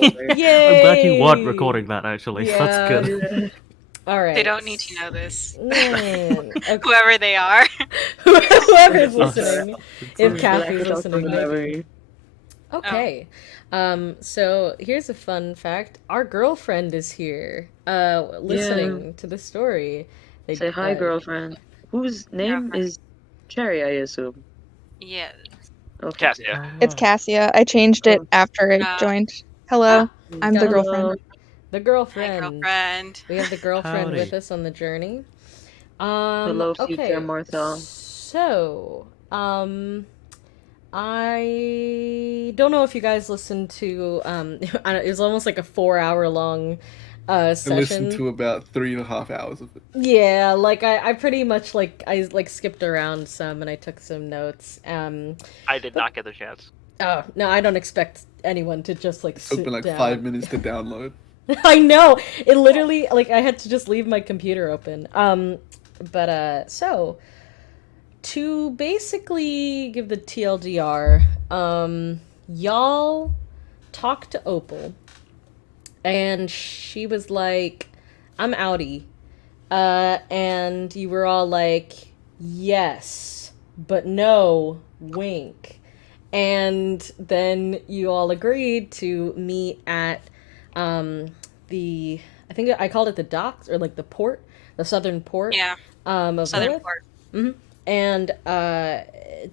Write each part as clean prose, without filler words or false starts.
Yay! I'm glad you weren't recording that, actually. Yeah. That's good. Yeah. All right. They don't need to know this. Okay. Whoever they are. Whoever's Oh, listening. it's If alright. Kathy's listening, maybe. Okay. Oh. So here's a fun fact. Our girlfriend is here, listening to the story. Say hi, girlfriend. Whose name is Cherry, I assume? Yes. Okay. Cassia. It's Cassia. I changed it after I joined. Hello, I'm the got it. girlfriend. The girlfriend. Hi, girlfriend. We have the girlfriend Howdy. with us on the journey. Hello, future Okay. Martha. So, I don't know if you guys listened to it was almost like a 4-hour long session. I listened to about 3.5 hours of it. Yeah, like I pretty much I skipped around some and I took some notes. I did not get the chance. Oh no, I don't expect anyone to just It sit took me like down. 5 minutes to download. I know, it literally I had to just leave my computer open. So to basically give the TLDR, y'all talked to Opal, and she was like, "I'm outie," and you were all like, "Yes, but no," wink, and then you all agreed to meet at I think I called it the docks, or like the port, the southern port. Yeah. Of Southern Lilith. Port. Mm-hmm. And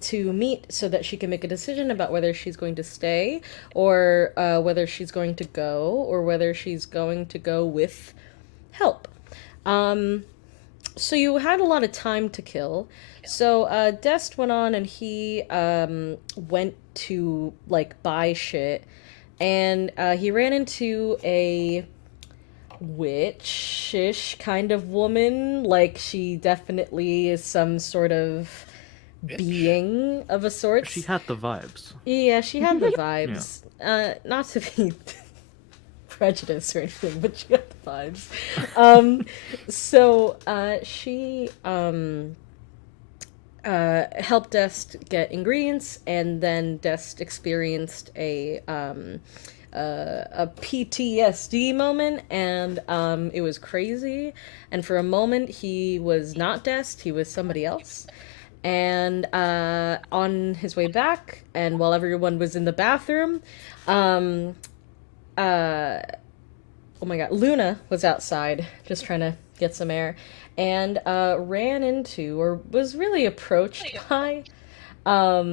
to meet so that she can make a decision about whether she's going to stay, or whether she's going to go, or whether she's going to go with help. So you had a lot of time to kill. So Dest went on and he went to buy shit, and he ran into a witch-ish kind of woman. Like, she definitely is some sort of being of a sort. She had the vibes. Yeah, she had the vibes. Not to be prejudiced or anything, but she got the vibes. So she helped Dest get ingredients, and then Dest experienced a PTSD moment, and it was crazy. And for a moment, he was not Dest; he was somebody else. And on his way back, and while everyone was in the bathroom, oh my god, Luna was outside just trying to get some air, and ran into, or was really approached by, a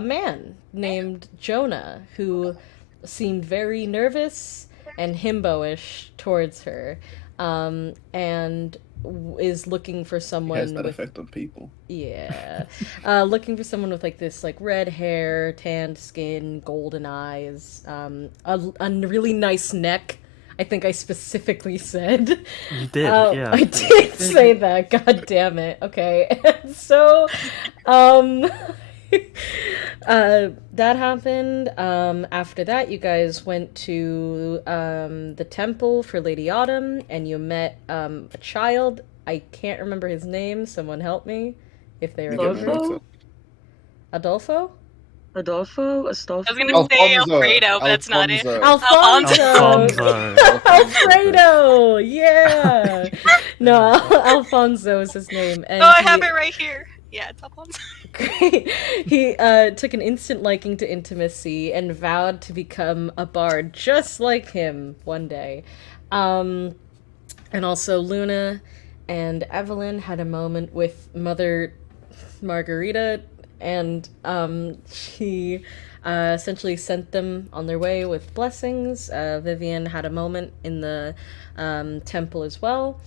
man named Jonah, who seemed very nervous and himbo-ish towards her, and is looking for someone. It has that effect on people. Yeah. Looking for someone with this red hair, tanned skin, golden eyes, a really nice neck. I think I specifically said. You did, yeah. I did say that. God damn it. Okay. So, that happened. After that, you guys went to the temple for Lady Autumn, and you met a child. I can't remember his name. Someone help me if they remember. Adolfo? Adolfo? I was gonna say Alfredo, but that's not it. Alfonso! Alfredo! Yeah! No, Alfonso is his name. And I have it right here. Yeah, it's Alfonso. Great. He took an instant liking to intimacy and vowed to become a bard just like him one day. And also Luna and Evelyn had a moment with Mother Margarita, and she essentially sent them on their way with blessings. Vivian had a moment in the temple as well.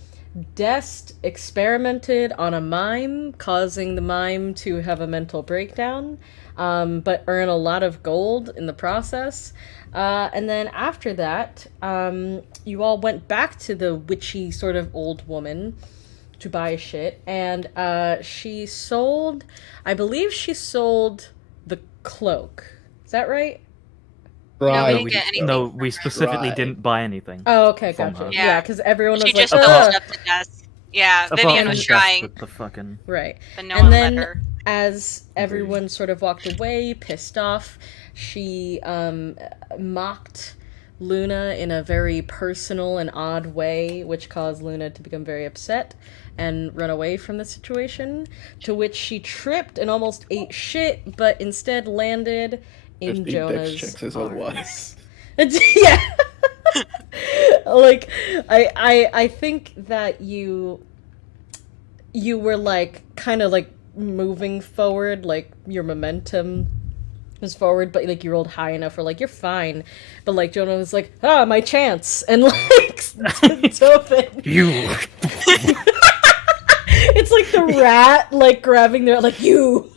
Dest experimented on a mime, causing the mime to have a mental breakdown, but earn a lot of gold in the process. And then after that, you all went back to the witchy sort of old woman to buy shit, and she sold, I believe she sold the cloak. Is that right? Right. No, we didn't get anything. No, we specifically didn't buy anything. Oh, okay, from gotcha. her. Yeah, because everyone was She like, just sold stuff to Dest. Yeah, Apart Vivian from was Dest trying. with the fucking... Right. But no And one then let her. as everyone sort of walked away, pissed off, she mocked Luna in a very personal and odd way, which caused Luna to become very upset and run away from the situation, to which she tripped and almost ate shit, but instead landed in Jonah's arms. Yeah. Like, I think that you were, like, kind of, like, moving forward, like, your momentum was forward, but, like, you rolled high enough for, like, you're fine. But, like, Jonah was like, my chance, and, like, dove in. You! It's like the rat, like, grabbing their, like, you!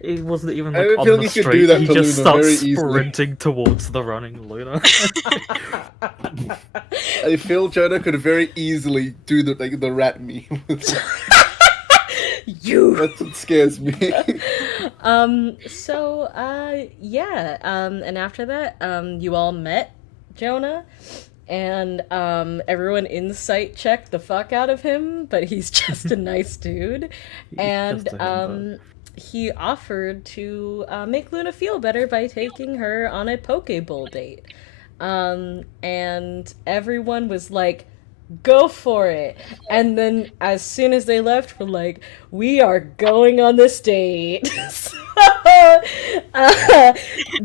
It wasn't even like I on feel the you could street. do that He to just Luna very starts easily. sprinting towards the running Luna. I feel Jonah could very easily do the rat meme. You! That's what scares me. Yeah, and after that, you all met Jonah, and, everyone insight checked the fuck out of him, but he's just a nice dude, and, he offered to, make Luna feel better by taking her on a Pokeball date. And everyone was like, go for it. And then as soon as they left, we're like, we are going on this date. So,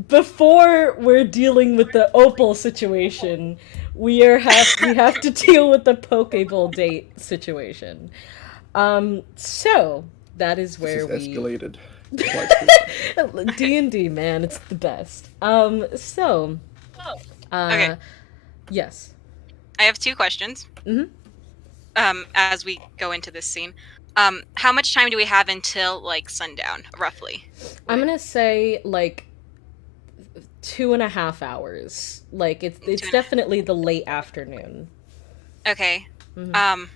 before we're dealing with the Opal situation, we have to deal with the Pokeball date situation. So that is where this we escalated. D&D, man, it's the best. Okay. Yes. I have 2 questions. Mhm. As we go into this scene, how much time do we have until like sundown, roughly? I'm gonna say like 2.5 hours. Like it's definitely the late afternoon. Okay. Mhm.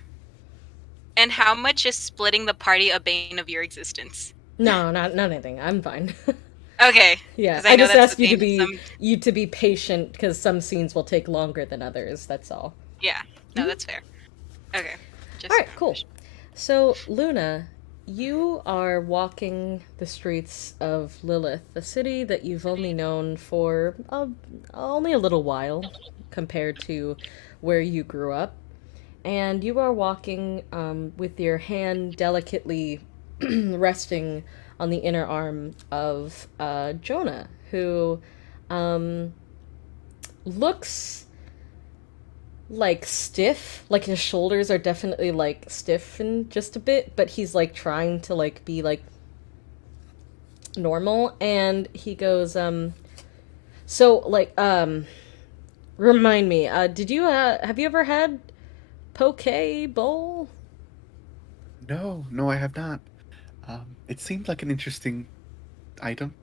And how much is splitting the party a bane of your existence? No, not anything. I'm fine. Okay. Yeah, 'Cause I know just that's ask the you to thing be with some- patient because some scenes will take longer than others. That's all. Yeah. No, that's fair. Okay. All right, cool. So, Luna, you are walking the streets of Lilith, a city that you've only known for only a little while compared to where you grew up. And you are walking with your hand delicately resting on the inner arm of Jonah, who looks like stiff, like his shoulders are definitely like stiffened just a bit, but he's like trying to like be like normal. And he goes so like remind me, did you have you ever had Pokeball? No, I have not. It seemed like an interesting item.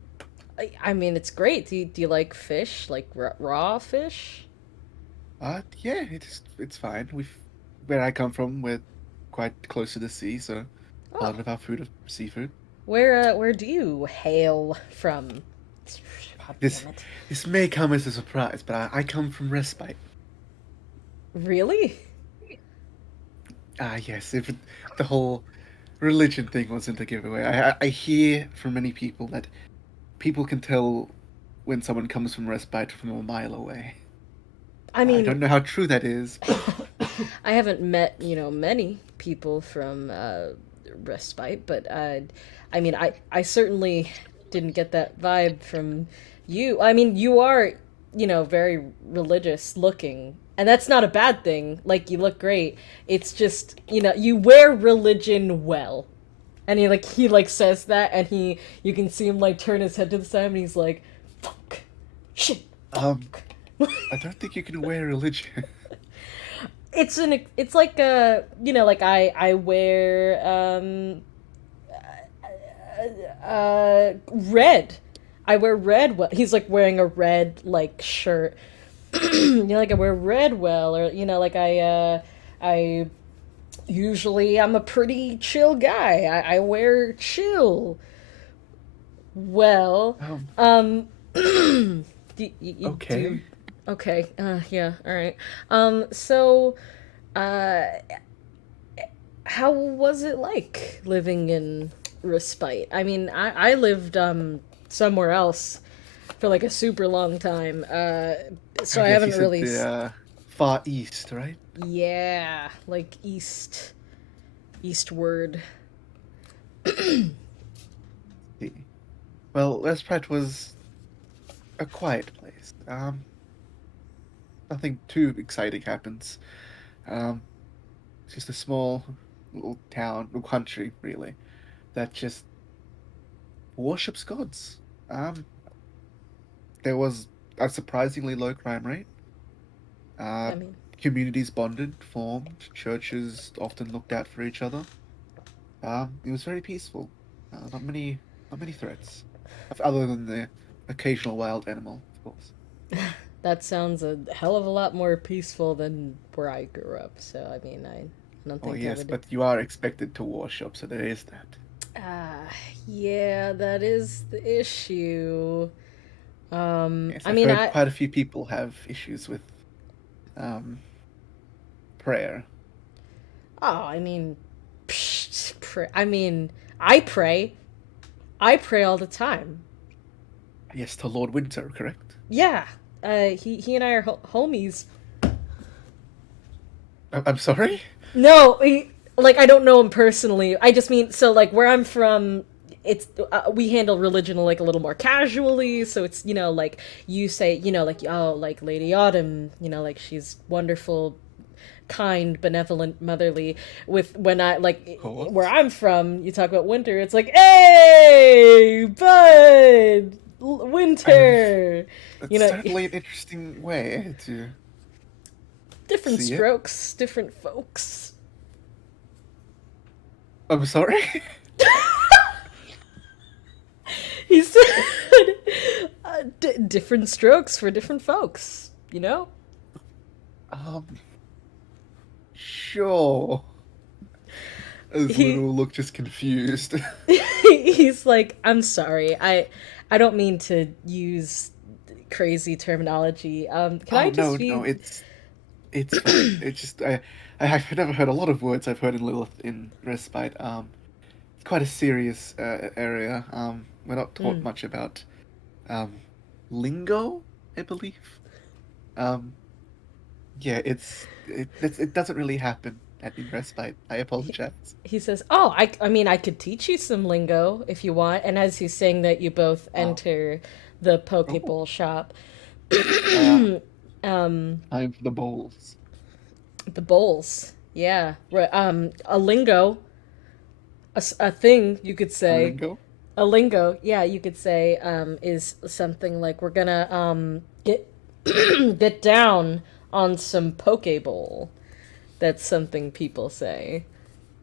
I mean, it's great. Do you like fish, like raw fish? Yeah, it's fine. Where I come from, we're quite close to the sea, so a lot of our food is seafood. Where do you hail from? God This damn it. this may come as a surprise, but I come from Respite. Really? Yes. If the whole religion thing wasn't a giveaway, I hear from many people that people can tell when someone comes from Respite from a mile away. I mean, I don't know how true that is. I haven't met, many people from Respite, but I mean, I certainly didn't get that vibe from you. I mean, you are, very religious looking, and that's not a bad thing. Like, you look great. It's just, you wear religion well. And he says that, and you can see him like turn his head to the side, and he's like, fuck, shit. I don't think you can wear religion. It's like like I wear red. I wear red. Well, he's like wearing a red like shirt. Like I wear red well, or like I usually I'm a pretty chill guy. I wear chill. Well, Okay. Okay. Yeah. All right. So, how was it like living in Respite? I mean, I lived somewhere else for like a super long time, so I guess you haven't said really. the Far East, right? Yeah, like eastward. See. Well, Westprat was a quiet place. Nothing too exciting happens. Um, it's just a small little town, little country, really, that just worships gods. Um, there was a surprisingly low crime rate. Uh, I mean, communities bonded, formed, churches often looked out for each other. It was very peaceful. Not many threats, other than the occasional wild animal, of course. that sounds a hell of a lot more peaceful than where I grew up. So I mean, I don't Oh think I yes, would. but you are expected to worship, so there is that. Ah, yeah, that is the issue. Yes, I I've mean, heard quite a few people have issues with um prayer. I mean, I mean, I pray. I pray all the time. Yes, to Lord Winter, correct? Yeah, he and I are homies. I'm sorry. No, like I don't know him personally. I just mean so like where I'm from, it's we handle religion like a little more casually. So it's like you say like oh like Lady Autumn, like she's wonderful, kind, benevolent, motherly. With when I like Of course. where I'm from, you talk about Winter. It's like hey bud, Winter. That's You know, certainly an interesting way to different see it. strokes, different folks. I'm sorry. He said different strokes for different folks, Um, sure. As He Luna will look just confused. he's like, I'm sorry, I don't mean to use crazy terminology. Can I Oh just no, be? no, it's fine. It's just I've never heard a lot of words I've heard in Lilith in Respite. It's quite a serious area. We're not taught Mm. much about lingo, I believe. Um, yeah, it doesn't really happen at in Respite. I apologize. He says, "Oh, I mean, I could teach you some lingo if you want." And as he's saying that, you both Oh, enter the oh, Pokeball shop. uh, um, time for the bowls. the bowls, yeah. A lingo, a thing you could A say. lingo. A lingo, yeah, you could say, is something like we're gonna get get down on some Pokeball. That's something people say.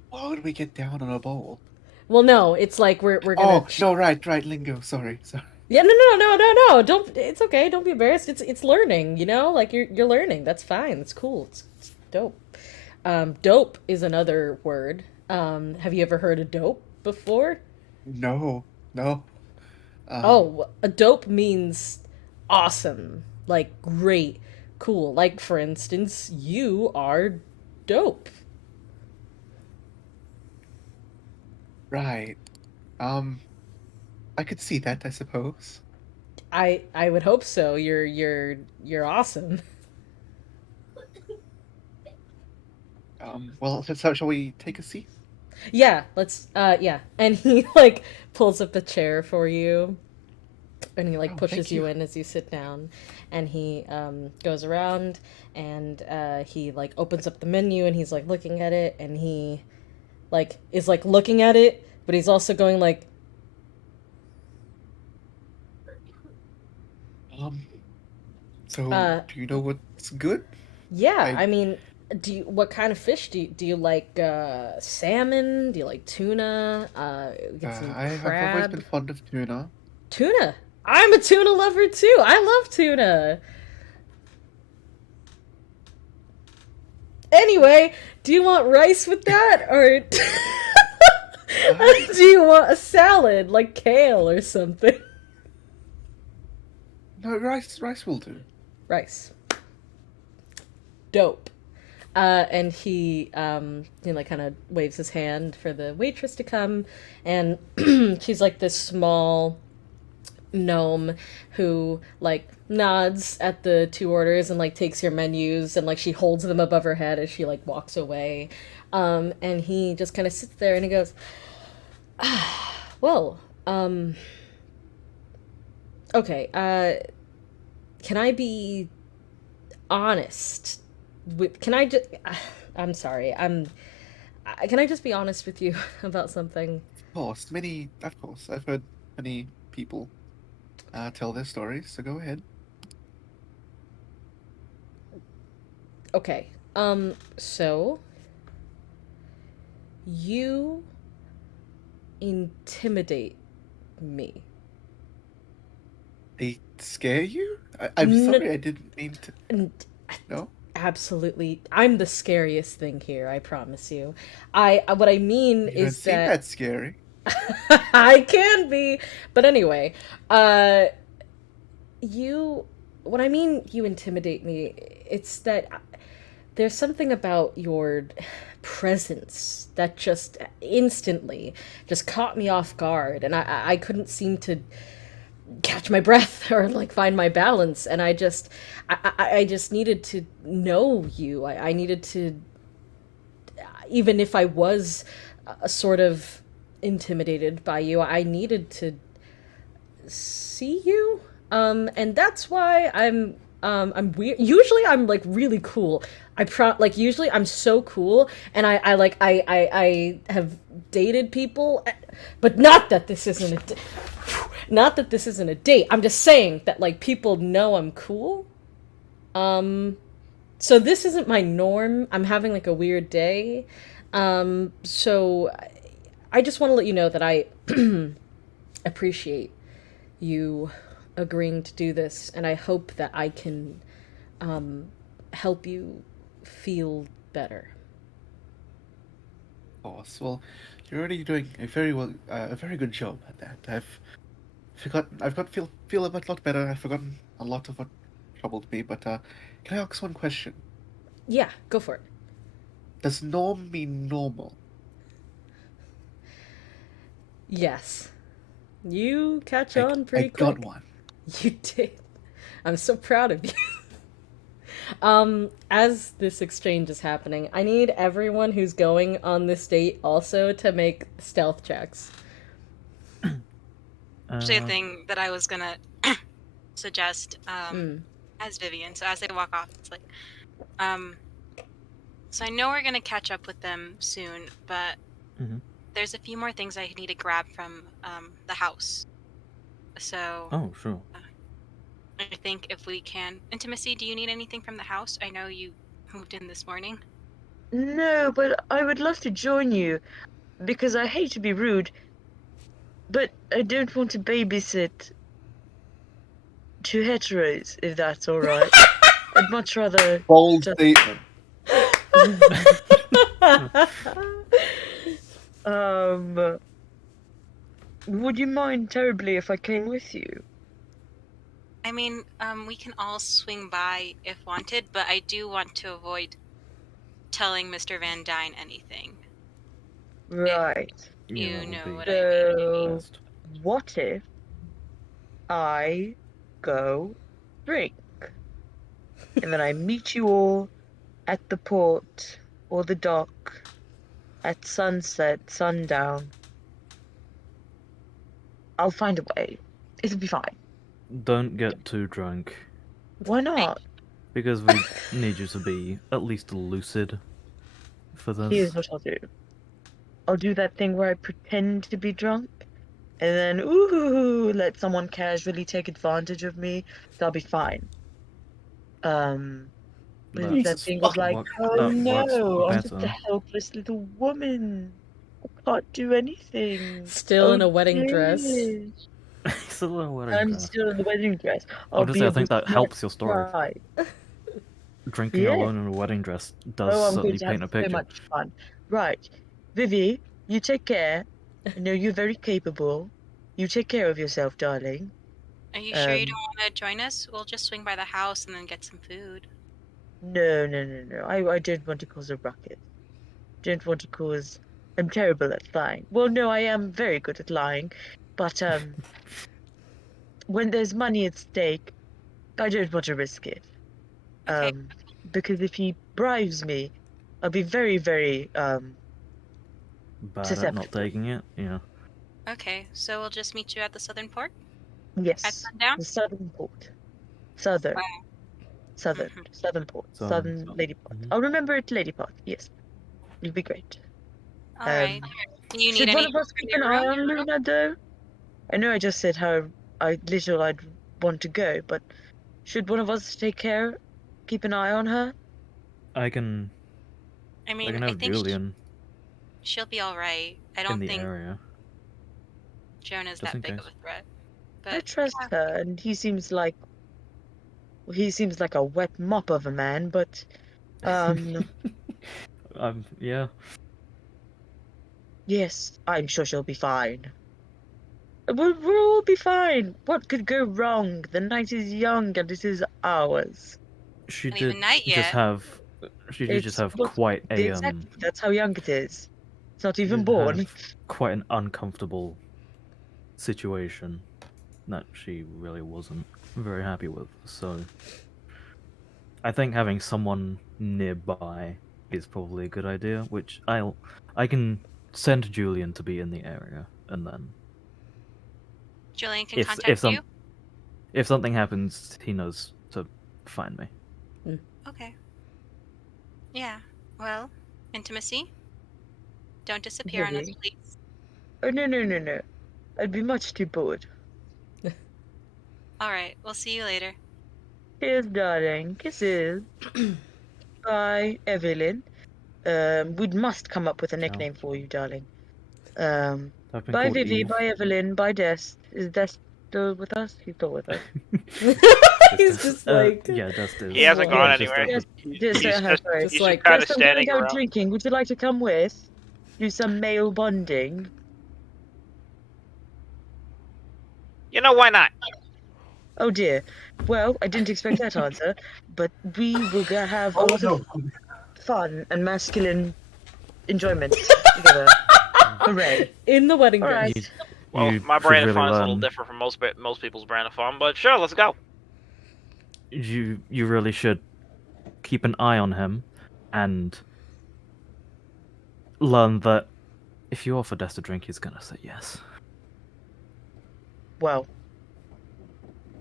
Why would we get down on a bowl? Well, no, it's like we're gonna. Oh no, right, lingo. Sorry, sorry. Yeah, no. Don't. It's okay. Don't be embarrassed. It's learning. Like you're learning. That's fine. That's cool. It's dope. Dope is another word. Have you ever heard of dope before? No, no. Oh, a dope means awesome, like great, cool. Like for instance, you are dope. Right. Um, I could see that, I suppose. I would hope so. You're awesome. Well, so shall we take a seat? Yeah, let's yeah. And he like pulls up a chair for you and he like Oh, pushes thank you you. in as you sit down and he goes around and he like opens up the menu and he's like looking at it and he like is like looking at it but he's also going like Um, so uh do you know what's good? yeah, I I mean, what kind of fish do you like salmon? Do you like tuna? Get some I've always been crab. fond of tuna. Tuna. I'm a tuna lover too. I love tuna. Anyway, do you want rice with that or do you want a salad like kale or something? No, rice will do. Rice. Dope. And he, like, kind of waves his hand for the waitress to come, and she's like this small gnome who like nods at the two orders and like takes your menus and like she holds them above her head as she like walks away. And he just kind of sits there and he goes, well, okay, can I be honest can I just I'm sorry, can I just be honest with you about something? Of course, I've heard many people tell their stories, so go ahead. Okay. So you intimidate me. They scare you? I'm N- sorry, I didn't mean to. n- No? Absolutely. I'm the scariest thing here, I promise you. What I mean You don't is seem that that scary. I can be. But anyway, you when I mean you intimidate me, it's that there's something about your presence that just instantly just caught me off guard, and I couldn't seem to catch my breath or like find my balance, and I just needed to know you. I needed to, even if I was sort of intimidated by you, I needed to see you. And that's why I'm weird. Usually I'm like really cool. Like usually I'm so cool, and I have dated people, but not that this isn't not that this isn't a date. I'm just saying that like people know I'm cool. So this isn't my norm. I'm having like a weird day. So I just want to let you know that I appreciate you agreeing to do this, and I hope that I can help you feel better. Of course. Well, you're already doing a very good job at that. I've got feel a lot better. I've forgotten a lot of what troubled me, but can I ask one question? Yeah, go for it. Does norm mean normal? Yes. You catch I, on I pretty got quick. one. You did. I'm so proud of you. As this exchange is happening, I need everyone who's going on this date also to make stealth checks. Actually, a thing that I was gonna suggest as Vivian. So as they walk off, it's like, so I know we're gonna catch up with them soon, but there's a few more things I need to grab from the house. So Oh, sure. I think if we can, intimacy. Do you need anything from the house? I know you moved in this morning. No, but I would love to join you because I hate to be rude, but I don't want to babysit two heteros, if that's all right. I'd much rather Bold just statement. Would you mind terribly if I came with you? I mean, we can all swing by if wanted, but I do want to avoid telling Mr. Van Dyne anything. Right. Yeah, You that would know be what I mean. So, best. what if I go drink and then I meet you all at the port or the dock at sunset, sundown? I'll find a way. It'll be fine. Don't get too drunk, Why not? because we need you to be at least lucid for Here's this. what I'll do. I'll do that thing where I pretend to be drunk and then, ooh, let someone casually take advantage of me. That'll be fine. But it's that Jesus thing of fucking like, What oh that works no, I'm just a better. helpless little woman. I can't do anything. Still Oh in a wedding dress. dear. It's a little wedding I'm dress. still in the wedding dress. I'll be Obviously, a I think that besmirched helps your story. bride. Drinking Yeah. alone in a wedding dress does Oh, I'm going certainly to have paint a so picture. much fun. Right. Vivi, you take care. I know you're very capable. You take care of yourself, darling. Are you sure you don't want to join us? We'll just swing by the house and then get some food. No. I don't want to cause a ruckus. Don't want to cause. I'm terrible at lying. Well, no, I am very good at lying, but when there's money at stake, I don't want to risk it. Okay. Because if he bribes me, I'll be very, very Bad at not susceptible. taking it. Yeah. Okay, so we'll just meet you at the southern port? Yes, At sundown? the southern port. Southern. Wow. Southern. Mhm. Southern port. Southern. Southern Lady Port. Mhm. I'll remember it, Lady Port. Yes. It'll be great. All right. Do you need Should one any of us for keep your an eye room? on Luna, though? I know I just said how little I'd want to go, but should one of us keep an eye on her? I can I mean, have think Julian she'll be all right. I in don't the think area, Jonah's just that in big of case. a threat. I But trust yeah. her, and he seems like a wet mop of a man, but Yeah. yes, I'm sure she'll be fine. We'll all be fine. What could go wrong? The night is young and it is ours. She Not did even night just yet. have. She did just It's have what quite a exactly. That's how young it is. It's not She even did born. have quite an uncomfortable situation that she really wasn't very happy with. So I think having someone nearby is probably a good idea. Which I can send Julian to be in the area, and then Julian can if contact you? if something happens, he knows to find me. Okay. Yeah. Well, intimacy? Don't disappear on us, Really? please. Oh no. I'd be much too bored. All right. We'll see you later. Cheers, darling. Kisses. Bye, Evelyn. We must come up with a nickname for you, darling. I've been Bye, called Vivi. Eve. Bye, Evelyn. Bye, Des. Is Des still with us? He's still with us. He's just like, yeah, Dust is. He hasn't What? gone He's just anywhere. up Just, sorry. Just He's like- just kind Des, of I'm going standing out around. drinking. Would you like to come with? Do some male bonding. You know, why not? Oh dear. Well, I didn't expect that answer, but we will have a lot of fun and masculine enjoyment together. Hooray. in the wedding All dress. right. Well, You my should brand of really fun is a little learn. different from most people's brand of fun, but sure, let's go. You really should keep an eye on him and learn that if you offer Dest a drink, he's gonna say yes. Well,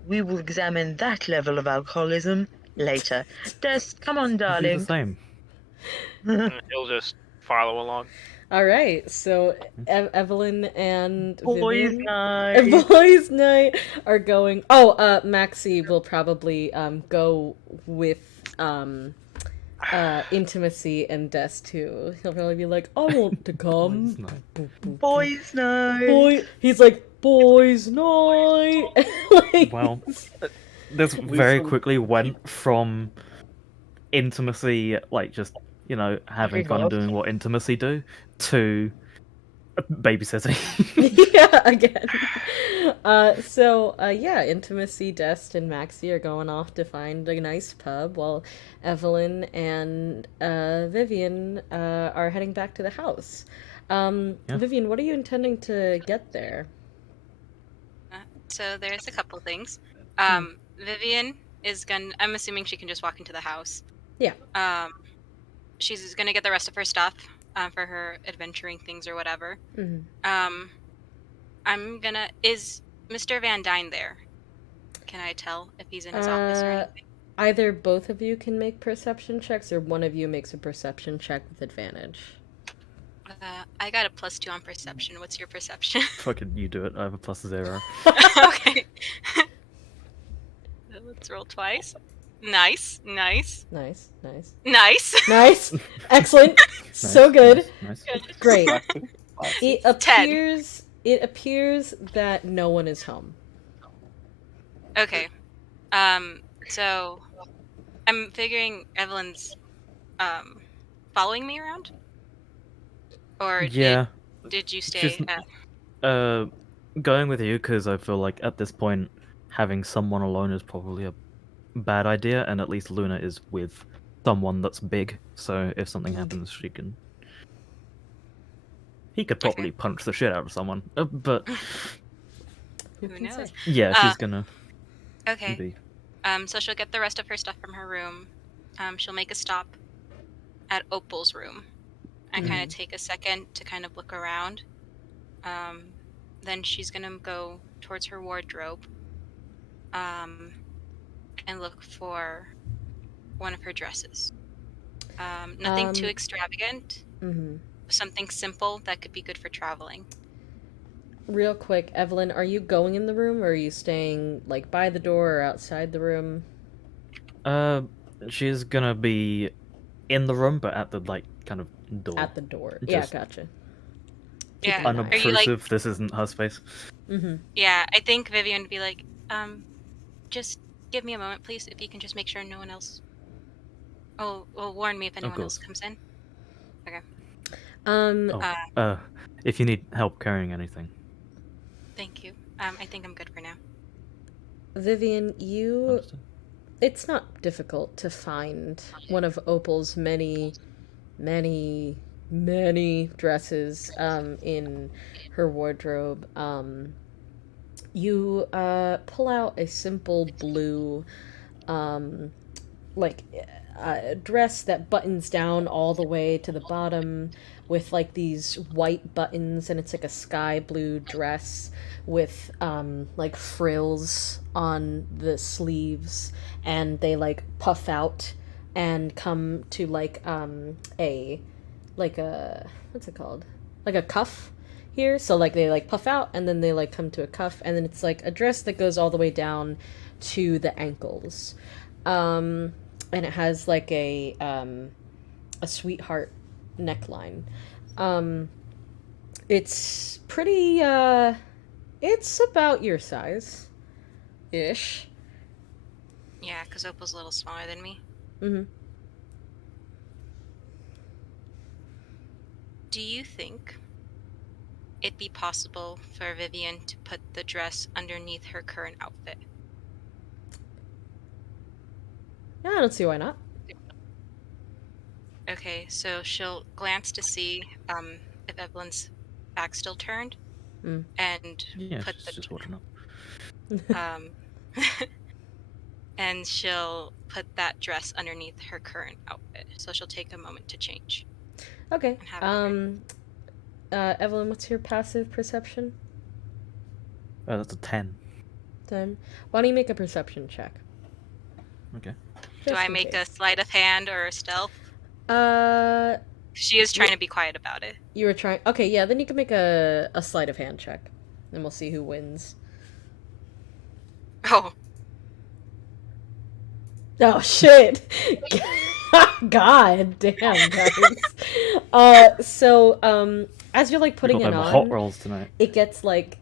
we will examine that level of alcoholism later. Des, come on, Do the darling. same. And he'll just follow along. All right, so Evelyn and Boys' Vivian, night. boys' night are going. Oh, Maxie will probably go with intimacy and Des too. He'll probably be like, "I want to come." Boys' night. Boys' night. Boy, he's like, "Boys' night." Like, Well, this very quickly went from intimacy, like just having fun off. doing what intimacy do, to babysitting. yeah, again. Yeah, Intimacy, Dest, and Maxie are going off to find a nice pub while Evelyn and Vivian are heading back to the house. Yeah. Vivian, what are you intending to get there? So there's a couple things. Vivian is I'm assuming she can just walk into the house. Yeah. She's gonna get the rest of her stuff for her adventuring things or whatever. Mm-hmm. Is Mr. Van Dyne there? Can I tell if he's in his office or anything? Either both of you can make perception checks, or one of you makes a perception check with advantage. I got a +2 on perception. What's your perception? Fucking you do it. I have a +0. Okay. Let's roll twice. Nice. Excellent. So good. Nice. Great. Classic. It appears that no one is home. Okay. So I'm figuring Evelyn's following me around? Or Yeah. did you stay She's- Going with you because I feel like at this point, having someone alone is probably a bad idea, and at least Luna is with someone that's big, so if something happens, she can. He could probably punch the shit out of someone, but Who Who can knows? say? yeah, she's gonna Okay. be. So she'll get the rest of her stuff from her room. She'll make a stop at Opal's room and kind of take a second to kind of look around. Then she's gonna go towards her wardrobe and look for one of her dresses. Nothing too extravagant. Mhm. Something simple that could be good for traveling. Real quick, Evelyn, are you going in the room or are you staying like by the door or outside the room? She's gonna be in the room, but at the like kind of door. At the door. Yeah, Just gotcha. Yeah. Keeping an eye out. Are you like? unobtrusive. This isn't her space. Mm-hmm. Yeah, I think Vivian would be like, just give me a moment, please. If you can just make sure no one else. Oh, well, warn me if anyone else course. comes in. Okay. Oh, if you need help carrying anything. Thank you. I think I'm good for now. Vivian, you. Understood. It's not difficult to find one of Opal's many, many, many dresses in her wardrobe. You pull out a simple blue like a dress that buttons down all the way to the bottom with like these white buttons, and it's like a sky blue dress with like frills on the sleeves, and they like puff out and come to like a like a what's it called, like a cuff here. So like they like puff out and then they like come to a cuff, and then it's like a dress that goes all the way down to the ankles. And it has like a sweetheart neckline. It's pretty it's about your size ish. Yeah, because Opal's a little smaller than me. Mm-hmm. Do you think it'd be possible for Vivian to put the dress underneath her current outfit? Yeah, I don't see why not. Okay, so she'll glance to see if Evelyn's back still turned, and Yeah, put she's just watching up. um, and she'll put that dress underneath her current outfit. So she'll take a moment to change. Okay. And have it Evelyn, what's your passive perception? Oh, that's a 10. 10. Why don't you make a perception check? Okay. Do I make a sleight of hand or a stealth? Uh, She is trying to be quiet about it. you were trying. Okay, yeah. Then you can make a sleight of hand check, and we'll see who wins. Oh. Oh shit! God damn, guys. As you're like putting got it them on, hot rolls tonight. it gets like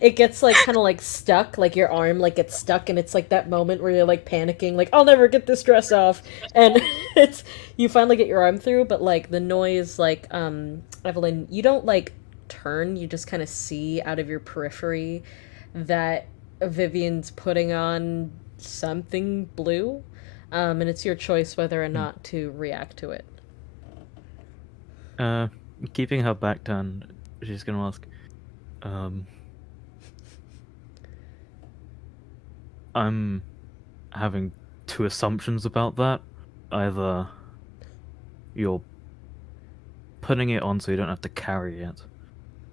it gets like kind of like stuck, like your arm like gets stuck, and it's like that moment where you're like panicking, like I'll never get this dress off, and it's you finally get your arm through, but like the noise, like Evelyn, you don't like turn, you just kind of see out of your periphery that Vivian's putting on something blue, and it's your choice whether or not to react to it. Keeping her back turned, she's gonna ask, I'm having two assumptions about that. Either you're putting it on so you don't have to carry it,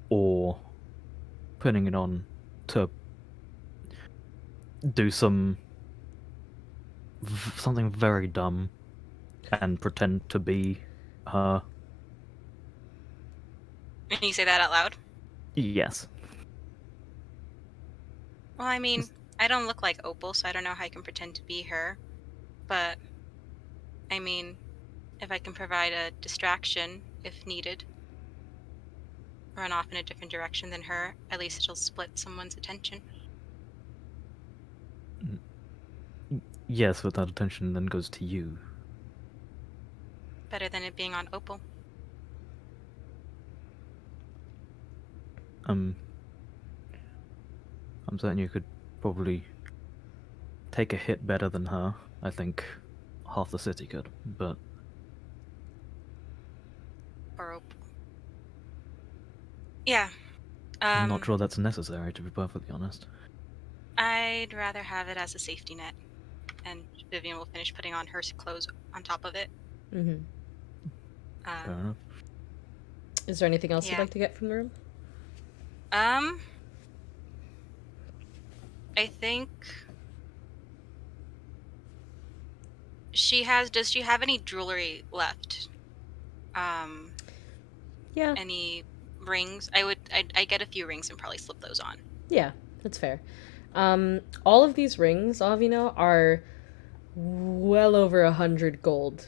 or putting it on to do something very dumb and pretend to be her. And you say that out loud? Yes. Well, I mean, I don't look like Opal, so I don't know how I can pretend to be her. But, I mean, if I can provide a distraction if needed, run off in a different direction than her, at least it'll split someone's attention. Yes, but that attention then goes to you. Better than it being on Opal. I'm certain you could probably take a hit better than her. I think half the city could, but Or Opal. Yeah. I'm not sure that's necessary, to be perfectly honest. I'd rather have it as a safety net. And Vivian will finish putting on her clothes on top of it. Mm-hmm. Fair enough. Is there anything else you'd Yeah. like to get from the room? I think does she have any jewelry left? Yeah. Any rings? I get a few rings and probably slip those on. Yeah, that's fair. All of these rings, Avino, are well over 100 gold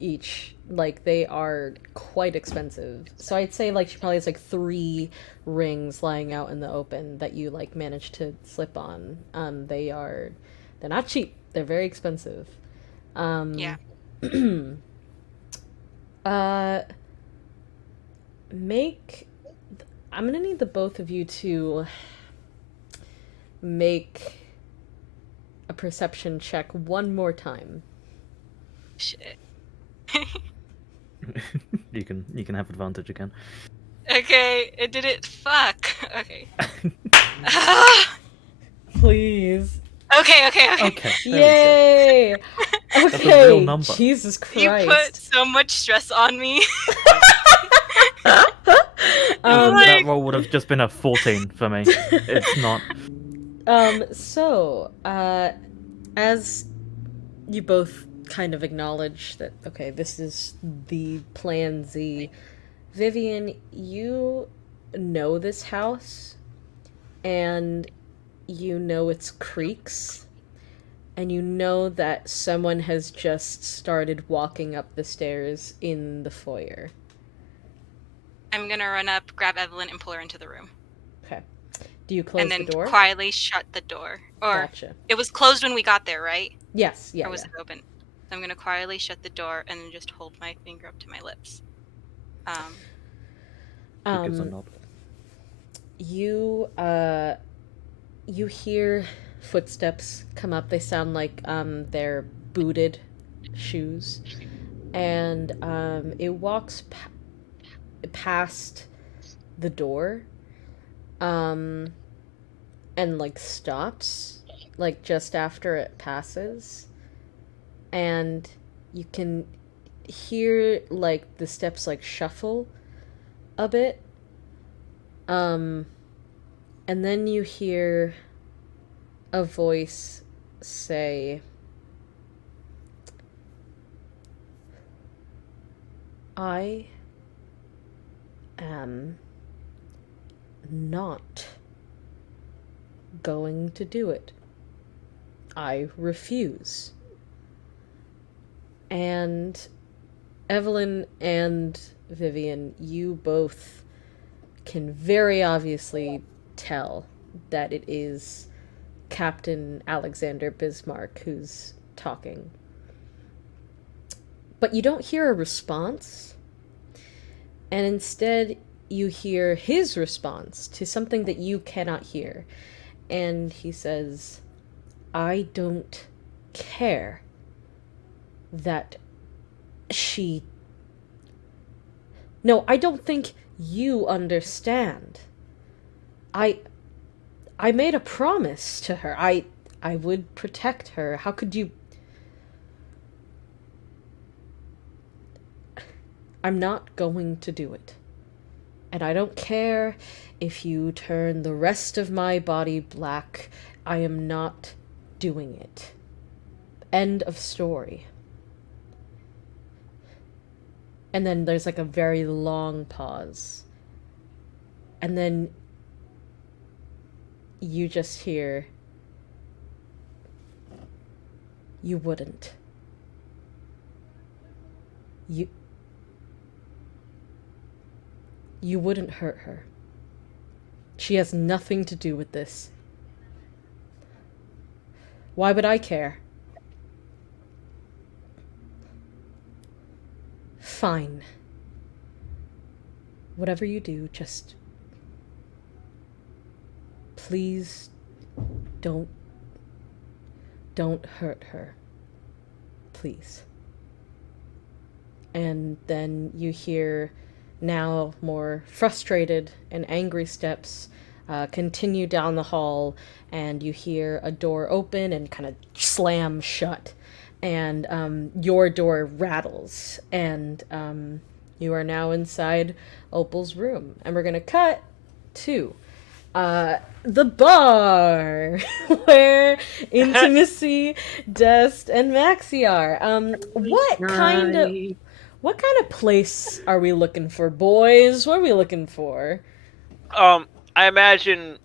each. Like, they are quite expensive. So I'd say, like, she probably has, like, 3 rings lying out in the open that you, like, managed to slip on. They're not cheap. They're very expensive. Yeah. Make... I'm gonna need the both of you to make a perception check one more time. Shit. You can have advantage again. Okay, it did it. Fuck. Okay. Please. Okay. Okay. Yay! That's a Okay, real number. Jesus You put Christ. so much stress on me. That roll would have just been a 14 for me. It's not. As you both kind of acknowledge that, okay, this is the plan Z, Vivian, you know this house, and you know its creaks, and you know that someone has just started walking up the stairs in the foyer. I'm gonna run up, grab Evelyn, and pull her into the room. Okay. Do you close and then the door? quietly shut the door. Or Gotcha. it was closed when we got there, right? Yes, yeah, Or was yeah. it open? So I'm gonna quietly shut the door and then just hold my finger up to my lips. Who gives a nod? You hear footsteps come up. They sound like they're booted shoes, and it walks past the door, and like stops, like just after it passes, and you can hear like the steps like shuffle a bit. And then you hear a voice say, I am not going to do it. I refuse. And Evelyn and Vivian, you both can very obviously tell that it is Captain Alexander Bismarck who's talking. But you don't hear a response, and instead you hear his response to something that you cannot hear. And he says, I don't care that she... No, I don't think you understand. I made a promise to her. I would protect her. How could you... I'm not going to do it. And I don't care if you turn the rest of my body black. I am not doing it. End of story. And then there's like a very long pause. And then you just hear, you wouldn't. You wouldn't hurt her. She has nothing to do with this. Why would I care? Fine. Whatever you do, just... please don't hurt her. Please. please. And then you hear now more frustrated and angry steps continue down the hall, and you hear a door open and kind of slam shut. And your door rattles, and you are now inside Opal's room. And we're going to cut to the bar where Intimacy, Dust, and Maxie are. What kind of place are we looking for, boys? What are we looking for? I imagine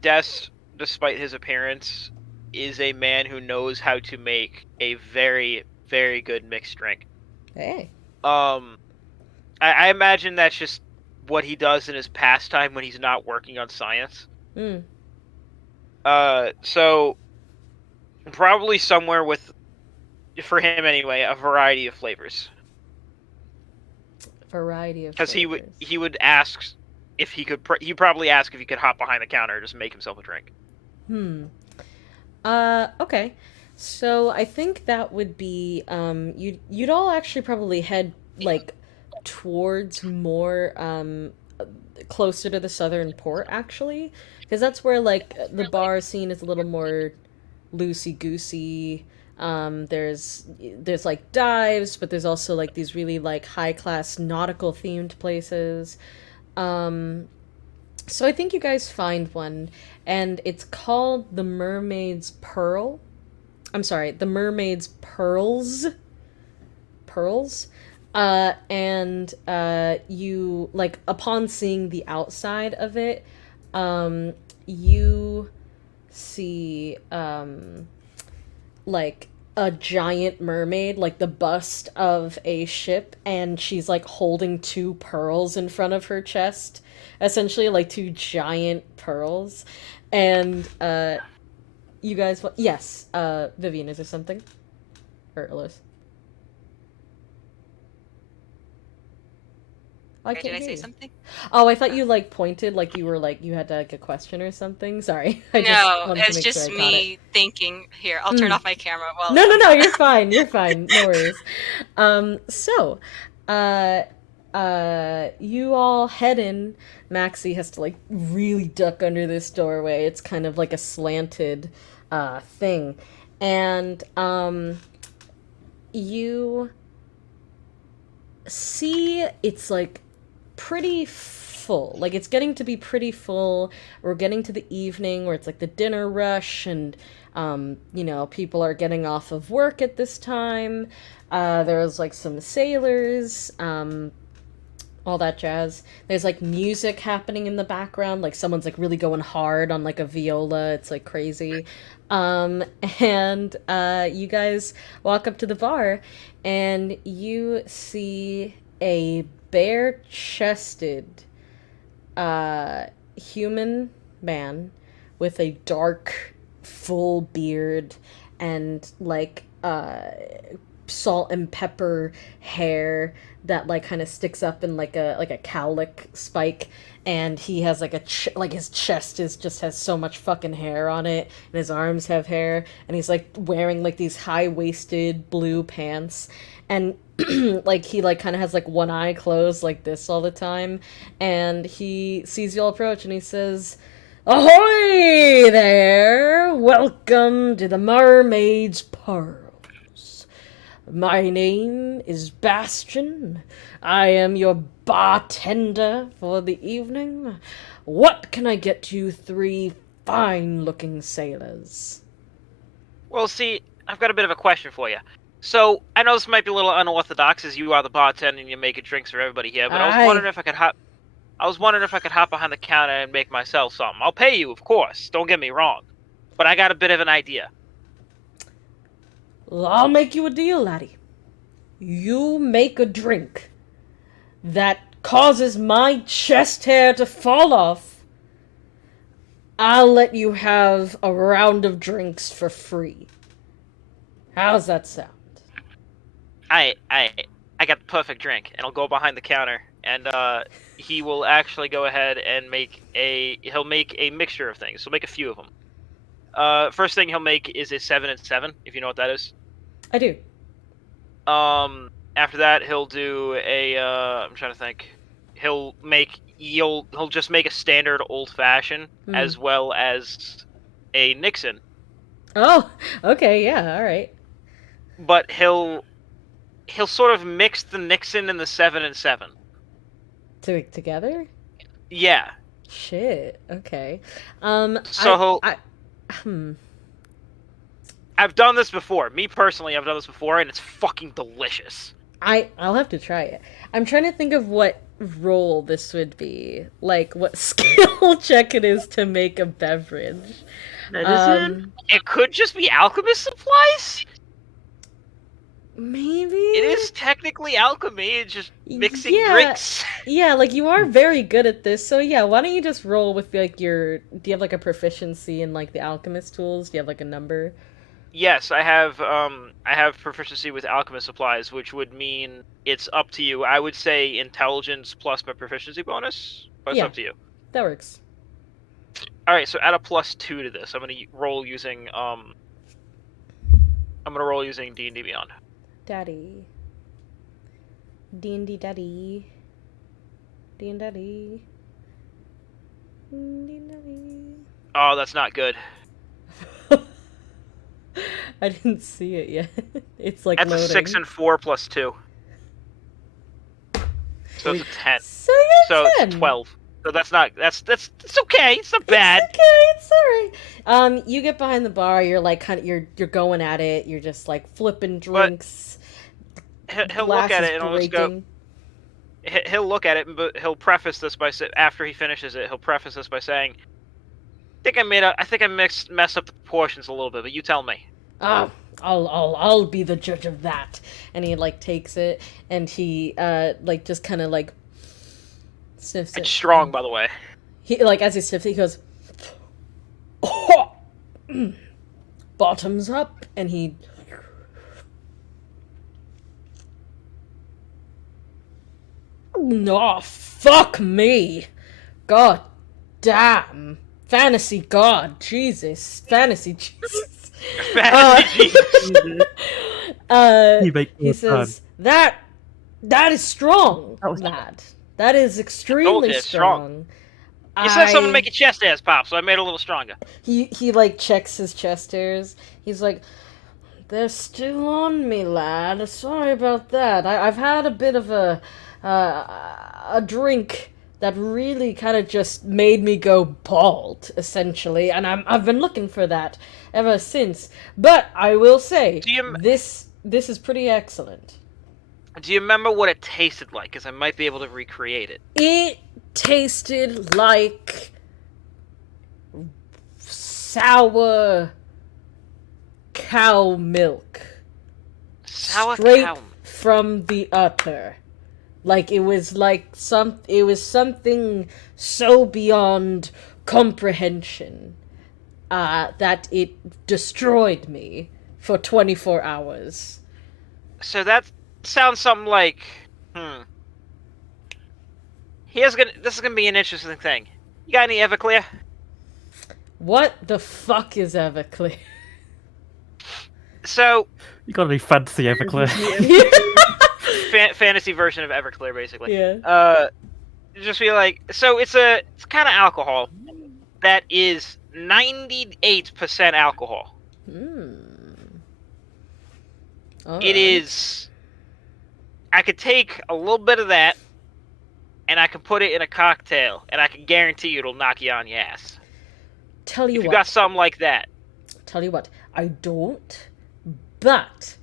Des, despite his appearance, is a man who knows how to make a very, very good mixed drink. Hey. I imagine that's just what he does in his pastime when he's not working on science. So probably somewhere with, for him anyway, a variety of flavors. Variety of because flavors. he would ask if he could. He'd probably ask if he could hop behind the counter and just make himself a drink. Okay. So I think that would be you'd all actually probably head like towards more closer to the southern port, actually, because that's where like the bar scene is a little more loosey goosey. There's like dives, but there's also like these really like high class nautical themed places. So I think you guys find one, and it's called the Mermaid's Pearl. I'm sorry, the Mermaid's Pearls. Pearls. And you, like, upon seeing the outside of it, you see, like, a giant mermaid, like the bust of a ship, and she's, like, holding two pearls in front of her chest. Essentially, like, two giant pearls. And, you guys... Yes, Vivian, is there something? Or Elos? I can't Did I hear say you. something? Oh, I thought you like pointed like you were like you had like a question or something. Sorry, I just No, wanted to it's make just sure I caught it. me thinking. Here, I'll turn off my camera while. No, you're fine. You're fine. No worries. So, you all head in. Maxie has to like really duck under this doorway. It's kind of like a slanted, thing, and you see it's like pretty full. Like it's getting to be pretty full. We're getting to the evening where it's like the dinner rush, and you know, people are getting off of work at this time. There's like some sailors, all that jazz. There's like music happening in the background, like someone's like really going hard on like a viola. It's like crazy. And you guys walk up to the bar, and you see a bare-chested human man with a dark, full beard and like salt and pepper hair that like kind of sticks up in like a cowlick spike, and he has like like his chest is just has so much fucking hair on it, and his arms have hair, and he's like wearing like these high-waisted blue pants, and like he like kind of has like one eye closed like this all the time, and he sees you all approach and he says, "Ahoy there! Welcome to the Mermaid's Pearls. My name is Bastion. I am your bartender for the evening. What can I get you three fine-looking sailors?" Well, see, I've got a bit of a question for you. So, I know this might be a little unorthodox, as you are the bartender and you're making drinks for everybody here, but I was wondering if I could hop behind the counter and make myself something. I'll pay you, of course. Don't get me wrong, but I got a bit of an idea. Well, I'll make you a deal, laddie. You make a drink that causes my chest hair to fall off, I'll let you have a round of drinks for free. How's that sound? I got the perfect drink, and I'll go behind the counter, and he will actually go ahead and he'll make a mixture of things. He'll make a few of them. First thing he'll make is a 7 and 7, if you know what that is. I do. After that, he'll do a. I'm trying to think. He'll just make a standard old fashioned as well as a Nixon. Oh, okay, yeah, all right. But he'll sort of mix the Nixon and the 7 and 7 Together. Yeah. Shit. Okay. So I've done this before. Me personally, I've done this before, and it's fucking delicious. I'll have to try it. I'm trying to think of what role this would be. Like, what skill check it is to make a beverage. Medicine? It could just be alchemist supplies? Maybe? It is technically alchemy, it's just mixing drinks. Yeah, like, you are very good at this, so yeah, why don't you just roll with, like, do you have, like, a proficiency in, like, the alchemist tools? Do you have, like, a number? Yes, I have proficiency with alchemist supplies, which would mean it's up to you. I would say intelligence plus my proficiency bonus, but it's up to you. That works. Alright, so add a +2 to this. I'm gonna roll using D&D Beyond. Daddy. D&D daddy. D&D daddy. D&D daddy. Oh, that's not good. I didn't see it yet. It's like that's loading. A 6 and 4 + 2. So it's a 10. So you're 10. It's 12. So that's it's okay. It's not bad. It's okay. It's alright. You get behind the bar. You're like you're going at it. You're just like flipping drinks. But he'll look at it and he'll just go. He'll look at it, but he'll preface this by after he finishes it. He'll preface this by saying, I think I messed up the proportions a little bit, but you tell me. I'll be the judge of that. And he like takes it and he like just kind of like sniffs it. It's strong, by the way. He like as he sniffs it, he goes, oh, bottoms up, and he. Oh, fuck me. God damn. Fantasy God. Jesus. Fantasy Jesus. Fantasy Jesus. He says, that is strong, lad. That is extremely strong. You said someone make your chest hairs pop, so I made it a little stronger. He like checks his chest hairs. He's like, they're still on me, lad. Sorry about that. I've had a bit of a drink that really kind of just made me go bald, essentially, and I've been looking for that ever since. But I will say, this is pretty excellent. Do you remember what it tasted like? Because I might be able to recreate it. It tasted like sour cow milk. Sour Straight cow from the udder. Like it was something so beyond comprehension that it destroyed me for 24 hours. So that sounds something like, this is gonna be an interesting thing. You got any Everclear? What the fuck is Everclear? So you got any fancy Everclear? Fantasy version of Everclear, basically. Yeah. Just be like, so it's kind of alcohol that is 98% alcohol. It is. I could take a little bit of that, and I can put it in a cocktail, and I can guarantee you it'll knock you on your ass. Tell you what. If you got something like that. Tell you what, I don't, but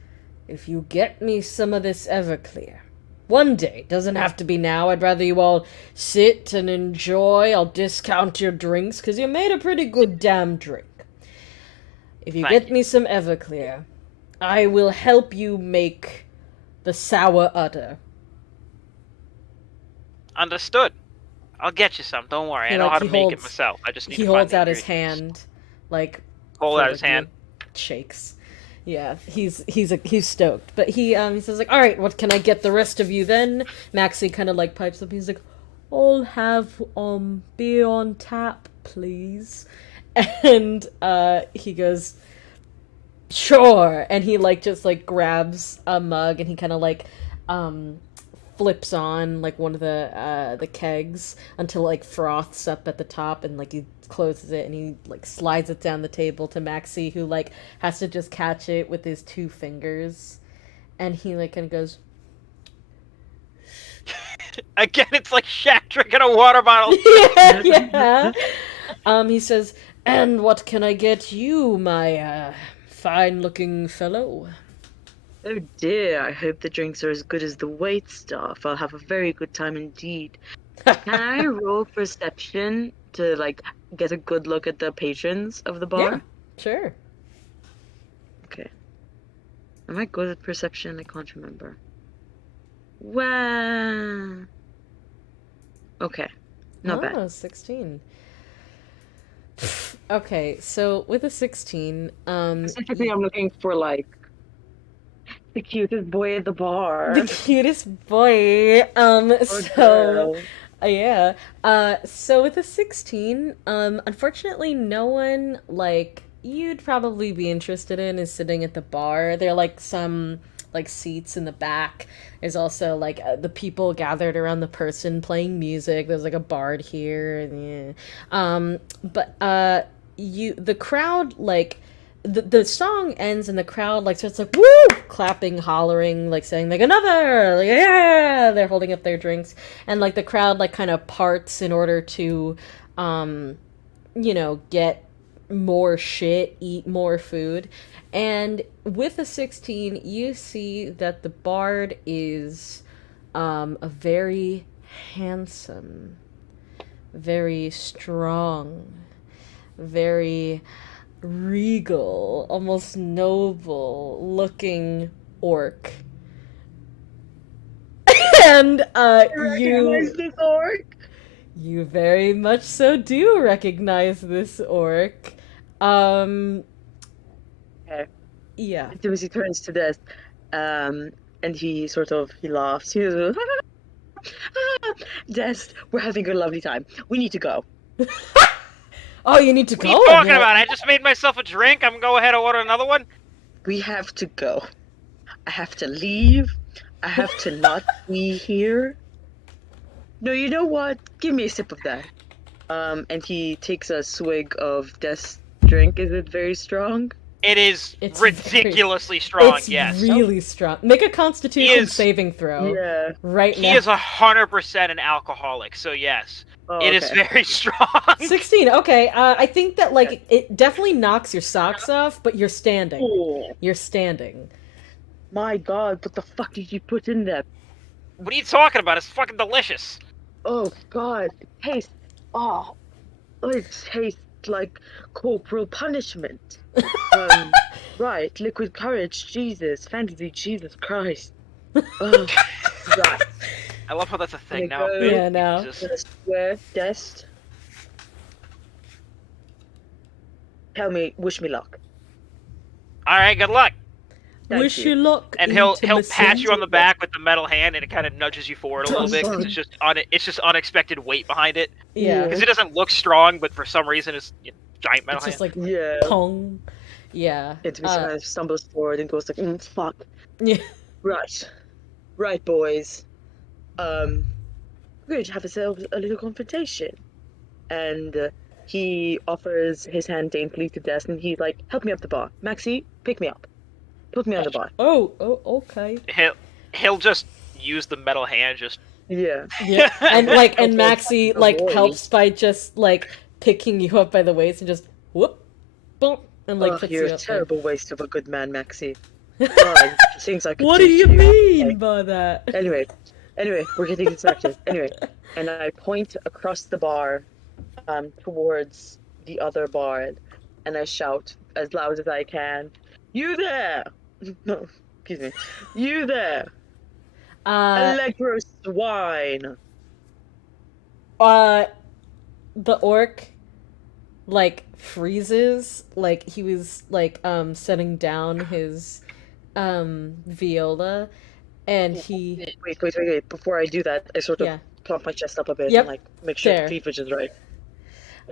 if you get me some of this Everclear, one day, doesn't have to be now, I'd rather you all sit and enjoy, I'll discount your drinks, because you made a pretty good damn drink. If you get me some Everclear, I will help you make the sour udder. Understood. I'll get you some. Don't worry. I know how to make it myself. I just need to find the ingredients. He holds out his hand, like. Hold out his hand. Shakes. Yeah, he's stoked. But he says like, all right, what can I get the rest of you then? Maxie kind of like pipes up. He's like, I'll have beer on tap, please. And he goes, Sure. And he like just like grabs a mug and he kind of like flips on like one of the kegs until like froths up at the top, and like he closes it and he like slides it down the table to Maxie, who like has to just catch it with his 2 fingers, and he like kind of goes. Again, it's like Shaq drinking a water bottle. Yeah. He says, "And what can I get you, my fine-looking fellow?" Oh dear, I hope the drinks are as good as the wait staff. I'll have a very good time indeed. Can I roll perception to, like, get a good look at the patrons of the bar? Yeah, sure. Okay. Am I good at perception? I can't remember. Wow. Okay. Not bad. 16. Okay, so with a 16, Specifically, I'm looking for, like, the cutest boy at the bar. the cutest boy. Or So girl. yeah. So with a 16, unfortunately no one like you'd probably be interested in is sitting at the bar. There are like some like seats in the back. There's also like the people gathered around the person playing music. There's like a bard here, and yeah. But the crowd like the song ends and the crowd like starts like woo clapping, hollering, like saying like another, like, yeah, they're holding up their drinks, and like the crowd like kind of parts in order to get more shit, eat more food. And with a 16 you see that the bard is a very handsome, very strong, very regal, almost noble looking orc. And Recognize this orc? you very much so do recognize this orc. Okay. Yeah. Timothy turns to this, and he laughs. He goes, Des, we're having a lovely time. We need to go. Oh, you need to What go. are you talking about? I just made myself a drink. I'm gonna go ahead and order another one. We have to go. I have to leave. I have to not be here. No, you know what? Give me a sip of that. And he takes a swig of Des' drink. Is it very strong? It's ridiculously very, strong, it's yes. really strong. Make a Constitution saving throw. Yeah. Right now. He is 100% an alcoholic, so yes. It is very strong. 16. Okay. I think that like it definitely knocks your socks off, but you're standing. Oh. You're standing. My God, what the fuck did you put in there? What are you talking about? It's fucking delicious. Oh God, it tastes. Oh, it tastes like corporal punishment. Right, liquid courage, Jesus, fantasy, Jesus Christ. Oh, right. I love how that's a thing now. Yeah, now. I'm gonna swear, Des. Wish me luck. All right, good luck. Thank Wish you. you luck. And he'll intimacy. pat you on the back with the metal hand, and it kind of nudges you forward a little bit because Awesome. it's just unexpected weight behind it. Yeah. Because it doesn't look strong, but for some reason it's giant metal It's just hand. like Yeah. pong. Yeah. It kind of stumbles forward and goes like, fuck. Yeah. Right, boys. We're going to have ourselves a little confrontation. And he offers his hand daintily to Des, and he's like, help me up the bar. Maxie, pick me up. Put me on the bar. Oh, okay. He'll just use the metal hand, just Yeah. Yeah. And Maxie like helps by just like picking you up by the waist and just whoop, boom, and like puts you're you a up terrible waste of a good man, Maxie. God, things I could What do do you to mean Okay. by that? Anyway, we're getting distracted. Anyway, and I point across the bar, towards the other bar, and I shout as loud as I can, "You there! No, excuse me. You there! Allegro swine!" The orc like freezes, like he was like setting down his viola, and he Wait. Before I do that, I sort of plump my chest up a bit Yep. and like make sure There. the cleavage is right.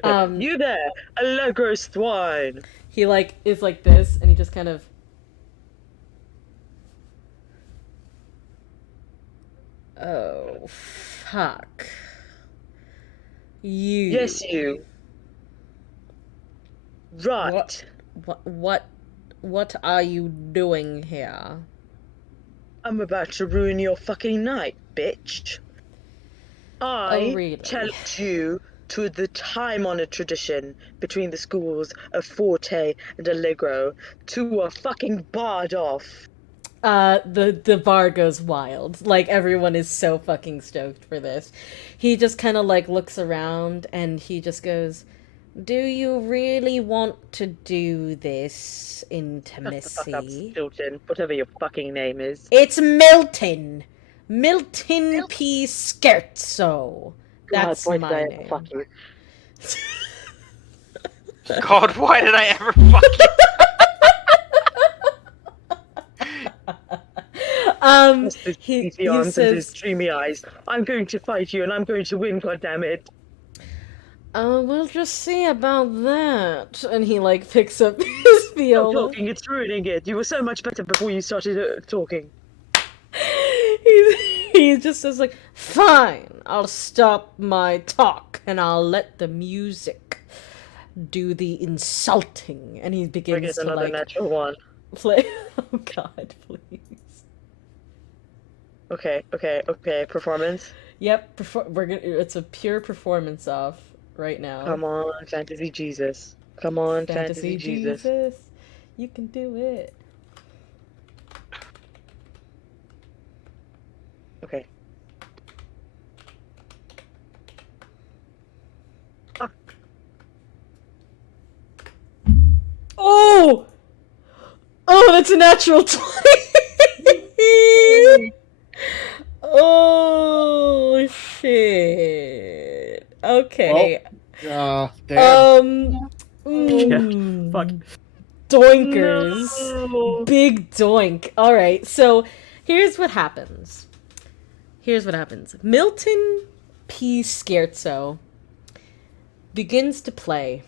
Okay. You there, Allegro swine! He like is like this, and he just kind of Oh, fuck. You. Yes, you. Right. What are you doing here? I'm about to ruin your fucking night, bitch. I really? challenge you to the time-honored tradition between the schools of Forte and Allegro to a fucking bard off. The bar goes wild. Like, everyone is so fucking stoked for this. He just kind of, like, looks around and he just goes, do you really want to do this, Intimacy? Shut the fuck up, Stilton. Whatever your fucking name is. It's Milton! Milton P. Scherzo. That's God, why my did I name. ever fuck you? God, why did I ever fuck you? He says, and his dreamy eyes. I'm going to fight you and I'm going to win, goddammit. We'll just see about that. And he, like, picks up his viola. Stop talking, it's ruining it. You were so much better before you started talking. He just says, like, fine, I'll stop my talk and I'll let the music do the insulting. And he begins to, another like, natural one. play. Oh god, please. Okay. Performance. Yep, it's a pure performance off right now. Come on, Fantasy Jesus. Come on, Fantasy Jesus. You can do it. Okay. Oh! Oh, that's a natural 20! Oh, shit. Okay. Well, damn. Fuck. Doinkers. No. Big doink. Alright, so here's what happens. Milton P. Scherzo begins to play.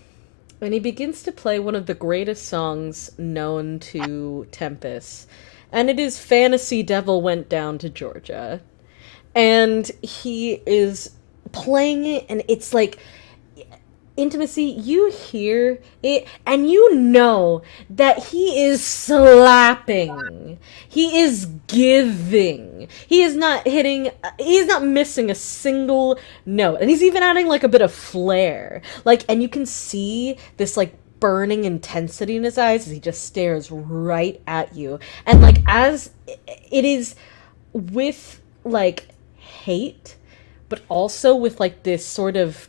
And he begins to play one of the greatest songs known to Tempus. And it is Fantasy Devil Went Down to Georgia. And he is playing it, and it's like, Intimacy, you hear it, and you know that he is slapping. He is giving. He is not missing a single note. And he's even adding, like, a bit of flair. Like, and you can see this, like, burning intensity in his eyes as he just stares right at you. And, like, as it is with, like, hate, but also with, like, this sort of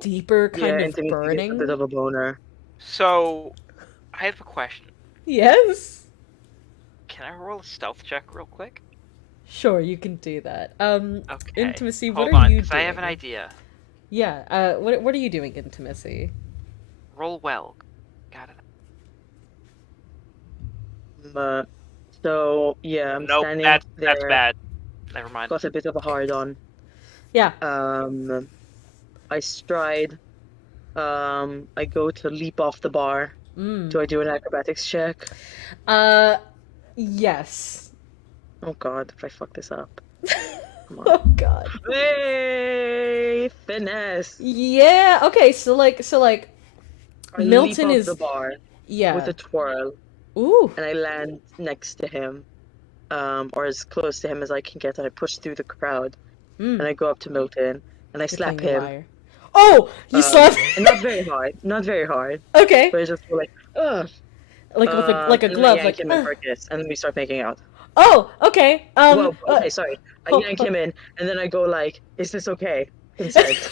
deeper kind of burning. A bit of a boner. So, I have a question. Yes? Can I roll a stealth check real quick? Sure, you can do that. Okay. Intimacy, what Hold are on, you 'cause doing? I have an idea. Yeah, what are you doing, Intimacy? Roll well. Got it. So, yeah, I'm standing that's there. That's bad. Never mind. Got a bit of a hard-on. Yeah. I stride. I go to leap off the bar. Do I do an acrobatics check? Yes. Oh god, if I fuck this up. Come on. Oh god. Hey, finesse. Yeah, okay, so I Milton leap is off the bar yeah. with a twirl. Ooh. And I land next to him. Or as close to him as I can get, and I push through the crowd. And I go up to Milton and I slap him. Oh, you slap and not very hard. Okay. But I just go like, ugh. Like with like a glove, I yank him in for a kiss, and then we start making out. Oh, okay. Well, okay, sorry. I yank him in, and then I go like, "Is this okay?" Consent.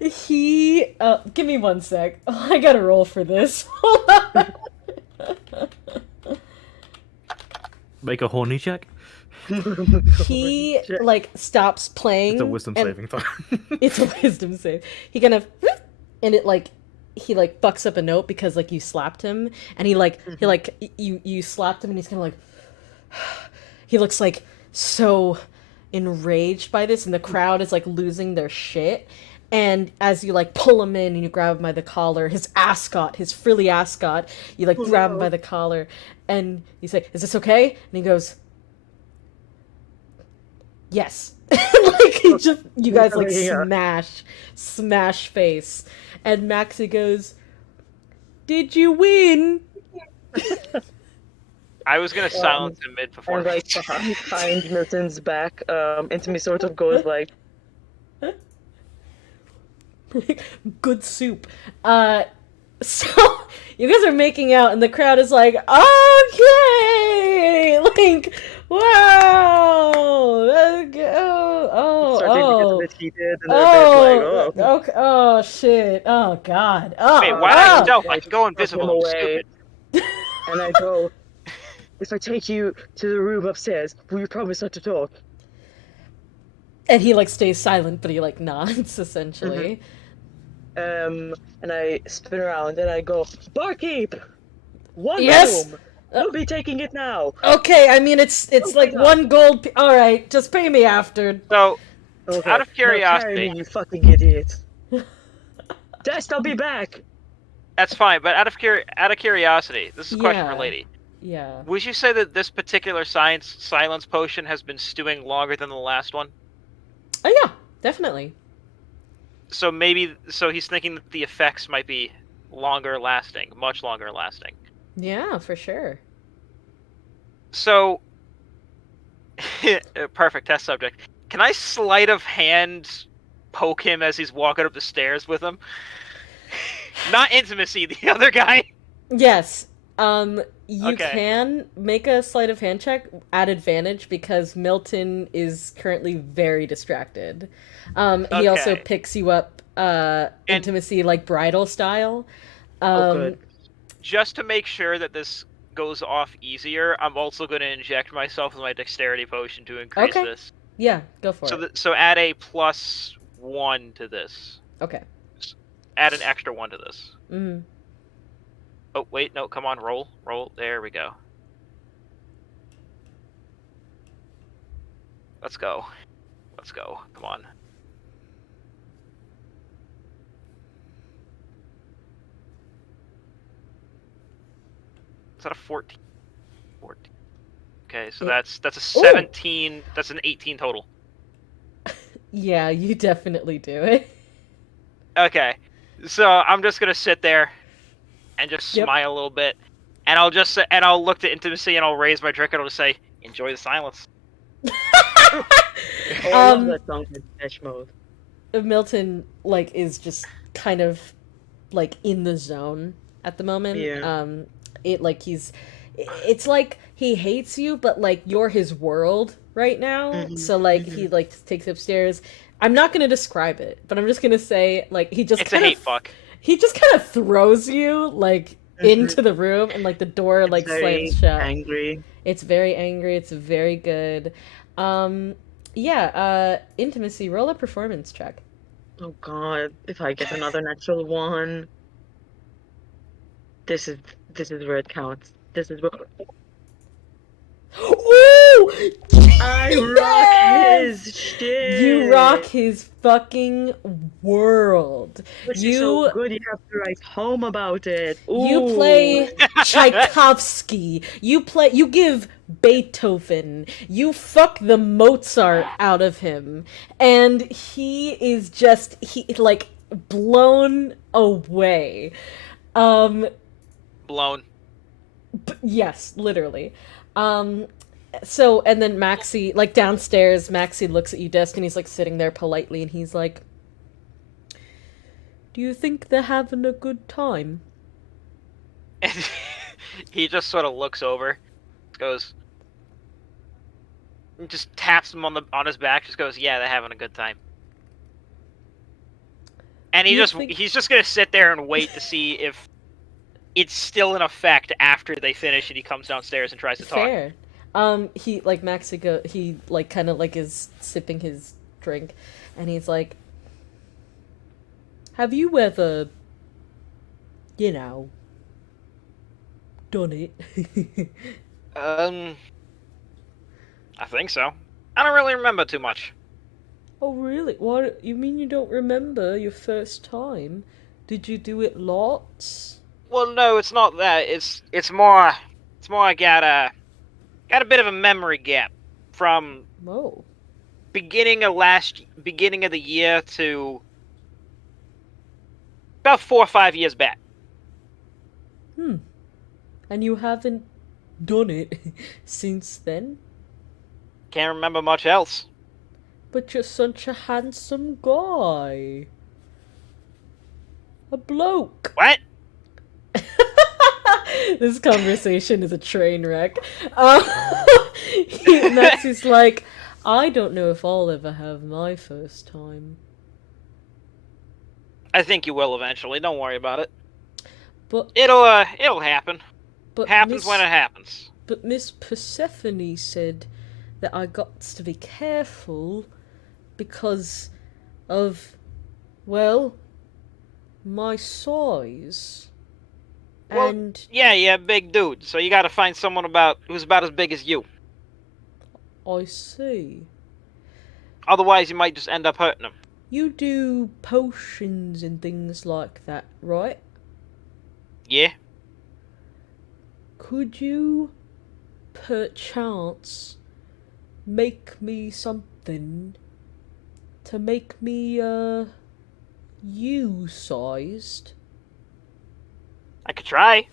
Give me 1 sec. Oh, I gotta roll for this. Make a horny check. He like stops playing. It's a wisdom saving throw. It's a wisdom save. He kind of, and it like, he like fucks up a note because like you slapped him, and he you slapped him, and he's kind of like, he looks like so enraged by this, and the crowd is like losing their shit, And as you like pull him in and you grab him by the collar, his ascot, his frilly ascot, you like grab him by the collar, and you say, "Is this okay?" And he goes, "Yes." Like he just, you guys like smash face, and Maxie goes, "Did you win?" I was gonna silence him mid And performance. like behind Milton's back, Intimacy sort of goes like, Good soup. So you guys are making out, and the crowd is like, "Okay, like, wow, let's go." starting to get a bit heated, and they're oh, a bit like, okay, oh shit, oh god, oh, Wait, why not oh. stealth? I can go Knock him invisible. I'm away. stupid. And I go, if I take you to the room upstairs, will you promise not to talk? And he like stays silent, but he like nods essentially. And I spin around and I go, "Barkeep, one Yes. room. We'll be taking it now." Okay, I mean it's like God. 1 gold. All right, just pay me after. So, Okay. out of Now carry curiosity, me, you fucking idiot. Dest, I'll be back. that's fine. But out of curiosity, this is a question for Yeah. Lady. Yeah. Would you say that this particular silence potion has been stewing longer than the last one? Oh yeah, definitely. So he's thinking that the effects might be longer lasting, much longer lasting. Yeah, for sure. So, perfect test subject. Can I sleight of hand poke him as he's walking up the stairs with him? Not Intimacy, the other guy. Yes. You Okay. can make a sleight of hand check at advantage because Milton is currently very distracted. He also Okay. picks you up Intimacy like bridal style. Good. Just to make sure that this goes off easier, I'm also going to inject myself with my dexterity potion to increase Okay. this. Yeah, go for it. So add a +1 to this. Okay. Add an extra 1 to this. Mm-hmm. Oh, wait, no, come on, roll. There we go. Let's go. Come on. Is that a 14? 14. Okay, so Yeah. that's a 17. Ooh. That's an 18 total. Yeah, you definitely do it. Okay, so I'm just gonna sit there and just smile a little bit, and I'll look to Intimacy and I'll raise my drink and I'll just say, "Enjoy the silence." I love that song in Depeche Mode. Milton like is just kind of like in the zone at the moment. Yeah. It's like he hates you, but like you're his world right now. Mm-hmm. So like he like takes you upstairs. I'm not gonna describe it, but I'm just gonna say like he just it's a hate fuck. He just kind of throws you like into the room, and like the door like slams shut. Angry. It's very angry. It's very good. Intimacy. Roll a performance check. Oh god, if I get another natural 1. This is where it counts. This is where... Ooh! I rock his shit! You rock his fucking world. Which is so good you have to write home about it. Ooh. You play Tchaikovsky. You give Beethoven. You fuck the Mozart out of him. And he is just like blown away. Blown. Yes, literally. So, and then Maxie, like downstairs, Maxie looks at you, Desk, and he's like sitting there politely, and he's like, "Do you think they're having a good time?" And he just sort of looks over, goes, just taps him on his back, just goes, "Yeah, they're having a good time." And he's just gonna sit there and wait to see if it's still in effect after they finish, and he comes downstairs and tries to talk. Fair. He like Maxico. He like kind of like is sipping his drink, and he's like, "Have you ever, done it?" I think so. I don't really remember too much. Oh, really? What? You mean you don't remember your first time? Did you do it lots? Well, no, it's not that. It's more I got a bit of a memory gap from Oh. beginning of the year to about 4 or 5 years back. And you haven't done it since then? Can't remember much else. But you're such a handsome guy. A bloke. What? This conversation is a train wreck. Maxie's like, I don't know if I'll ever have my first time. I think you will eventually. Don't worry about it. But It'll happen. but Happens when it happens. But Miss Persephone said that I got to be careful because of, well, my size. Well, And yeah, big dude. So you got to find someone who's about as big as you. I see. Otherwise, you might just end up hurting them. You do potions and things like that, right? Yeah. Could you, perchance, make me something to make me, you-sized? I could try.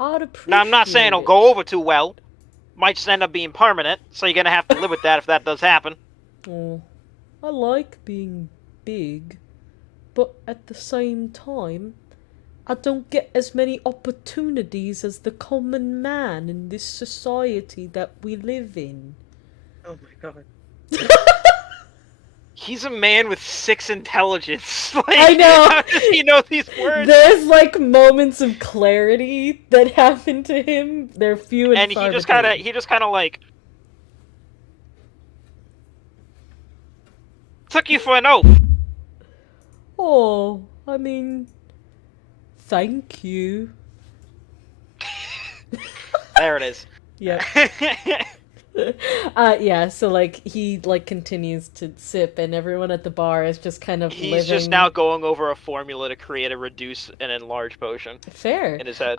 I'd appreciate Now, I'm not saying it'll it. go over too well. Might just end up being permanent, so you're gonna have to live with that if that does happen. Oh, I like being big, but at the same time, I don't get as many opportunities as the common man in this society that we live in. Oh my god. He's a man with 6 intelligence. Like, I know. How does he know these words? There's like moments of clarity that happen to him. They're few and far He just between. kind of like took you for an oath. Oh, I mean, thank you. There it is. Yep. Yeah, so like he like continues to sip and everyone at the bar is just kind of He's living just now going over a formula to create a reduce and enlarge potion fair. in his head.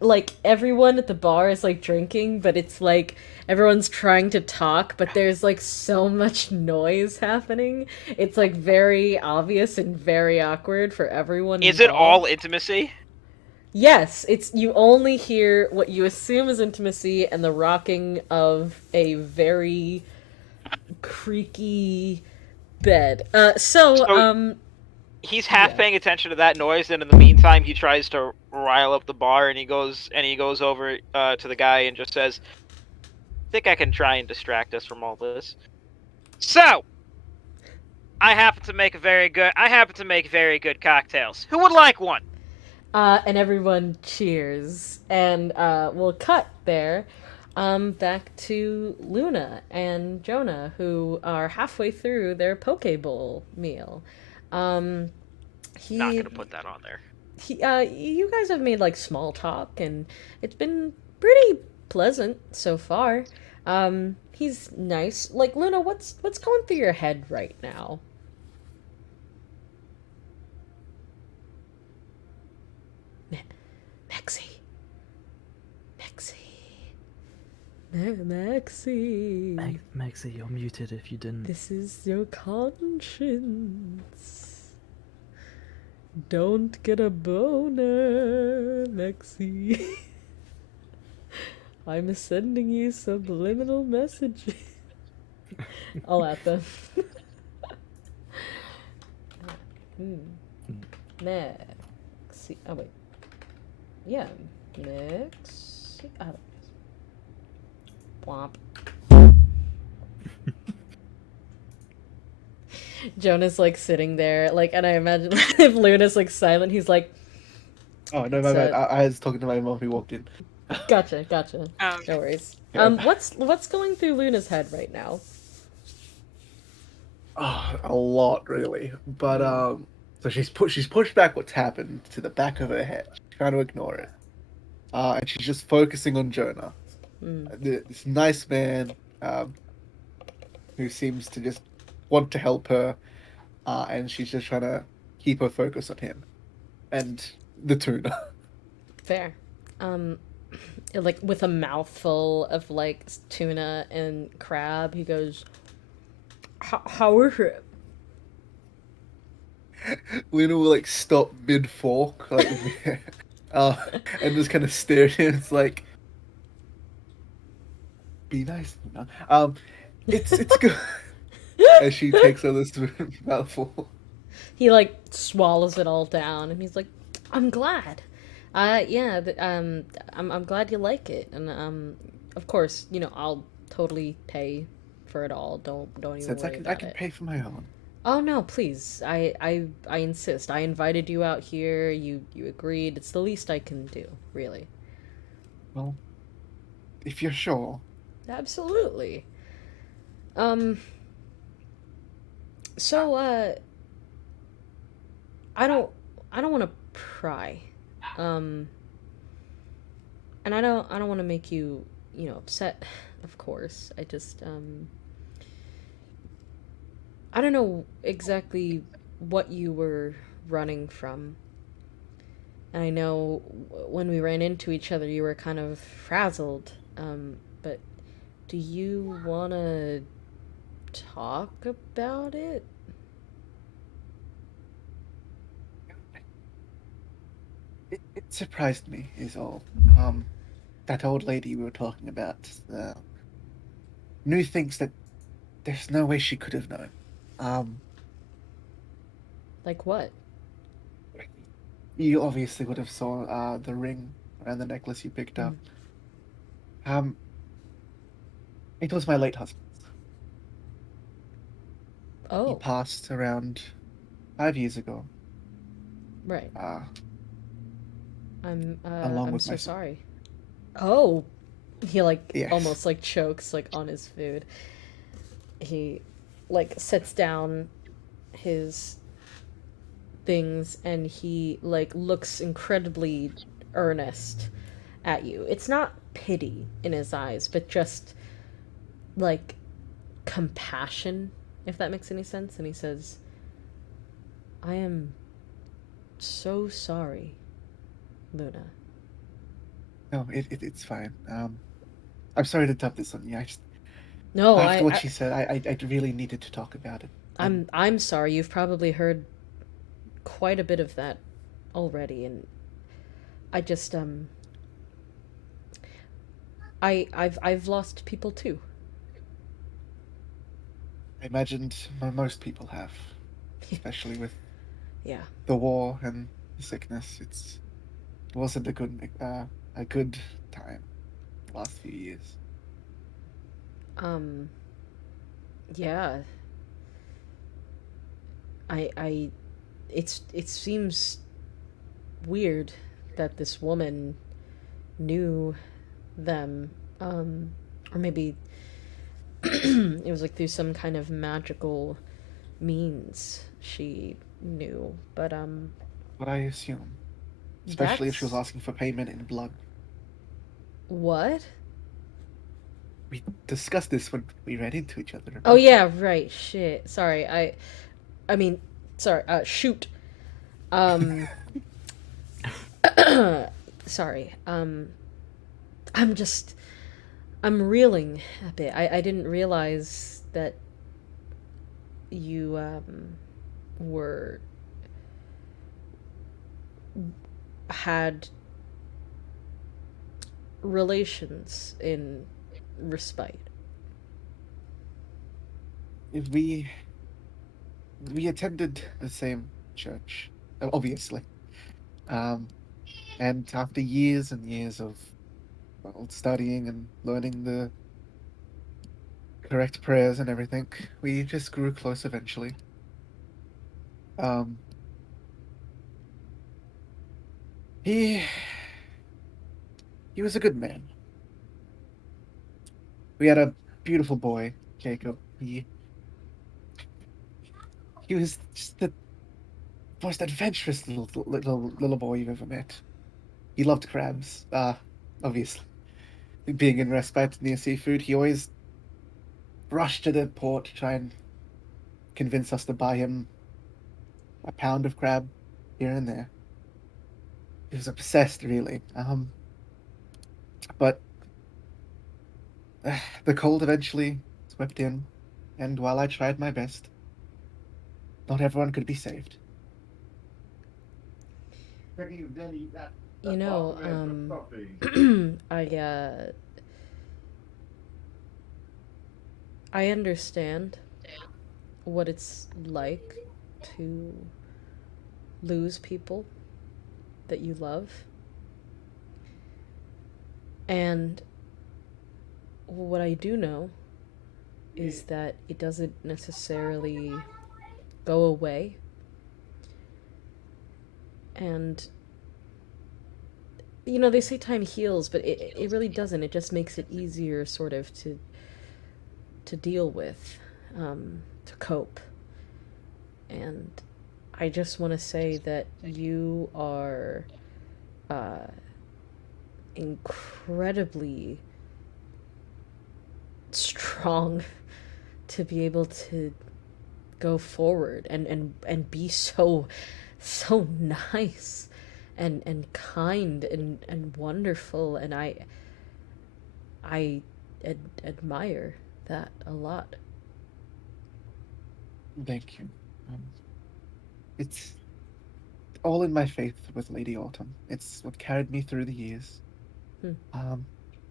Like everyone at the bar is like drinking, but it's like everyone's trying to talk, but there's like so much noise happening. It's like very obvious and very awkward for everyone Is it involved. all intimacy? Yes, it's you only hear what you assume is intimacy and the rocking of a very creaky bed. He's half Yeah. paying attention to that noise, and in the meantime, he tries to rile up the bar, and he goes over to the guy and just says, "I think I can try and distract us from all this." So, I happen to make very good cocktails. Who would like one? And everyone cheers. And we'll cut there back to Luna and Jonah, who are halfway through their Poke Bowl meal. Not gonna put that on there. You guys have made like small talk, and it's been pretty pleasant so far. He's nice. Like Luna, what's going through your head right now? Maxie. Maxie, you're muted if you didn't. This is your conscience. Don't get a boner, Maxie. I'm sending you subliminal messages. I'll at them. Maxie. Oh, wait. Yeah, Maxie. Oh, Womp. Jonah's like sitting there, like, and I imagine if Luna's like silent, he's like, Oh no, my bad. I was talking to my mom who walked in. Gotcha. Oh. No worries. Yeah. What's going through Luna's head right now? Oh, a lot really. But so she's pushed back what's happened to the back of her head. She's trying to ignore it. And she's just focusing on Jonah. This nice man. who seems to just want to help her, and she's just trying to keep her focus on him and the tuna. Fair. Like with a mouthful of like tuna and crab, he goes, "How is it?" Luna will like stop mid fork, like, uh, and just kind of stare at him. It's like, be nice, Luna. It's good. As she takes on this mouthful. He like swallows it all down, and he's like, "I'm glad. Yeah. I'm glad you like it, and of course, I'll totally pay for it all. Don't even Says worry I about can it." pay for my own. Oh no, please. I insist. I invited you out here. You agreed. It's the least I can do, really. Well, if you're sure. Absolutely. Um. So I don't want to pry. Um. And I don't want to make you, upset, of course. I don't know exactly what you were running from. And I know when we ran into each other, you were kind of frazzled. But do you want to talk about it? It surprised me, is all. That old lady we were talking about knew things that there's no way she could have known. Um, Like what? you obviously would have saw the ring around the necklace you picked up. Um, it was my late husband's. He Oh, passed around 5 years ago. right. Uh, I'm along I'm with so my son. sorry. Oh, he like Yes. almost like chokes like on his food. He like sets down his things and he like looks incredibly earnest at you. It's not pity in his eyes, but just like compassion, if that makes any sense. And he says, "I am so sorry, Luna." No, it's fine. I'm sorry to dump this on you. I just No, after what she said, I really needed to talk about it. And I'm sorry. You've probably heard quite a bit of that already, and I just I've lost people too. I imagined most people have, especially with Yeah. the war and the sickness. It wasn't a good time the last few years. Um yeah. I it seems weird that this woman knew them, or maybe it was like through some kind of magical means she knew, but What I assume, especially if she was that's asking for payment in blood. what. We discussed this when we ran into each other. Oh Remember? yeah, right. Shit. Sorry. I mean, sorry. Shoot. Um. Sorry. I'm just. I'm reeling a bit. I didn't realize that you were had relations in respite. If we attended the same church, obviously. Um, and after years and years of studying and learning the correct prayers and everything, we just grew close eventually. Um, he he was a good man. We had a beautiful boy, Jacob. He was just the most adventurous little boy you've ever met. He loved crabs. Obviously, being in respite near seafood, he always rushed to the port to try and convince us to buy him a pound of crab here and there. He was obsessed, really. But the cold eventually swept in, and while I tried my best, not everyone could be saved. You know, I understand what it's like to lose people that you love. And what I do know is that it doesn't necessarily go away. And you know, they say time heals, but it really doesn't. It just makes it easier sort of to deal with, to cope. And I just want to say that you are incredibly strong to be able to go forward and be so nice and kind and wonderful, and I admire that a lot. Thank you. It's all in my faith with Lady Autumn. It's what carried me through the years.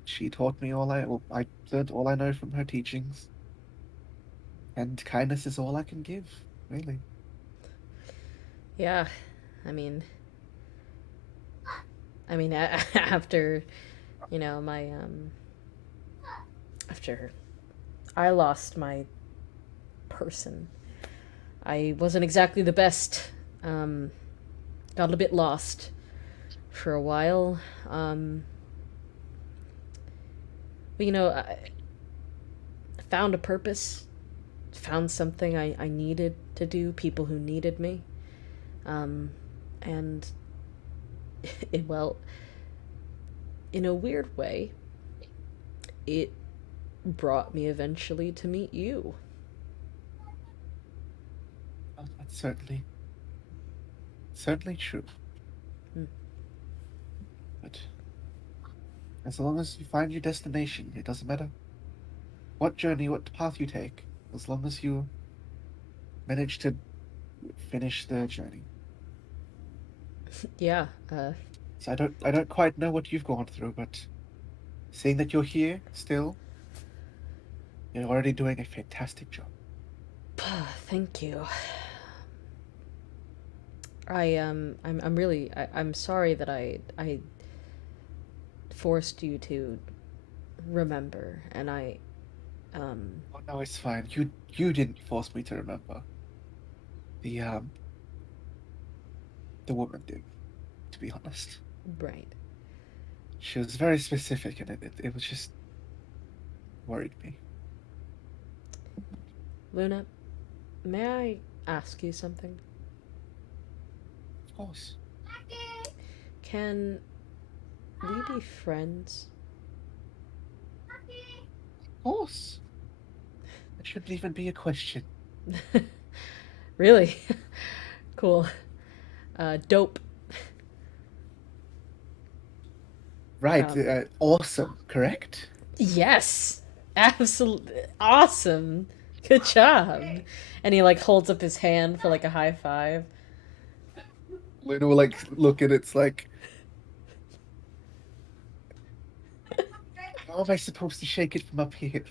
She taught me I learned all I know from her teachings. And kindness is all I can give, really. Yeah, I mean, after, you know, after I lost my person, I wasn't exactly the best. Got a bit lost for a while. But, you know, I found a purpose, found something I needed to do, people who needed me. And, well, in a weird way, it brought me eventually to meet you. Oh, that's certainly true. But as long as you find your destination, it doesn't matter what journey, what path you take, as long as you manage to finish the journey. Yeah. So I don't quite know what you've gone through, but seeing that you're here still, you're already doing a fantastic job. Thank you. I'm really I'm sorry that I forced you to remember, and Oh no, it's fine. You didn't force me to remember. The woman did, to be honest. Right. She was very specific, and it was just worried me. Luna, may I ask you something? Of course. Can we be friends? Of course. That shouldn't even be a question. Really? Cool. Dope. Right. Awesome. Correct. Yes. Absolutely awesome. Good job. And he like holds up his hand for like a high five. Luna will like look at it's like, how am I supposed to shake it from up here?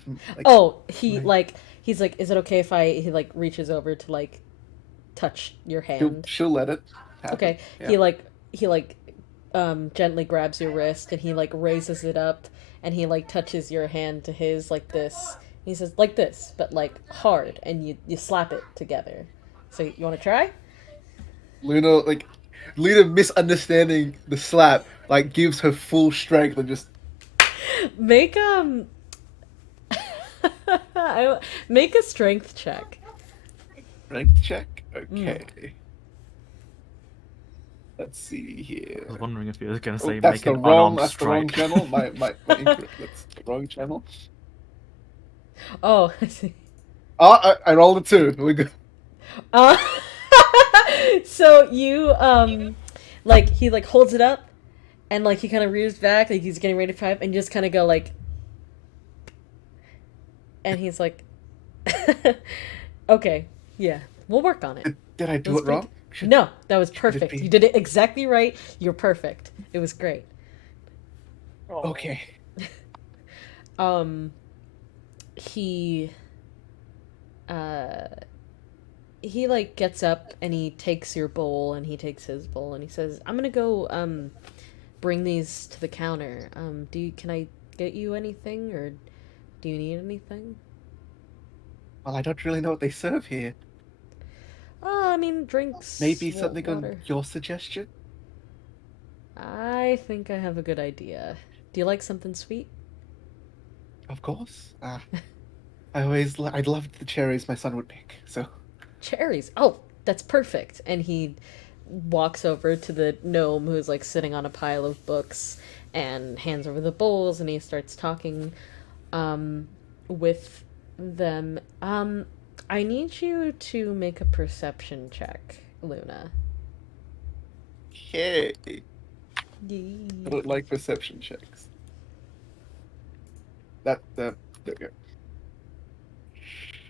He's like, is it okay if he like reaches over to like touch your hand? She'll let it happen. Okay. Yeah. He gently grabs your wrist and he like raises it up and he like touches your hand to his like this. He says like this, but like hard, and you slap it together. So you want to try? Luna misunderstanding the slap like gives her full strength and just make make a strength check. Strength check? Okay. Let's see here. I was wondering if you were going to say that's make an wrong, unarmed that's strike. the wrong channel. My incorrect. That's the wrong channel. Oh, I see. Oh, I rolled a 2. We go. Uh, so you like he like holds it up, and like he kind of rears back, like he's getting ready to pipe, and you just kind of go like, and he's like, okay, yeah, we'll work on it. Did I do Let's it wrong? No, that was should it perfect. be- You did it exactly right. You're perfect. It was great. Okay. Um, he, uh, he like gets up and he takes your bowl and he takes his bowl and he says, "I'm gonna go bring these to the counter. Can I get you anything or do you need anything?" Well, I don't really know what they serve here. Oh, I mean, drinks, Maybe something on water. your suggestion? I think I have a good idea. Do you like something sweet? Of course. I loved the cherries my son would pick, so... Cherries. Oh, that's perfect. And he walks over to the gnome who's like sitting on a pile of books and hands over the bowls and he starts talking with them. I need you to make a perception check, Luna. Okay. Yay. I don't like perception checks. There we go.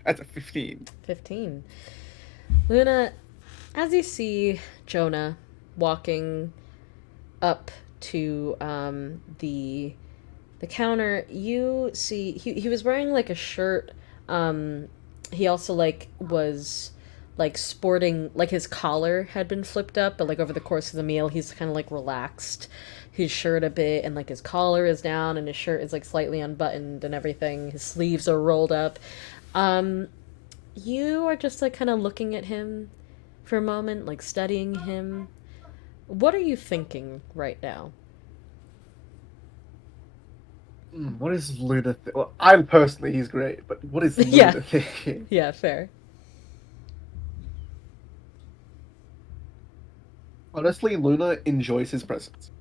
That's a 15. 15. Luna, as you see Jonah walking up to the counter, you see he was wearing like a shirt. He also like was like sporting, like his collar had been flipped up, but like over the course of the meal he's kind of like relaxed his shirt a bit, and like his collar is down and his shirt is like slightly unbuttoned and everything. His sleeves are rolled up. You are just like kind of looking at him for a moment, like studying him. What are you thinking right now? What is Luna Well, I'm personally, he's great, but what is Luna Yeah. thinking? Yeah, fair. Honestly, Luna enjoys his presence.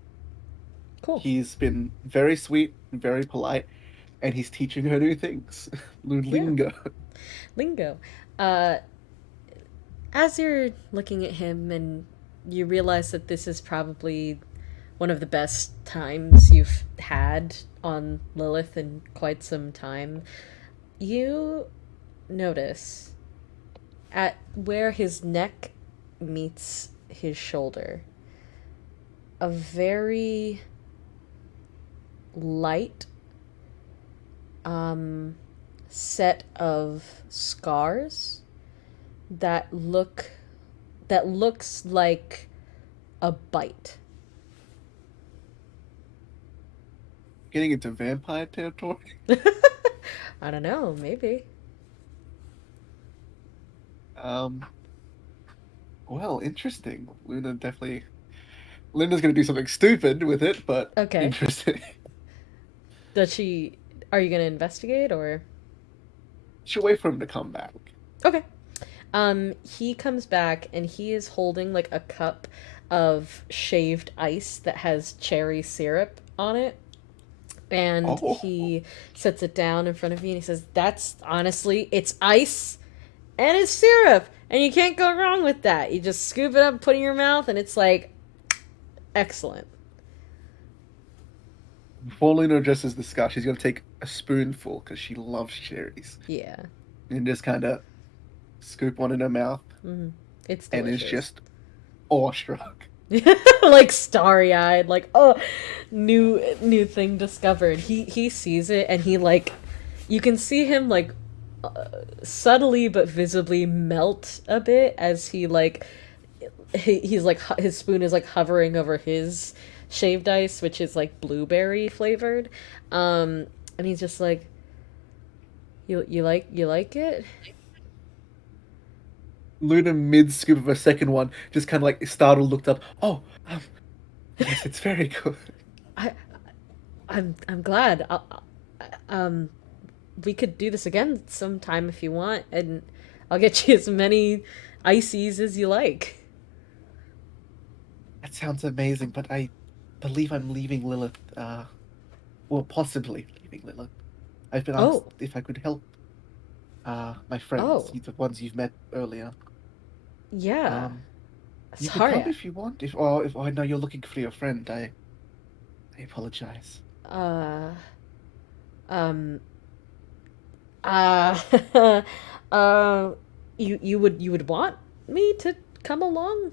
Cool. He's been very sweet, very polite, and he's teaching her new things. Lingo. Lingo. Uh, as you're looking at him and you realize that this is probably one of the best times you've had on Lilith in quite some time, you notice at where his neck meets his shoulder a very light set of scars that looks like a bite. Getting into vampire territory? I don't know, maybe. Well, interesting. Linda's gonna do something stupid with it, but Okay. interesting. Are you gonna investigate or? She'll wait for him to come back. Okay. He comes back and he is holding like a cup of shaved ice that has cherry syrup on it. And he sets it down in front of you and he says, "That's honestly, it's ice and it's syrup. And you can't go wrong with that. You just scoop it up, put it in your mouth, and it's like excellent." Before Luna addresses the scar, she's gonna take a spoonful because she loves cherries. Yeah. And just kind of scoop one in her mouth. Mm-hmm. It's delicious. And is just awestruck. Like starry-eyed, like, oh, new thing discovered. He sees it and he like, you can see him like subtly but visibly melt a bit as he like he's like his spoon is like hovering over his shaved ice, which is like blueberry flavored, and he's just like, you like it? Luna, mid scoop of a second one, just kind of like startled, looked up. Oh, yes, it's very good. I'm glad. We could do this again sometime if you want, and I'll get you as many ices as you like. That sounds amazing, but I believe I'm leaving Lilith. Well, possibly leaving Lilith. I've been asked if I could help my friends, Oh. the ones you've met earlier. Yeah. You can come Sorry. if you want. If I know you're looking for your friend, I apologize. Um uh you would want me to come along?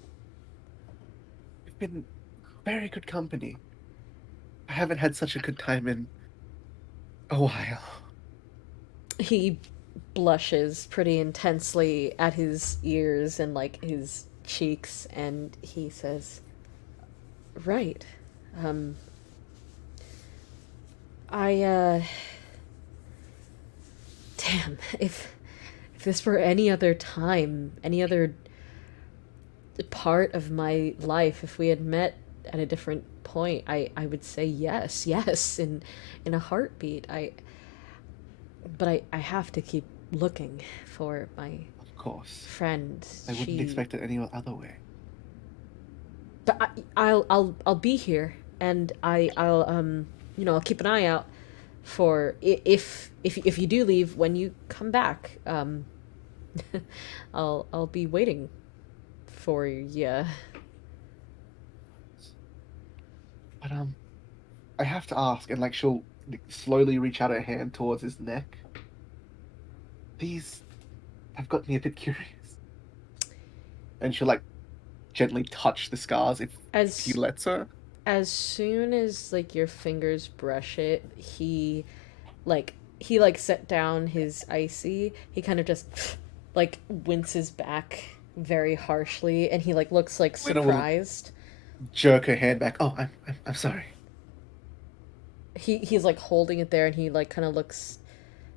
You've been very good company. I haven't had such a good time in a while. He blushes pretty intensely at his ears and like his cheeks, and he says, "Right. Um I damn, if this were any other time, any other part of my life, if we had met at a different point, I would say yes, yes, in a heartbeat. But I have to keep looking for my Of course. friend. I wouldn't expect it any other way. But I'll be here, and I'll I'll keep an eye out for if you do leave when you come back. I'll be waiting for you. But I have to ask, and like she'll slowly reach out her hand towards his neck. These have got me a bit curious. And she'll like gently touch the scars if he As lets her. as soon as like your fingers brush it, he set down his icy. He kind of just like winces back very harshly, and he like looks like Lena will surprised. jerk her hand back. Oh, I'm sorry. He's like holding it there, and he like kind of looks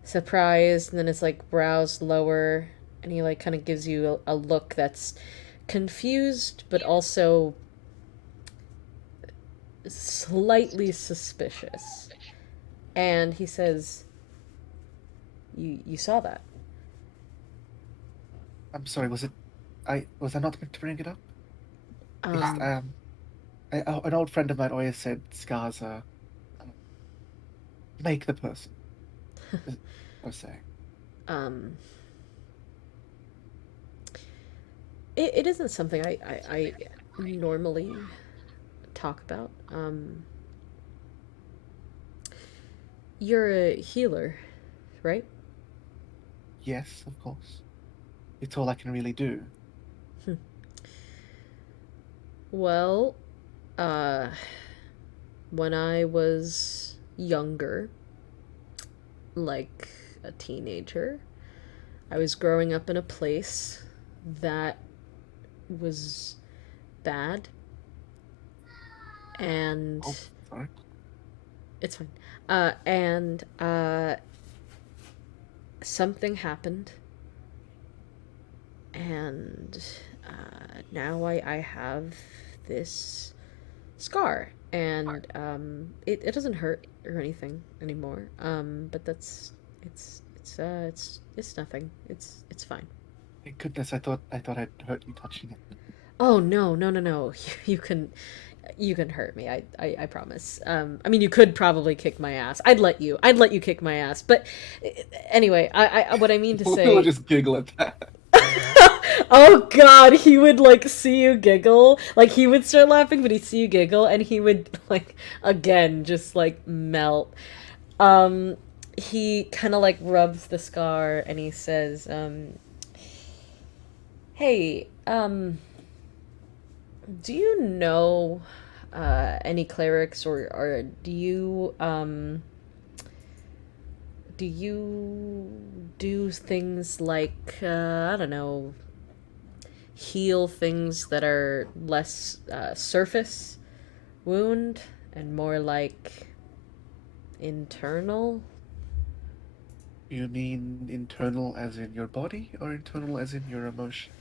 surprised, and then his like brows lower, and he like kind of gives you a look that's confused but also slightly suspicious. And he says, you saw that? I'm sorry. Was I not meant to bring it up? Just, Um, an old friend of mine always said scars make the person. I was saying. um, it isn't something I normally talk about. You're a healer, right? Yes, of course. It's all I can really do. Well, uh, when I was younger, like a teenager, I was growing up in a place that was bad, and Oh, sorry. it's fine. And something happened, and now I have this scar, and it doesn't hurt or anything anymore. But it's nothing. It's fine. Thank goodness, I thought I'd hurt you touching it. Oh no, no, no, no. You can hurt me. I promise. I mean, you could probably kick my ass. I'd let you kick my ass. But anyway, I what I mean to We'll say. just giggle at that. Oh god, he would like see you giggle. Like he would start laughing, but he'd see you giggle, and he would like again just like melt. Um, he kind of like rubs the scar, and he says, "Hey, do you know any clerics, or do you do things like I don't know, heal things that are less surface wound and more like internal?" You mean internal as in your body, or internal as in your emotion?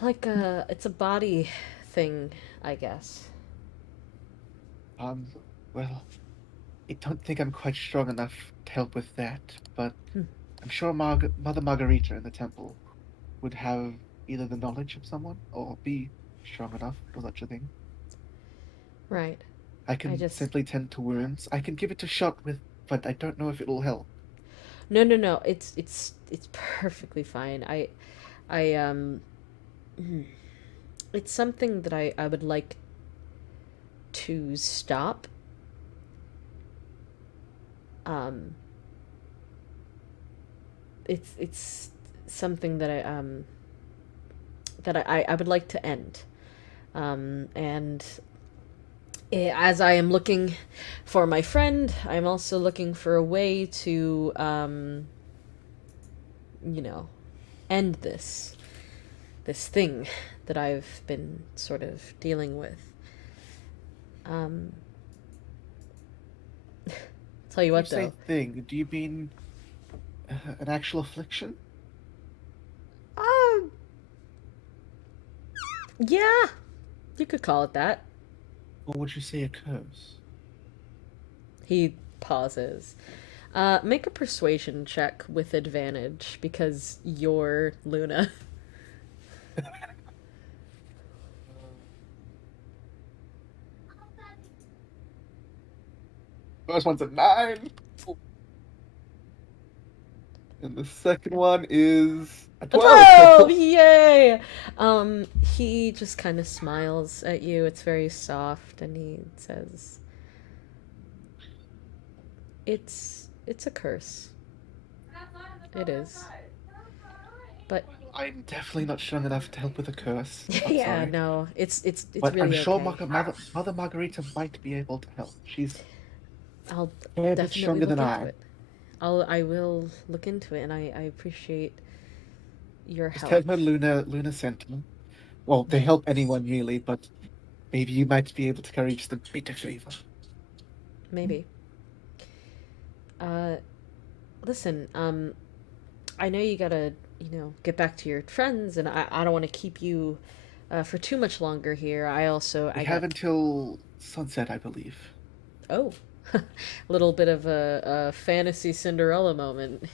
Like it's a body thing, I guess. Well, I don't think I'm quite strong enough to help with that, but Hmm. I'm sure Mother Margarita in the temple would have either the knowledge of someone or be strong enough for such a thing. Right. I I can just simply tend to wounds. I can give it a shot with, but I don't know if it'll help. No. It's perfectly fine. I it's something that I would like to stop. Um, it's something that I would like to end. And as I am looking for my friend, I'm also looking for a way to, you know, end this thing that I've been sort of dealing with. Um, tell you You what, say though. thing. Do you mean an actual affliction? Um, yeah, you could call it that. Or would you say a curse? He pauses. Make a persuasion check with advantage because you're Luna. First one's a 9. And the second one is a 12. 12! Yay! He just kind of smiles at you. It's very soft, and he says, It's a curse. It is. But I'm definitely not strong enough to help with a curse. I'm yeah, sorry. no, it's But I'm really sure okay. Mother Margarita might be able to help. She's I'll a bit definitely stronger look than into I. it. I will look into it, and I appreciate your Just tell help. her Luna sent me. Well, they help anyone really, but maybe you might be able to carry just a bit of favor. Maybe. Uh, listen, I know you gotta, get back to your friends, and I don't want to keep you for too much longer here. We I have got, until sunset, I believe. oh, a little bit of a fantasy Cinderella moment,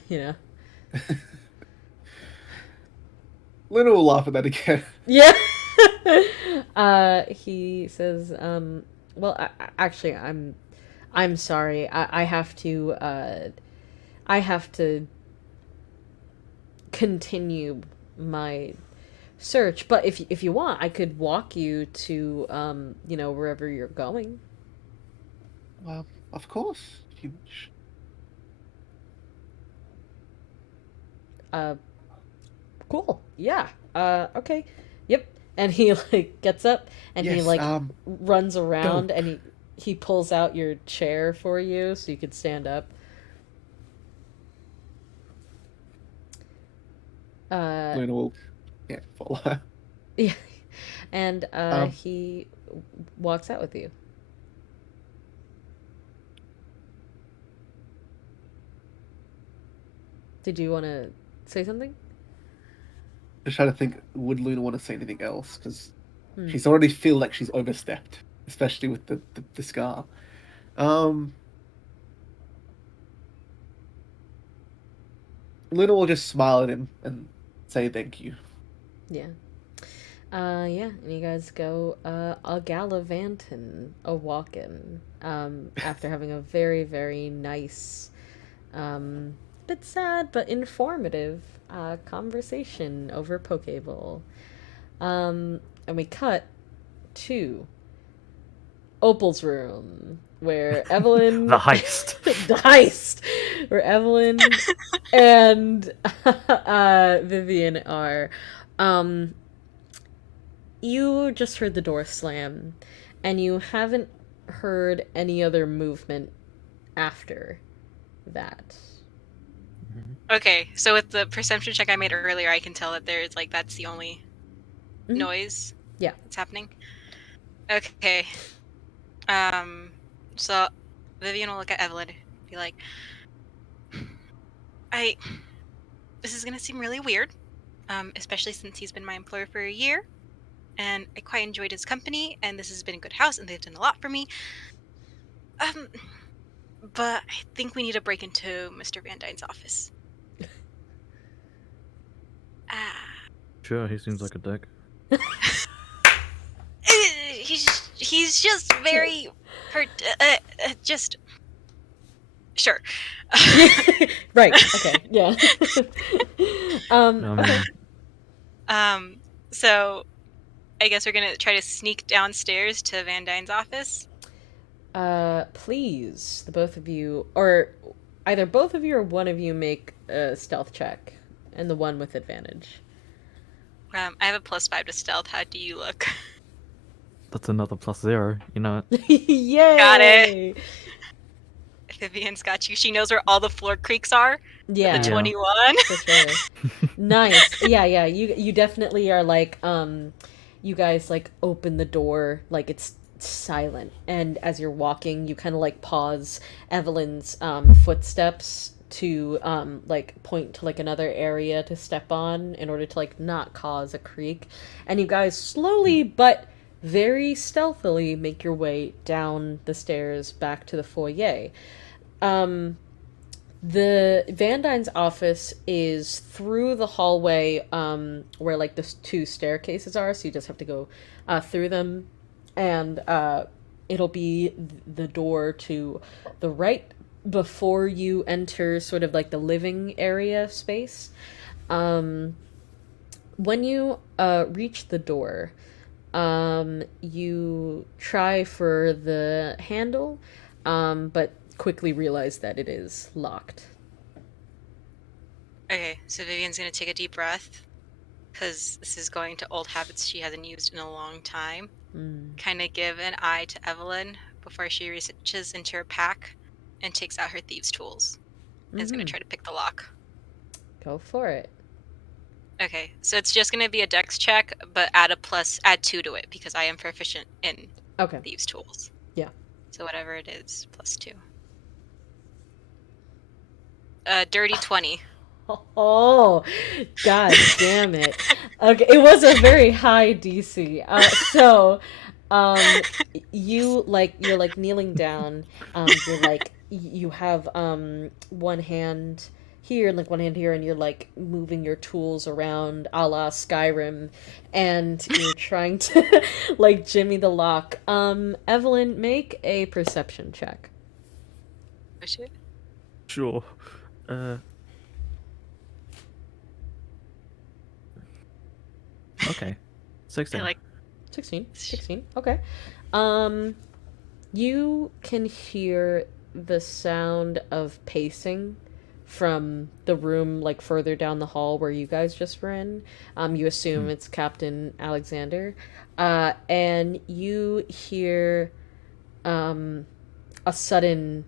Luna will laugh at that again. Yeah. He says, well, actually, I'm sorry. I have to continue my search, but if you want, I could walk you to, wherever you're going. Well, of course, if you wish. Uh, cool. Yeah. Okay. Yep. And he like gets up and he Yes, like runs go. around and he pulls out your chair for you so you could stand up. Luna will, follow her. Yeah. And Um, he walks out with you. Did you want to say something? just trying to think, would Luna want to say anything else? Because Hmm. she's already feel like she's overstepped, especially with the scar. Um, Luna will just smile at him and say thank you. Yeah. Yeah, and you guys go a gallivantin, a walkin', after having a very, very nice, bit sad but informative conversation over Pokeball. And we cut to Opal's room, where Evelyn The heist. the heist, where Evelyn and Vivian are. You just heard the door slam, and you haven't heard any other movement after that. Okay, so with the perception check I made earlier, I can tell that there's like that's the only noise. Yeah. That's happening. Okay. So Vivian will look at Evelyn and be like, this is gonna seem really weird, especially since he's been my employer for a year, and I quite enjoyed his company, and this has been a good house, and they've done a lot for me. But I think we need to break into Mr. Van Dyne's office. Sure, he seems like a dick. He's just very just Sure. Right. Okay. Yeah. Okay. So I guess we're gonna try to sneak downstairs to Van Dyne's office. Please, the both of you, or either both of you or one of you, make a stealth check, and the one with advantage. I have a +5 to stealth. How do you look? That's another +0. You know it. Yay! Got it. Vivian's got you. She knows where all the floor creaks are. Yeah. The Yeah. 21. For sure. Nice. Yeah. You definitely are like you guys like open the door, like it's silent, and as you're walking you kind of like pause Evelyn's footsteps to like point to like another area to step on in order to like not cause a creak, and you guys slowly but very stealthily make your way down the stairs back to the foyer. The Van Dyne's office is through the hallway where like the two staircases are, so you just have to go through them, and it'll be the door to the right before you enter sort of like the living area space. When you reach the door, you try for the handle, but quickly realize that it is locked. Okay, so Vivian's gonna take a deep breath because this is going to old habits she hasn't used in a long time. Kind of give an eye to Evelyn before she reaches into her pack and takes out her thieves' tools. And is gonna try to pick the lock. Go for it. Okay, so it's just gonna be a dex check, but add 2 to it because I am proficient in thieves' tools. Yeah. So whatever it is, +2. Dirty 20. Oh, god damn it. Okay, it was a very high DC. You like you're like kneeling down. You're like you have one hand here and like one hand here, and you're like moving your tools around a la Skyrim, and you're trying to like jimmy the lock. Evelyn, make a perception check. Oh shit. Sure. Okay. 16. I like 16. Okay. You can hear the sound of pacing from the room like further down the hall where you guys just were in. You assume it's Captain Alexander. And you hear a sudden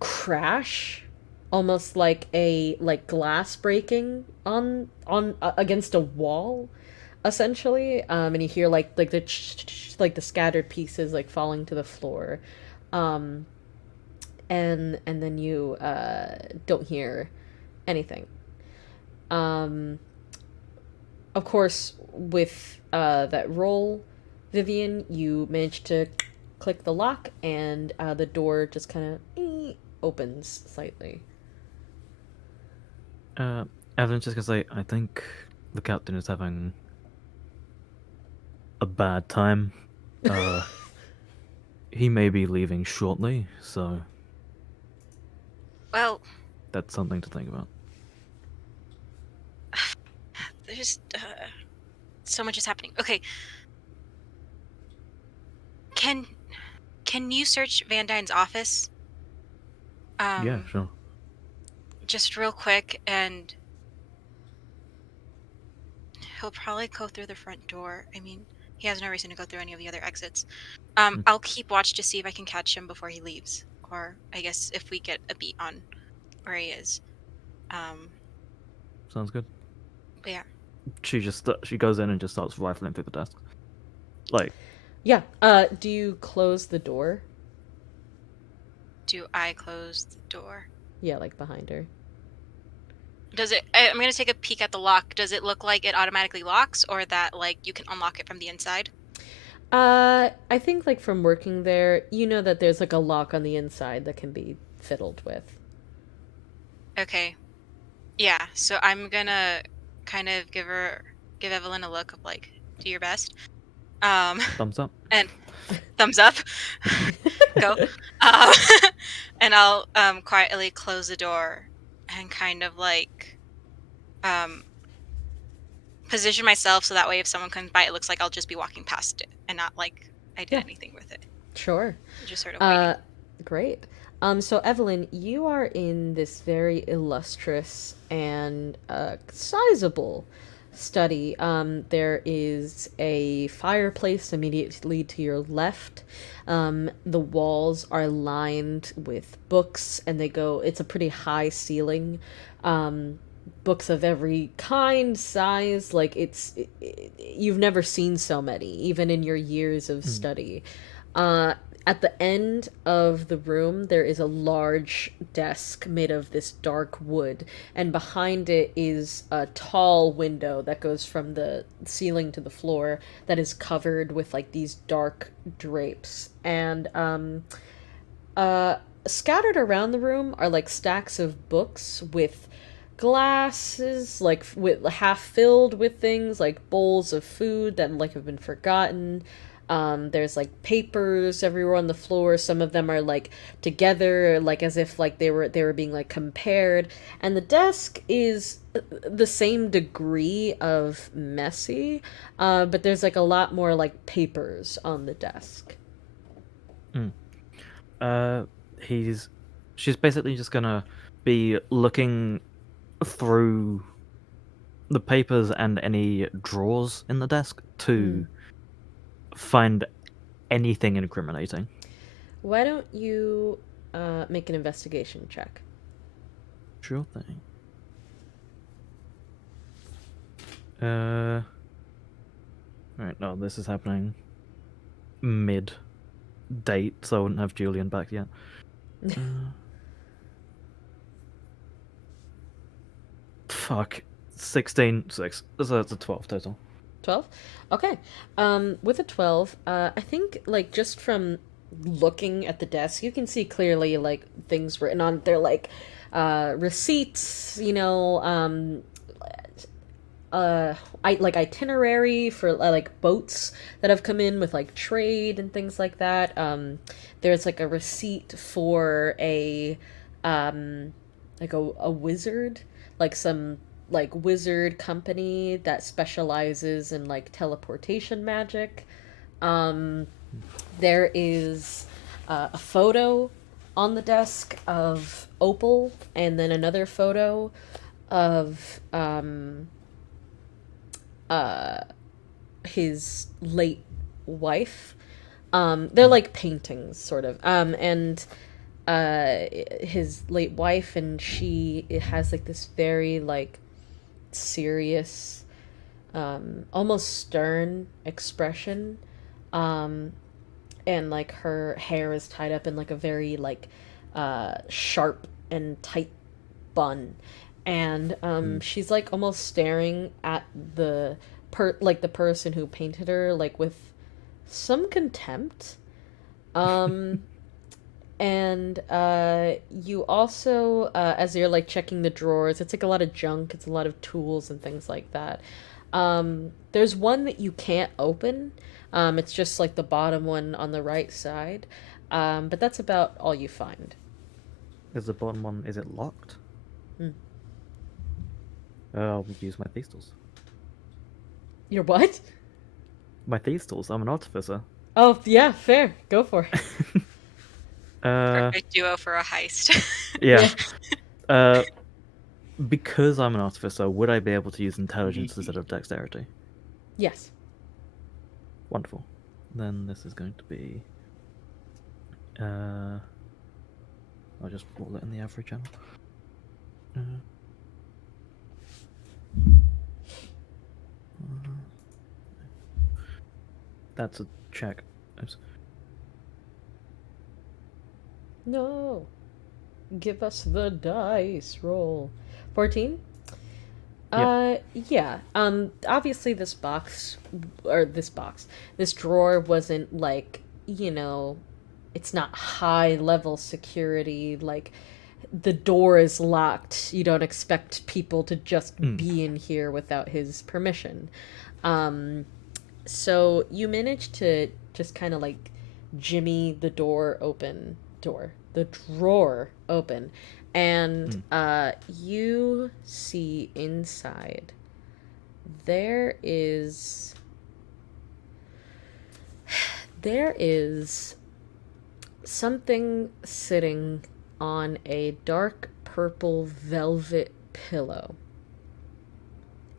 crash, almost like a glass breaking on against a wall, essentially. And you hear like the scattered pieces like falling to the floor, and then you don't hear anything. Of course, with that roll, Vivian, you managed to click the lock, and the door just kind of opens slightly. Evelyn's just gonna say, I think the captain is having a bad time. He may be leaving shortly, so well, that's something to think about. there's so much is happening. Okay. Can you search Van Dyne's office? Yeah, sure. Just real quick, and he'll probably go through the front door. I mean, he has no reason to go through any of the other exits. I'll keep watch to see if I can catch him before he leaves, or I guess if we get a beat on where he is. Sounds good. But yeah. She goes in and just starts rifling through the desk. Like, yeah. Do you close the door? Do I close the door? Yeah, like behind her. Does it? I'm gonna take a peek at the lock. Does it look like it automatically locks, or that like you can unlock it from the inside? I think like from working there, you know that there's like a lock on the inside that can be fiddled with. Okay. Yeah, so I'm gonna kind of give Evelyn a look of like, do your best. Thumbs up. And thumbs up. Go. And I'll quietly close the door and kind of like position myself so that way if someone comes by, it looks like I'll just be walking past it and not like I did anything with it. Sure. Just sort of waiting. Great. So Evelyn, you are in this very illustrious and sizable study. There is a fireplace immediately to your left. The walls are lined with books, and it's a pretty high ceiling. Books of every kind, size. Like you've never seen so many, even in your years of study. At the end of the room, there is a large desk made of this dark wood, and behind it is a tall window that goes from the ceiling to the floor that is covered with like these dark drapes. And scattered around the room are like stacks of books with glasses like with half filled with things like bowls of food that like have been forgotten. There's like papers everywhere on the floor. Some of them are like together, like as if like they were being like compared. And the desk is the same degree of messy, but there's like a lot more like papers on the desk. She's basically just gonna be looking through the papers and any drawers in the desk to find anything incriminating. Why don't you make an investigation check? Sure thing. Right, no, this is happening mid-date, so I wouldn't have Julian back yet. Fuck. 16, 6. So that's a 12 total. 12? Okay. With a 12, I think, like, just from looking at the desk, you can see clearly, like, things written on there, like, receipts, you know, like itinerary for like boats that have come in with like trade and things like that. There's like a receipt for like a wizard, like some like wizard company that specializes in like teleportation magic. There is a photo on the desk of Opal, and then another photo of his late wife. They're like paintings, sort of. And his late wife, and it has like this very like serious, almost stern expression. And like her hair is tied up in like a very like sharp and tight bun. And she's like almost staring at the the person who painted her like with some contempt. And you also as you're like checking the drawers, it's like a lot of junk, it's a lot of tools and things like that. There's one that you can't open. It's just like the bottom one on the right side. But that's about all you find. Is the bottom one, is it locked? I'll use my thieves tools. Your what? My thieves tools. I'm an artificer. Oh yeah, fair. Go for it. Perfect duo for a heist. Yeah. Because I'm an artificer, would I be able to use intelligence instead of dexterity? Yes. Wonderful. Then this is going to be... I'll just roll it in the average channel. That's a check. Oops. No. Give us the dice roll. 14? Yep. Yeah. Obviously this drawer wasn't like, you know, it's not high level security. Like, the door is locked. You don't expect people to just be in here without his permission. So you manage to just kind of like jimmy the drawer open, and you see inside there is something sitting on a dark purple velvet pillow.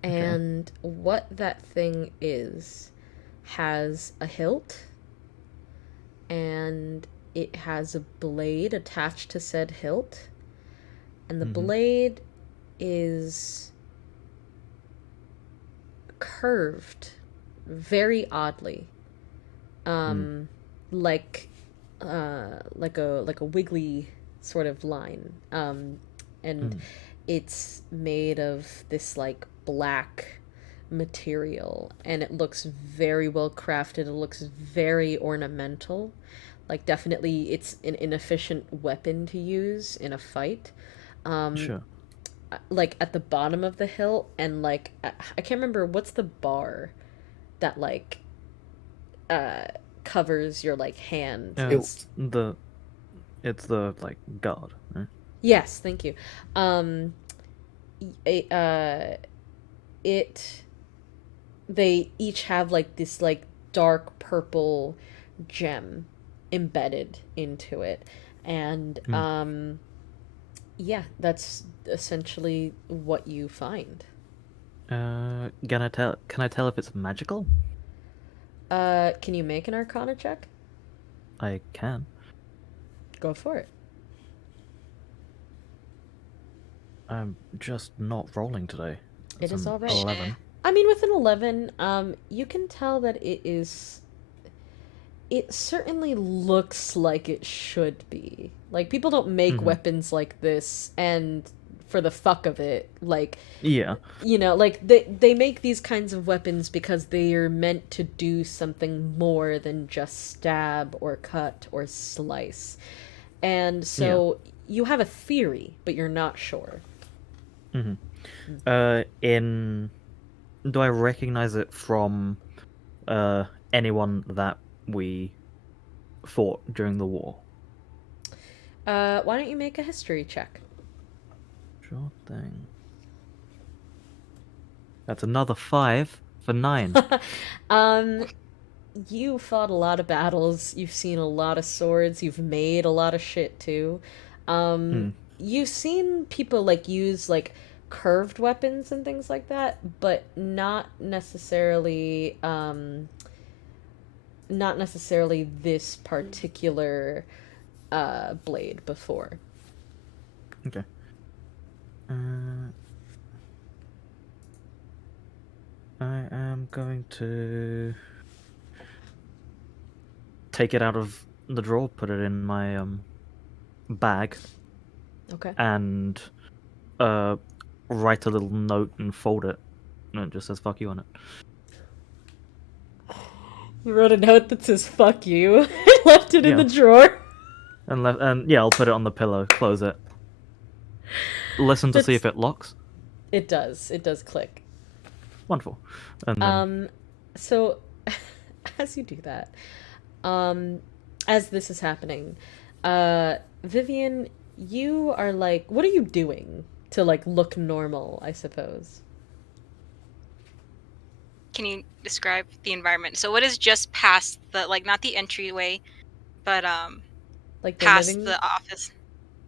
And what that thing is has a hilt, and it has a blade attached to said hilt, and the blade is curved very oddly, like like a wiggly sort of line, and it's made of this like black material, and it looks very well crafted. It looks very ornamental. Like, definitely it's an inefficient weapon to use in a fight. Sure. Like at the bottom of the hilt, and like I can't remember what's the bar that like covers your like hand. Hilt. It's the like guard, right? Yes, thank you. Um, it, uh, it they each have like this like dark purple gem embedded into it, and yeah, that's essentially what you find. Can I tell if it's magical? Can you make an Arcana check? I can. Go for it. I'm just not rolling today. It is an all right. 11. I mean, with an 11, you can tell that it certainly looks like it should be. Like, people don't make weapons like this and for the fuck of it. Like, Yeah. you know, like they make these kinds of weapons because they are meant to do something more than just stab or cut or slice. And so you have a theory, but you're not sure. Do I recognize it from anyone that we fought during the war? Why don't you make a history check? Sure thing. That's another 5 for 9. You fought a lot of battles, you've seen a lot of swords, you've made a lot of shit too. You've seen people like use like curved weapons and things like that, but not necessarily this particular blade before. Okay. I am going to take it out of the drawer, put it in my bag, Okay. and write a little note and fold it, and it just says "fuck you" on it. You wrote a note that says "fuck you" and left it in the drawer. And yeah, I'll put it on the pillow, close it. Listen to see if it locks. It does. It does click. Wonderful. And then... So as you do that, as this is happening, Vivian, you are like, what are you doing to like look normal, I suppose? Can you describe the environment? So what is just past the, like, not the entryway, but like the past living... the office?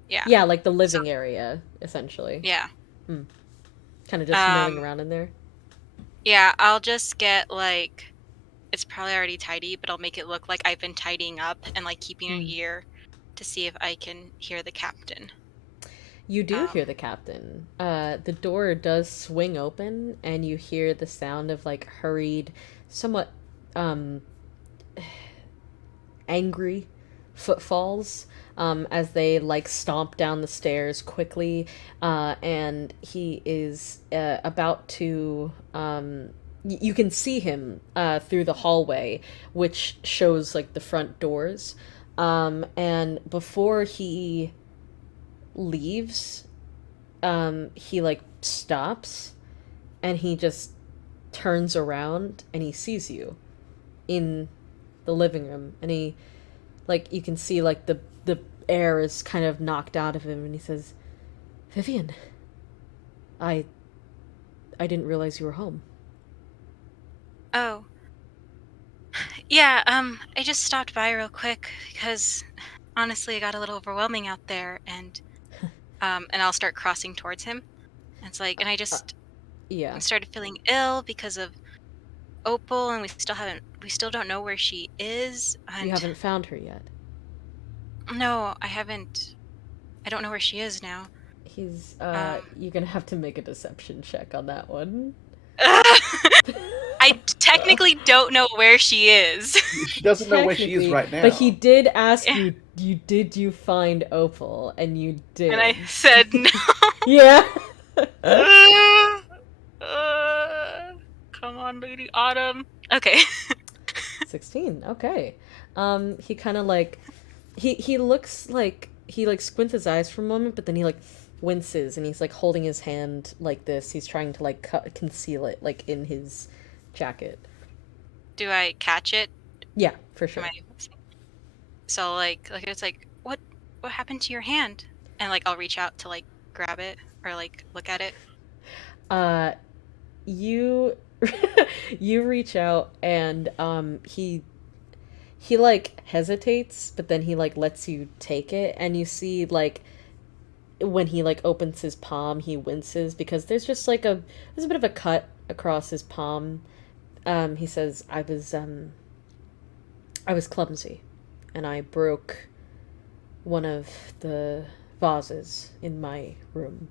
Yeah. Yeah, like the living area, essentially. Yeah. Kind of just milling around in there. Yeah, I'll just get like, it's probably already tidy, but I'll make it look like I've been tidying up and like keeping an ear to see if I can hear the captain. You do hear the captain. The door does swing open, and you hear the sound of like hurried, somewhat angry footfalls as they like stomp down the stairs quickly, and he is about to you can see him through the hallway, which shows like the front doors, and before he leaves, he like stops, and he just turns around and he sees you, in the living room, and he, like, you can see, like, the air is kind of knocked out of him, and he says, Vivian, I didn't realize you were home. Oh. Yeah, I just stopped by real quick because honestly, it got a little overwhelming out there, and I'll start crossing towards him. And it's like, and Yeah. I started feeling ill because of Opal, and we still don't know where she is. You And haven't found her yet. no, I haven't. I don't know where she is now. He's, you're gonna have to make a deception check on that one. I technically don't know where she is. She doesn't know where she is right now. But he did ask you, did you find Opal? And you did. And I said no. Yeah. Come on, Lady Autumn. Okay. 16, okay. He kind of like, he looks like, he like squints his eyes for a moment, but then he like winces, and he's like holding his hand like this. He's trying to like conceal it like in his jacket. Do I catch it? Yeah, for sure. So like it's like, what happened to your hand? And like I'll reach out to like grab it or like look at it. You you reach out, and he like hesitates, but then he like lets you take it, and you see like when he like opens his palm, he winces because there's just like there's a bit of a cut across his palm. He says, I was clumsy, and I broke one of the vases in my room.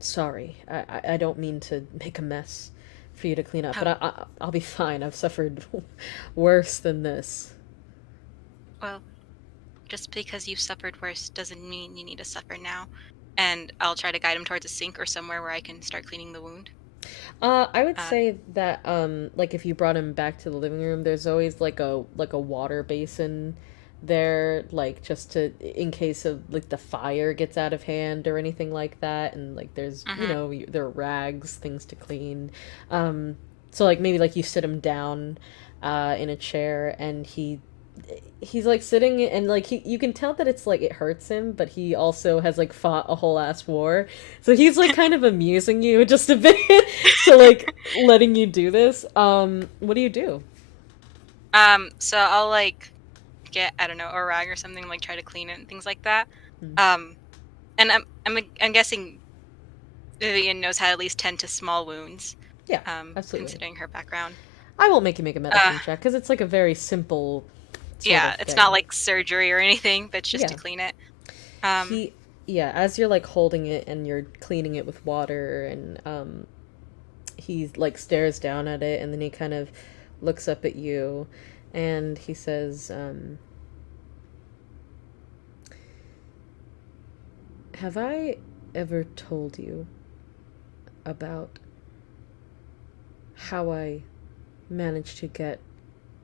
Sorry, I don't mean to make a mess for you to clean up, but I'll be fine. I've suffered worse than this. Well, just because you've suffered worse doesn't mean you need to suffer now. And I'll try to guide him towards a sink or somewhere where I can start cleaning the wound. I would say that like if you brought him back to the living room, there's always like a water basin there, like just to, in case of like the fire gets out of hand or anything like that, and like there's you know, there are rags, things to clean. So like maybe like you sit him down in a chair, and he's like sitting, and like you can tell that it's like it hurts him, but he also has like fought a whole ass war, so he's like kind of amusing you just a bit to like letting you do this. What do you do? So I'll like get, I don't know, a rag or something, like try to clean it and things like that. And I'm guessing Vivian knows how to at least tend to small wounds. Yeah, absolutely. Considering her background. I won't make you make a medicine check because it's like a very simple sort of it's thing. not like surgery or anything, but it's just to clean it. As you're like holding it and you're cleaning it with water, and he like stares down at it, and then he kind of looks up at you, and he says, have I ever told you about how I managed to get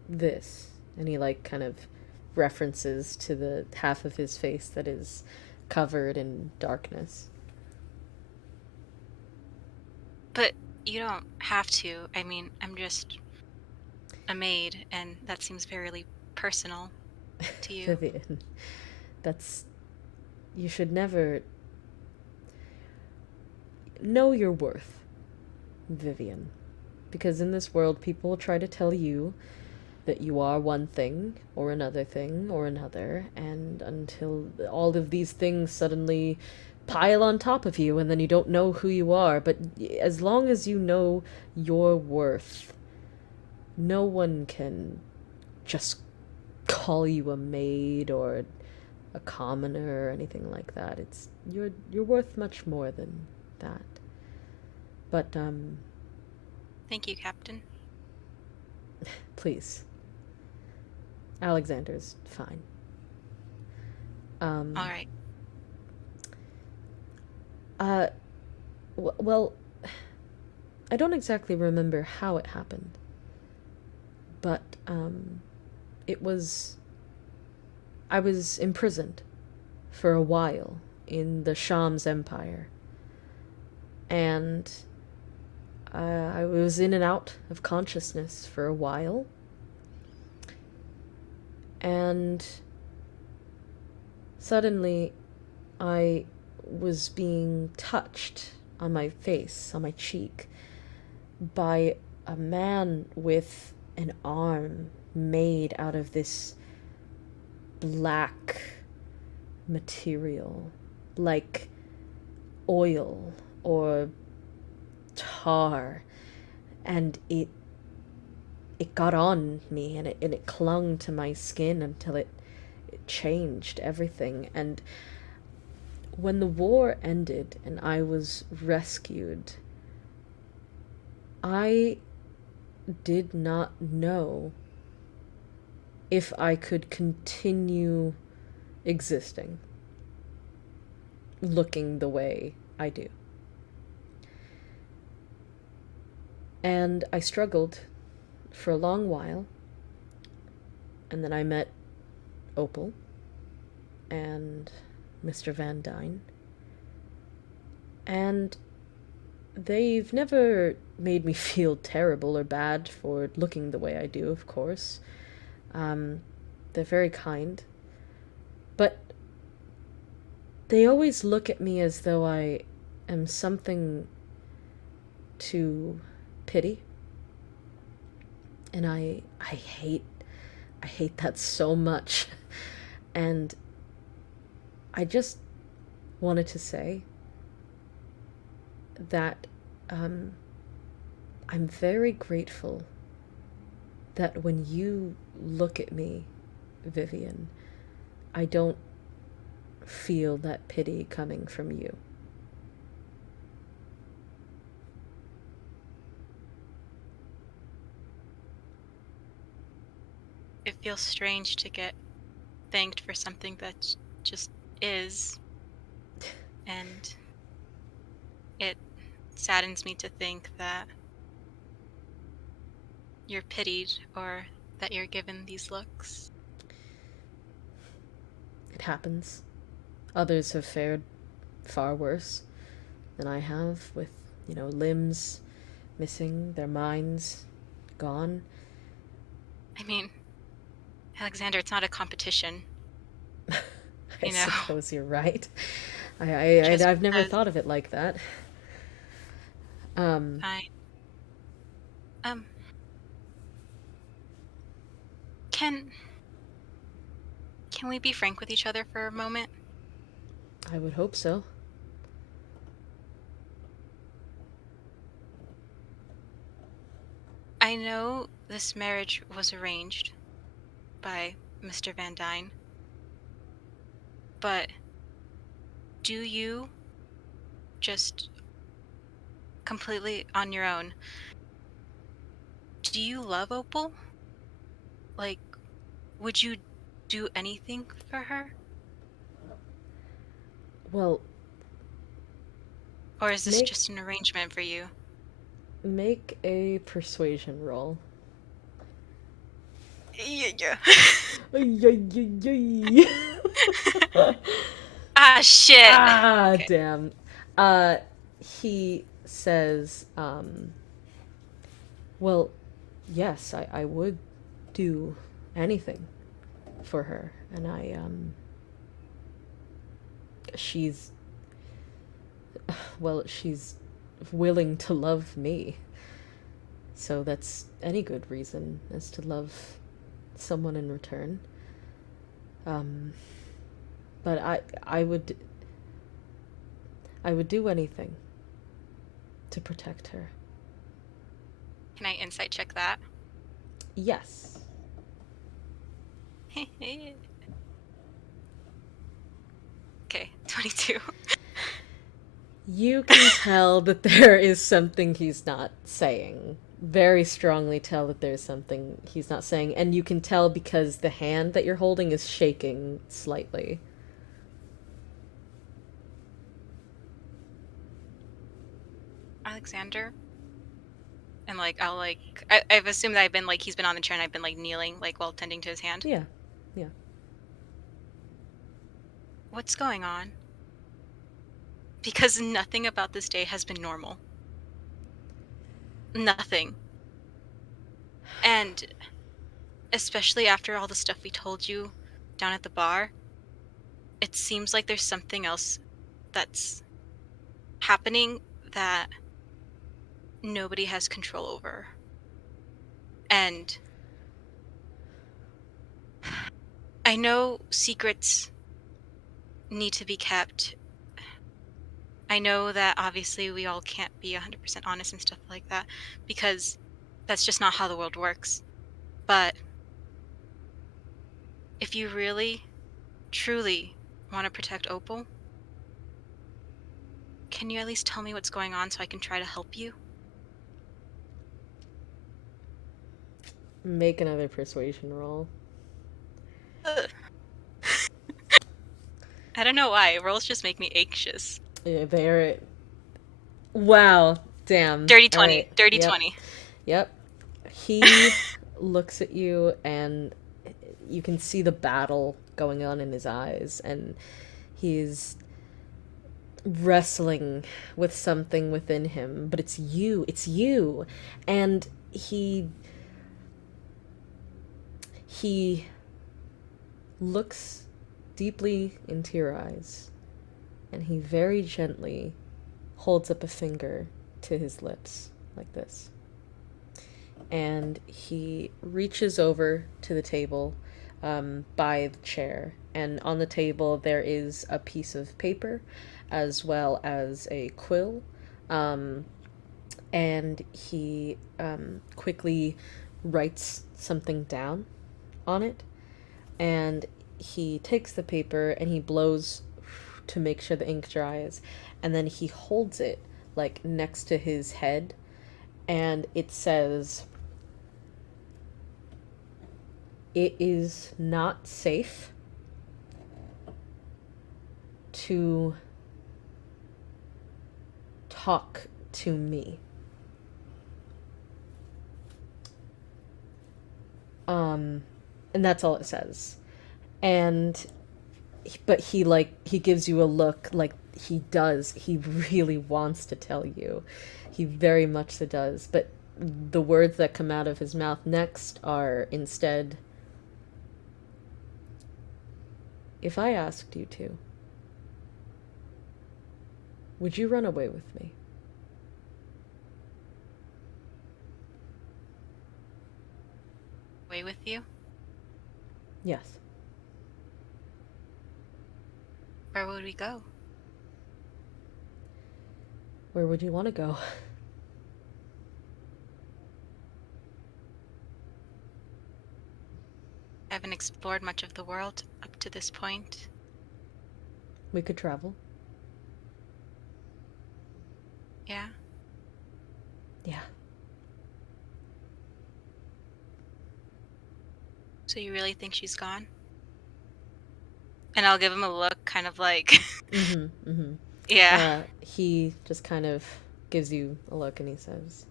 this? And he like kind of references to the half of his face that is covered in darkness. But you don't have to. I mean, I'm just a maid, and that seems very personal to you. Vivian, you should never know your worth, Vivian. Because in this world, people try to tell you that you are one thing or another thing or another, and until all of these things suddenly pile on top of you, and then you don't know who you are. But as long as you know your worth, no one can just call you a maid or a commoner or anything like that. You're worth much more than that. But Thank you, Captain. Please. Alexander's fine. All right. Well, I don't exactly remember how it happened, but I was imprisoned for a while in the Shams Empire, and I was in and out of consciousness for a while. And suddenly I was being touched on my face, on my cheek, by a man with an arm made out of this black material, like oil or tar, and it got on me, and it clung to my skin until it changed everything. And when the war ended and I was rescued, I did not know if I could continue existing looking the way I do. And I struggled for a long while, and then I met Opal and Mr. Van Dyne, and they've never made me feel terrible or bad for looking the way I do, of course. They're very kind, but they always look at me as though I am something to pity, and I hate that so much. And I just wanted to say that I'm very grateful that when you look at me, Vivian, I don't feel that pity coming from you. It feels strange to get thanked for something that just is, and it saddens me to think that you're pitied or that you're given these looks. It happens. Others have fared far worse than I have, with, limbs missing, their minds gone. I mean, Alexander, it's not a competition. I suppose you're right. I've never because- thought of it like that. Fine. Can we be frank with each other for a moment? I would hope so. I know this marriage was arranged by Mr. Van Dyne, but do you, just completely on your own, do you love Opal? Like, would you do anything for her? Well, or is this just an arrangement for you? Make a persuasion roll. Yeah. Ah, shit. Ah, okay. Damn. He says, well, yes, I would do anything for her. And she's willing to love me. So that's any good reason, is to love someone in return. But I would do anything to protect her. Can I insight check that? Yes. Okay, 22. You can tell that there is something he's not saying. Very strongly tell that there's something he's not saying. And you can tell because the hand that you're holding is shaking slightly. Alexander? And I've assumed that he's been on the chair and I've been kneeling, while tending to his hand. Yeah. What's going on? Because nothing about this day has been normal. Nothing. And especially after all the stuff we told you down at the bar, it seems like there's something else that's happening that nobody has control over. And I know secrets need to be kept. I know that obviously we all can't be 100% honest and stuff like that because that's just not how the world works. But if you really, truly want to protect Opal, can you at least tell me what's going on so I can try to help you? Make another persuasion roll. I don't know why. Rolls just make me anxious. Yeah, they're... Wow. Damn. Dirty 20. Right. Dirty Yep. 20. Yep. He looks at you, and you can see the battle going on in his eyes, and he's wrestling with something within him, but it's you. And he looks deeply into your eyes, and he very gently holds up a finger to his lips like this. And he reaches over to the table by the chair, and on the table there is a piece of paper as well as a quill, and he quickly writes something down on it, and he takes the paper and he blows to make sure the ink dries, and then he holds it like next to his head, and it says, "It is not safe to talk to me." And that's all it says. But he gives you a look like he really wants to tell you. He very much so does. But the words that come out of his mouth next are instead, "If I asked you to, would you run away with me?" Away with you? Yes. Where would we go? Where would you want to go? I haven't explored much of the world up to this point. We could travel. Yeah? Yeah. So you really think she's gone? And I'll give him a look, kind of like... Yeah. He just kind of gives you a look and he says,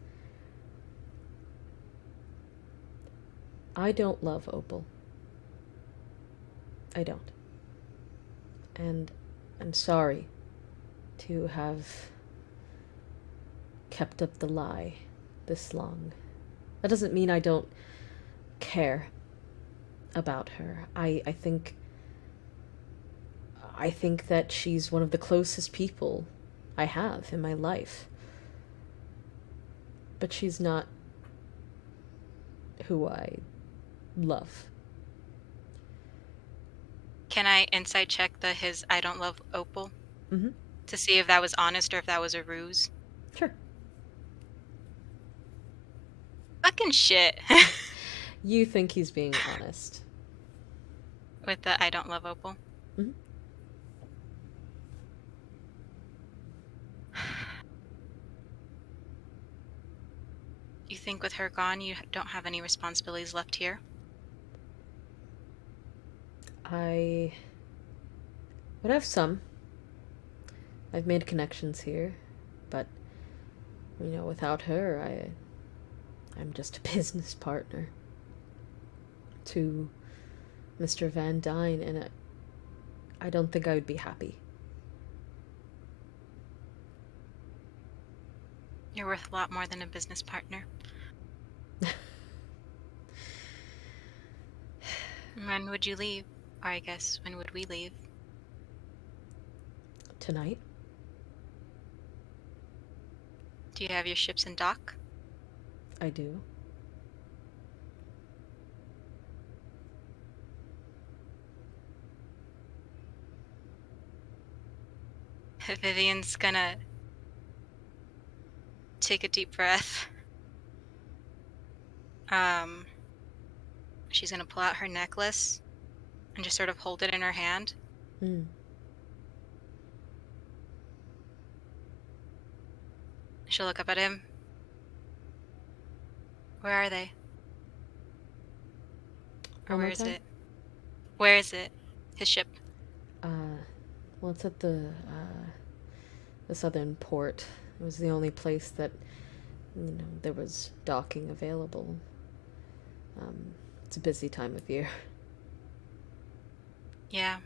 "I don't love Opal. I don't. And I'm sorry to have kept up the lie this long. That doesn't mean I don't care about her. I think that she's one of the closest people I have in my life. But she's not who I love." Can I insight check his I don't love Opal? Mm-hmm. To see if that was honest or if that was a ruse? Sure. Fucking shit. You think he's being honest. With the I don't love Opal? Mm-hmm. You think with her gone, you don't have any responsibilities left here? I would have some. I've made connections here, but without her, I'm just a business partner to Mr. Van Dyne, and I don't think I would be happy. You're worth a lot more than a business partner. When would you leave? Or I guess, when would we leave? Tonight? Do you have your ships in dock? I do. Vivian's gonna take a deep breath. She's gonna pull out her necklace and just sort of hold it in her hand. Hmm. She'll look up at him. Where are they? Or where is it? Where is it? His ship. Well, it's at the southern port. It was the only place that, there was docking available. It's a busy time of year. Yeah,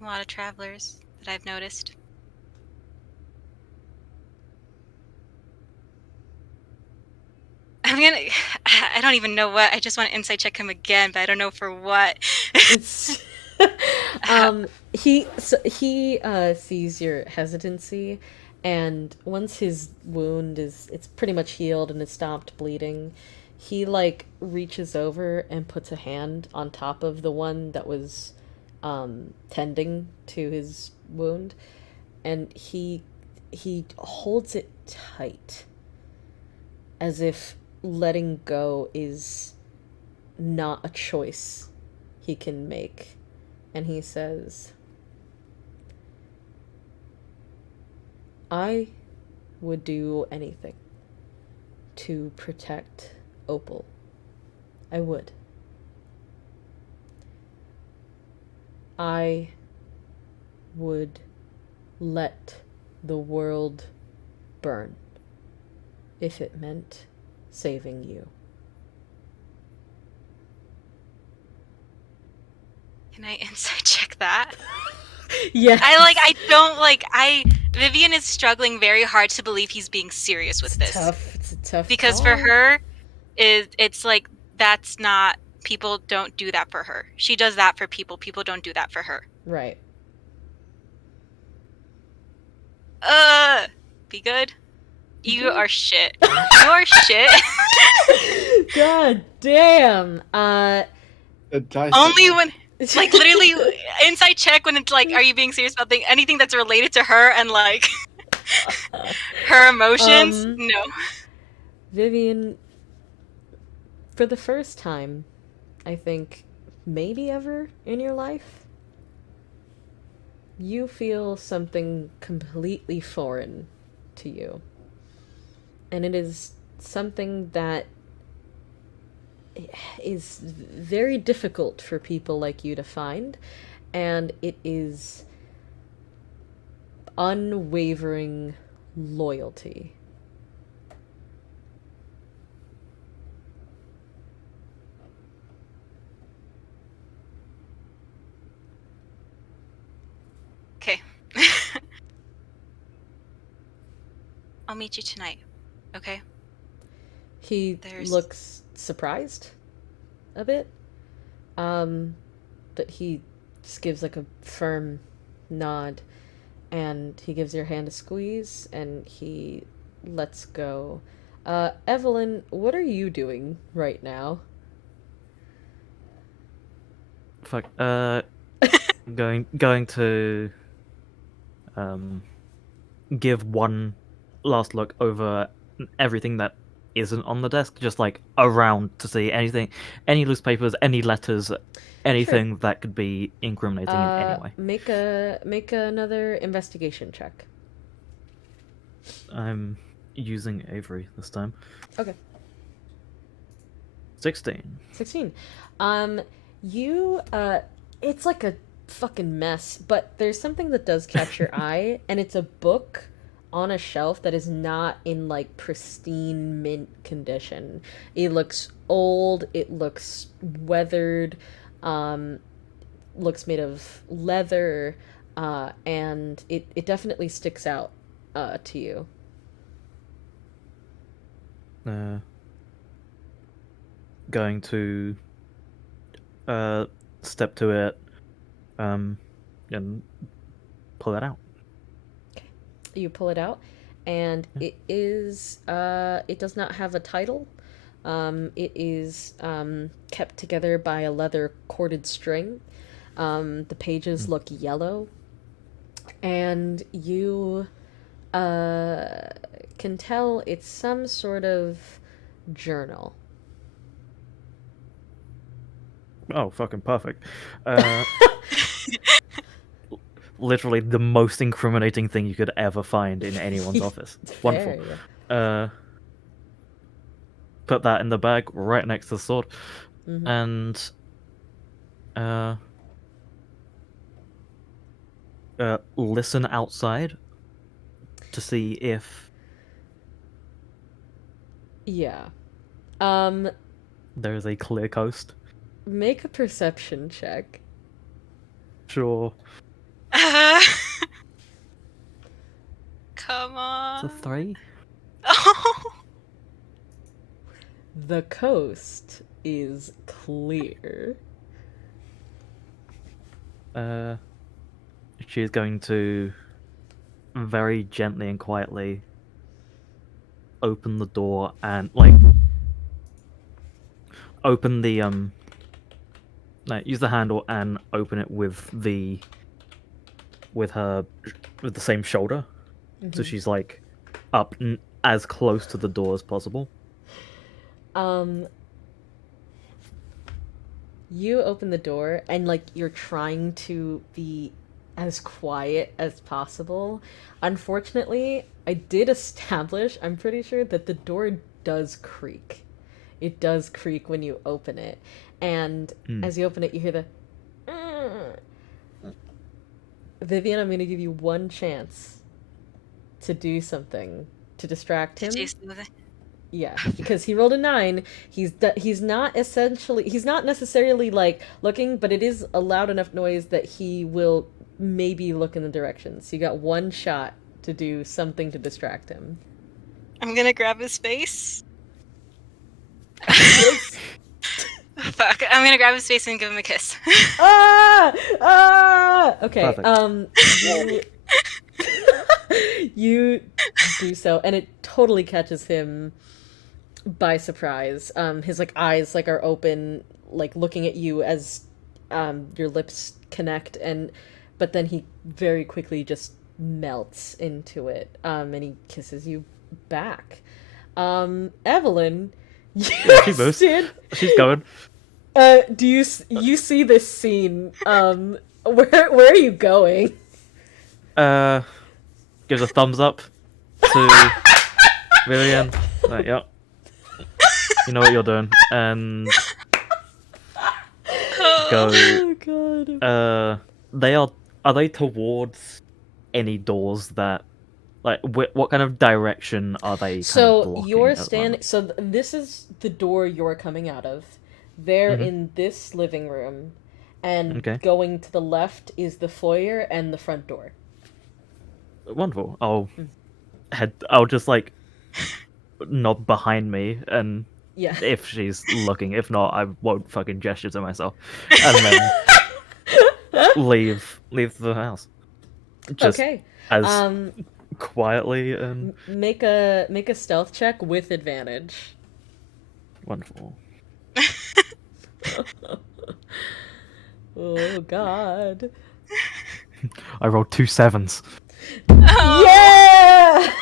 a lot of travelers that I've noticed. I don't even know what. I just want to insight check him again, but I don't know for what. It's he sees your hesitancy, and once his wound it's pretty much healed and has stopped bleeding, he reaches over and puts a hand on top of the one that was tending to his wound, and he holds it tight, as if letting go is not a choice he can make. And he says, I would do anything to protect Opal. I would. I would let the world burn if it meant saving you. Can I insight check that? Yes. Vivian is struggling very hard to believe he's being serious with this. It's a tough because call. for her, it's like, that's not, people don't do that for her. She does that for people. People don't do that for her. Right. Be good. You are shit. You're shit. God damn. Only when, literally, inside check when it's are you being serious about anything that's related to her and her emotions? No. Vivian, for the first time, I think, maybe ever in your life, you feel something completely foreign to you. And it is something that is very difficult for people like you to find, and it is unwavering loyalty. Okay. I'll meet you tonight, okay? He looks surprised a bit, but he just gives a firm nod, and he gives your hand a squeeze, and he lets go. Evelyn, what are you doing right now? Fuck. Going to give one last look over everything that isn't on the desk, just around to see anything, any loose papers, any letters, anything that could be incriminating in any way. Make another investigation check. I'm using Avery this time. Okay. 16. 16. You, it's like a fucking mess, but there's something that does catch your eye, and it's a book on a shelf that is not in pristine mint condition. It looks old, it looks weathered, looks made of leather, and it definitely sticks out to you. going to step to it and pull it out. You pull it out, and Yeah. it is it does not have a title. It is kept together by a leather corded string. The pages look yellow, and you can tell it's some sort of journal. Oh, fucking perfect. Literally the most incriminating thing you could ever find in anyone's office. Wonderful. Fair, yeah. Put that in the bag right next to the sword. Mhm. And listen outside to see if Yeah. there is a clear coast. Make a perception check. Sure. Come on. It's a 3. Oh. The coast is clear. She's going to very gently and quietly open the door and open the use the handle and open it with the same shoulder. So she's up as close to the door as possible. You open the door and you're trying to be as quiet as possible. Unfortunately, I did establish, I'm pretty sure, that the door does creak. It does creak when you open it. And as you open it, you hear the Vivian, I'm going to give you one chance to do something to distract him. Yeah, because he rolled a 9. He's not necessarily looking, but it is a loud enough noise that he will maybe look in the direction. So you got one shot to do something to distract him. I'm gonna grab his face. Yes. Fuck! I'm gonna grab his face and give him a kiss. Okay. Perfect. You do so, and it totally catches him by surprise. His eyes are open, looking at you as your lips connect, but then he very quickly just melts into it, and he kisses you back. Evelyn, She moves. She's going. Do you see this scene? Where are you going? Gives a thumbs up to Vivian. Yep. You know what you're doing, and go. Oh god. Are they towards any doors that what kind of direction are they? So you're standing. So this is the door you're coming out of. They're in this living room, and going to the left is the foyer and the front door. Wonderful. I'll just nod behind me, and if she's looking, if not, I won't fucking gesture to myself, and then leave the house. Just as quietly and make a stealth check with advantage. Wonderful. Oh god. I rolled 2 7s. Yeah.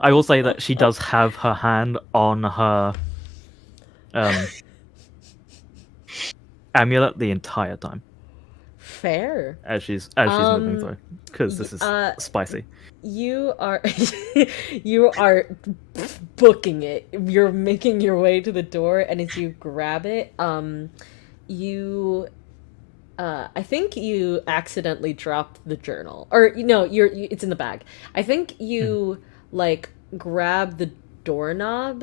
I will say that she does have her hand on her amulet the entire time. Fair. As she's moving through, because this is spicy. You are booking it. You're making your way to the door, and as you grab it, I think you accidentally dropped the journal, or it's in the bag. I think you grab the doorknob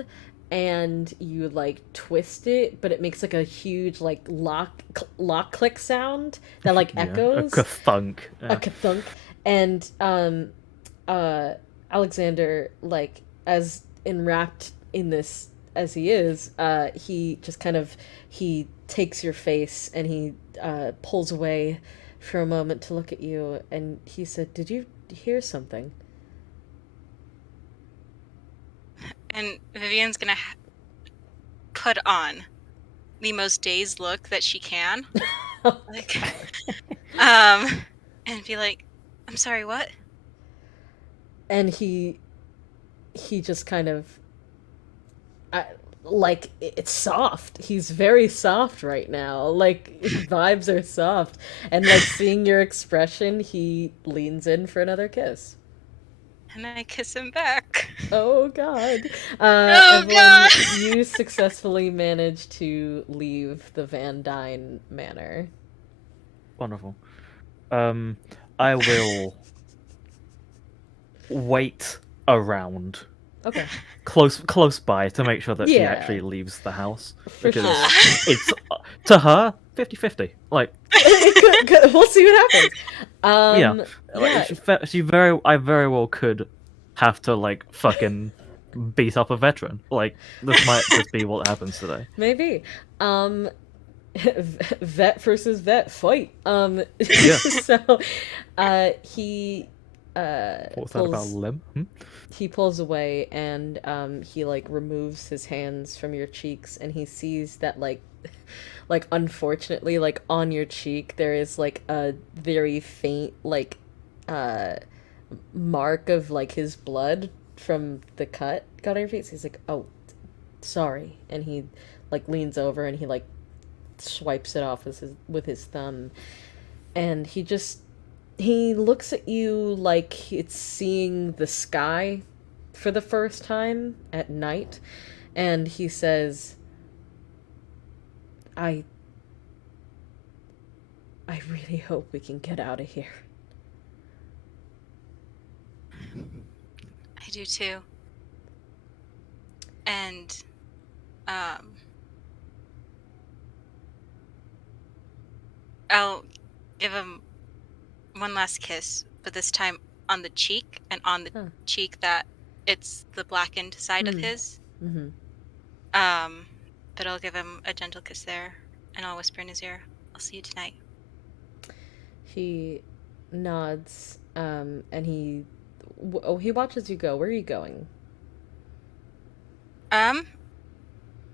and you twist it, but it makes a huge lock click sound that echoes. A ka-thunk. A ka-thunk. And Alexander, like, as enwrapped in this as he is, he just kind of he takes your face and he pulls away for a moment to look at you, and he said, "Did you hear something?" And Vivian's gonna put on the most dazed look that she can, like, and be like, "I'm sorry, what?" And he just kind of like, it's soft. He's very soft right now. Like, his vibes are soft, and like seeing your expression, he leans in for another kiss. And I kiss him back. Oh God! Oh Evelyn, God! you successfully managed to leave the Van Dyne Manor. Wonderful. I will wait around Okay. close by to make sure that she Yeah. actually leaves the house, For because sure. it's to her 50-50. Like, We'll see what happens. yeah, Yeah. I very well could have to like fucking beat up a veteran. Like, this might just be what happens today. Maybe. Vet versus vet fight. Yeah. So, he What's that about, limb? he pulls away, and he like removes his hands from your cheeks, and he sees that like unfortunately, like on your cheek there is like a very faint like uh mark of like his blood from the cut got on your face. He's like, "Oh, sorry," and he like leans over and he like swipes it off with his thumb, and he looks at you like it's seeing the sky for the first time at night, and he says, I really hope we can get out of here." I do too. And, I'll give him one last kiss, but this time on the cheek, and on the cheek that it's the blackened side of his. Mm-hmm. But I'll give him a gentle kiss there, and I'll whisper in his ear, "I'll see you tonight." He nods, and he watches you go. Where are you going? I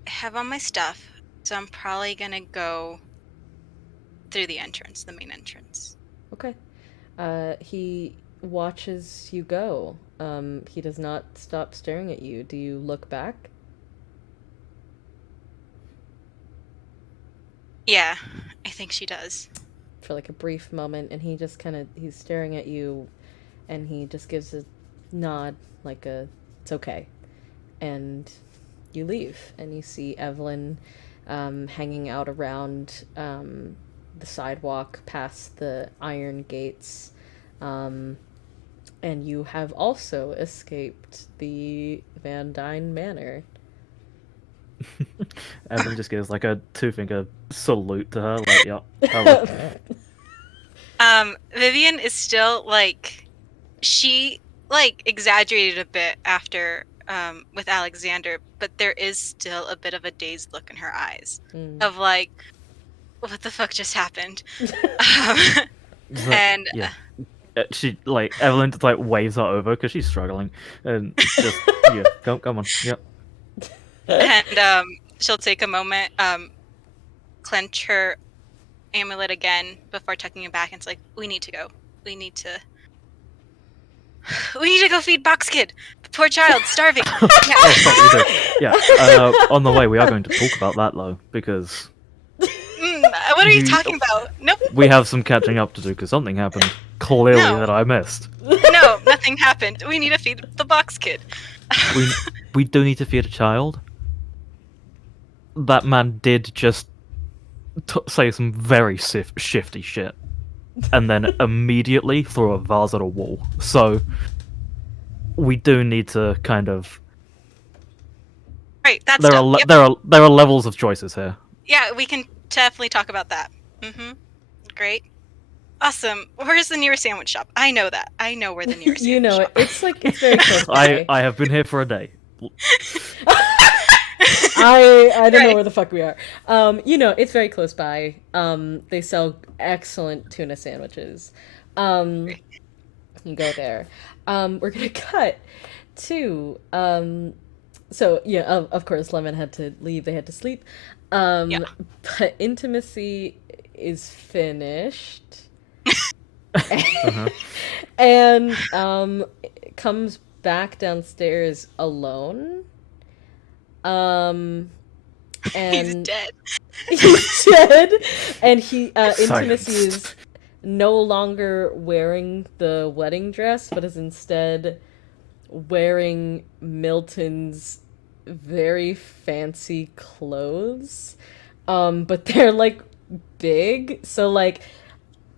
have all my stuff, so I'm probably gonna go through the entrance, the main entrance. Okay. He watches you go. He does not stop staring at you. Do you look back? Yeah, I think she does. For like a brief moment, and he just kind of he's staring at you, and he just gives a nod, like a "it's okay," and you leave, and you see Evelyn hanging out around the sidewalk past the iron gates, and you have also escaped the Van Dyne Manor. Evelyn just gives like a 2-finger salute to her, like, yeah. Hello. Vivian is still like, she like exaggerated a bit after with Alexander, but there is still a bit of a dazed look in her eyes of like, what the fuck just happened? And yeah, she like Evelyn just like waves her over because she's struggling, and just yeah, come on, yep. And she'll take a moment, clench her amulet again before tucking it back, and it's like, we need to go. We need to go feed Box Kid. The poor child, starving. Yeah. Oh, fuck, you do. Yeah. On the way, we are going to talk about that though, because what are you talking about? Nope. We have some catching up to do because something happened clearly that I missed. No, nothing happened. We need to feed the Box Kid. we do need to feed a child. That man did just say some very shifty shit, and then immediately throw a vase at a wall. So we do need to kind of. Right, that's there are levels of choices here. Yeah, we can definitely talk about that. Great. Awesome. Where's the nearest sandwich shop? I know that. I know where the nearest You sandwich know shop. it. It's very close by. I have been here for a day. I don't know Right. where the fuck we are. It's very close by. They sell excellent tuna sandwiches. You can go there. We're gonna cut to so yeah, of course Lemon had to leave, they had to sleep. Yeah. But intimacy is finished. And comes back downstairs alone. And He's dead. He's dead. And intimacy Silence. is no longer wearing the wedding dress, but is instead wearing Milton's very fancy clothes. But they're like big, so like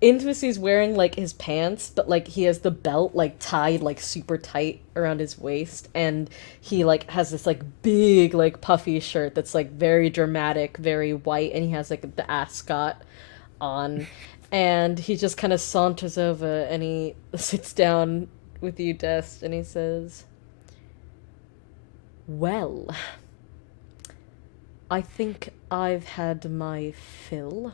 Intimacy's wearing like his pants, but like he has the belt like tied like super tight around his waist, and he like has this like big like puffy shirt that's like very dramatic, very white, and he has like the ascot on, and he just kind of saunters over and he sits down with you, Dest, and he says, "Well, I think I've had my fill."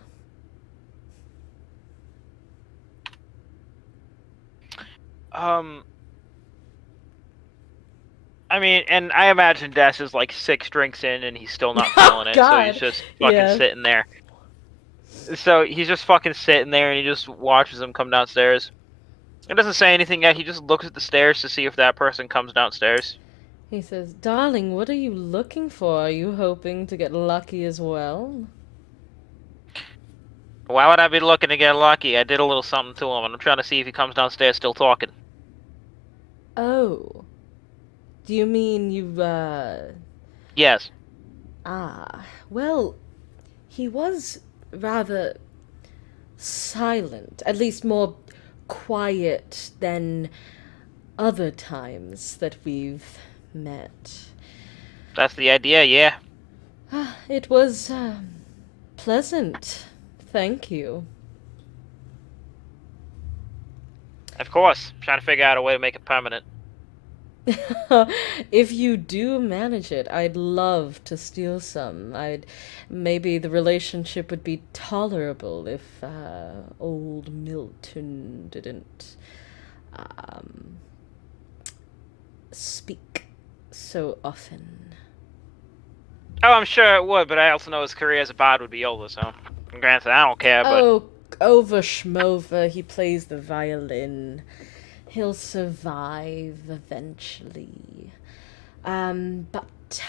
I mean, and I imagine Des is like 6 drinks in and he's still not feeling it, so God. he's just fucking Yeah. sitting there. So he's just fucking sitting there and he just watches them come downstairs. He doesn't say anything yet, he just looks at the stairs to see if that person comes downstairs. He says, "Darling, what are you looking for? Are you hoping to get lucky as well?" Why would I be looking to get lucky? I did a little something to him and I'm trying to see if he comes downstairs still talking. Oh. Do you mean you, Yes. Well, he was rather silent, at least more quiet than other times that we've met. That's the idea, yeah. It was, pleasant. Thank you. Of course. I'm trying to figure out a way to make it permanent. If you do manage it, I'd love to steal some. Maybe the relationship would be tolerable if old Milton didn't speak so often. Oh, I'm sure it would, but I also know his career as a bard would be over, so... Granted, I don't care, but... Oh, over schmover, he plays the violin. He'll survive eventually. But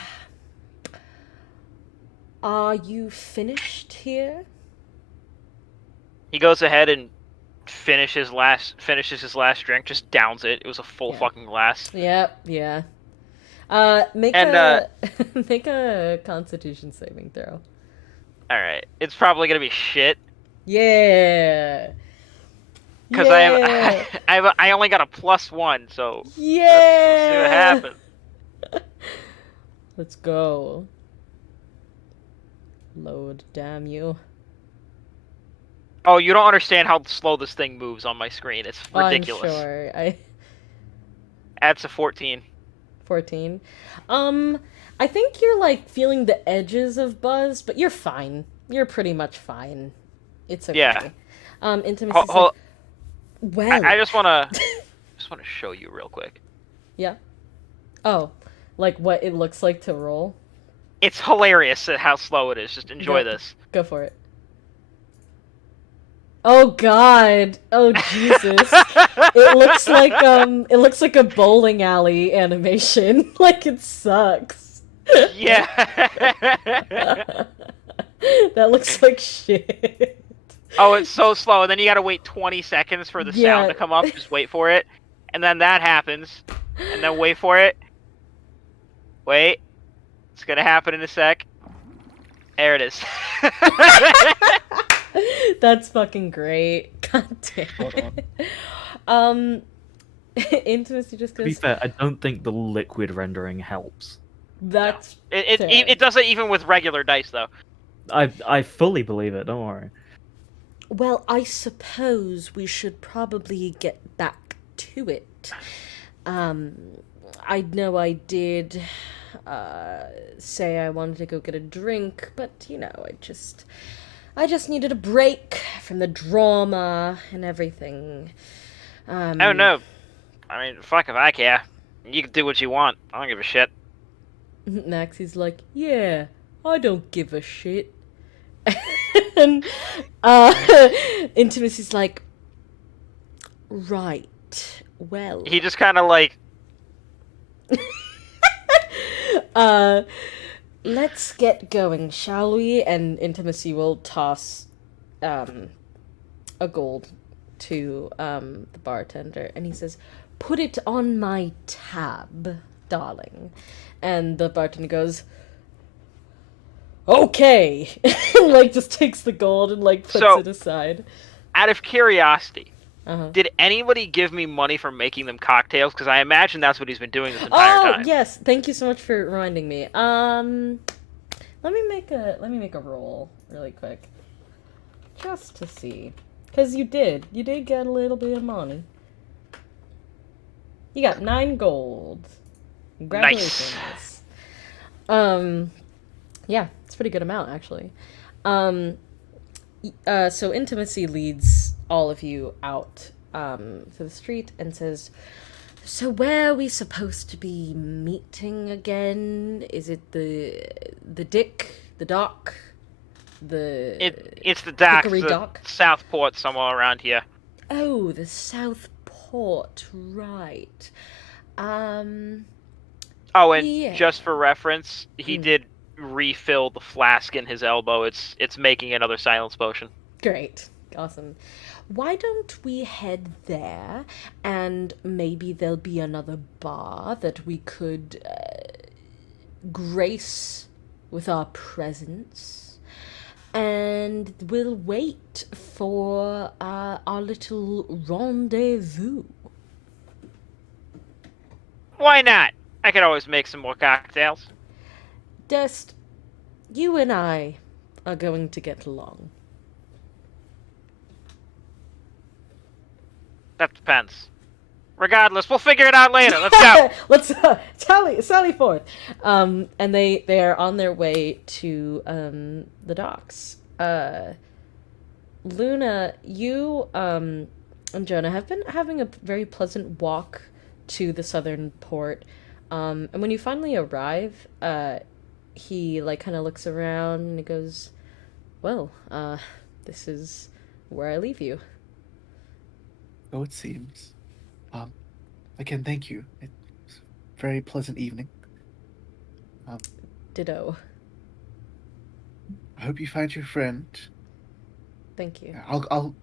are you finished here? He goes ahead and finishes his last drink, just downs it. It was a full fucking glass. Yep, yeah. Make a Constitution saving throw. Alright. It's probably gonna be shit. Yeah. Because I only got a +1, so... Yeah! Let's see what happens. Let's go. Load, damn you. Oh, you don't understand how slow this thing moves on my screen. It's ridiculous. I'm sure. That's a 14. 14. I think you're like feeling the edges of buzz, but you're fine. You're pretty much fine. It's okay. Yeah. Intimacy. Well, I just wanna show you real quick. Yeah. Oh, like what it looks like to roll. It's hilarious at how slow it is. Just enjoy this. Go for it. Oh God! Oh Jesus! It looks like a bowling alley animation. Like it sucks. Yeah. That looks like shit. Oh, it's so slow, and then you gotta wait 20 seconds for the sound to come up. Just wait for it, and then that happens, and then wait for it. Wait, it's gonna happen in a sec. There it is. That's fucking great. God damn it. Intimacy just goes... To be fair, I don't think the liquid rendering helps. That's it does it even with regular dice, though. I fully believe it, don't worry. Well, I suppose we should probably get back to it. I know I did say I wanted to go get a drink, but I just needed a break from the drama and everything. Oh no, I mean, fuck if I care. You can do what you want. I don't give a shit. Maxie's like, yeah, I don't give a shit. And Intimacy's like, right, well. He just kind of like, Let's get going, shall we? And Intimacy will toss a gold to the bartender, and he says, put it on my tab, darling. And the bartender goes, okay. Like, just takes the gold and, like, puts it aside. Out of curiosity, did anybody give me money for making them cocktails? Because I imagine that's what he's been doing this entire time. Oh, yes. Thank you so much for reminding me. Let me make a roll really quick. Just to see. Because you did get a little bit of money. You got 9 gold. Congratulations. Nice. Yeah, it's a pretty good amount, actually. So Intimacy leads all of you out to the street and says, so where are we supposed to be meeting again? Is it the dock? It's the dock, dock? Southport, somewhere around here. Oh, the Southport, right. Oh, and just for reference, he did refill the flask in his elbow. It's making another silence potion. Great. Awesome. Why don't we head there, and maybe there'll be another bar that we could grace with our presence, and we'll wait for our little rendezvous. Why not? I could always make some more cocktails. Dust, you and I are going to get along. That depends. Regardless, we'll figure it out later. Let's go. Let's sally forth. And they are on their way to the docks. Luna, you and Jonah have been having a very pleasant walk to the southern port. And when you finally arrive, he like kind of looks around and he goes, "Well, this is where I leave you." So it seems. Again, thank you. It was a very pleasant evening. Ditto. I hope you find your friend. Thank you. I'll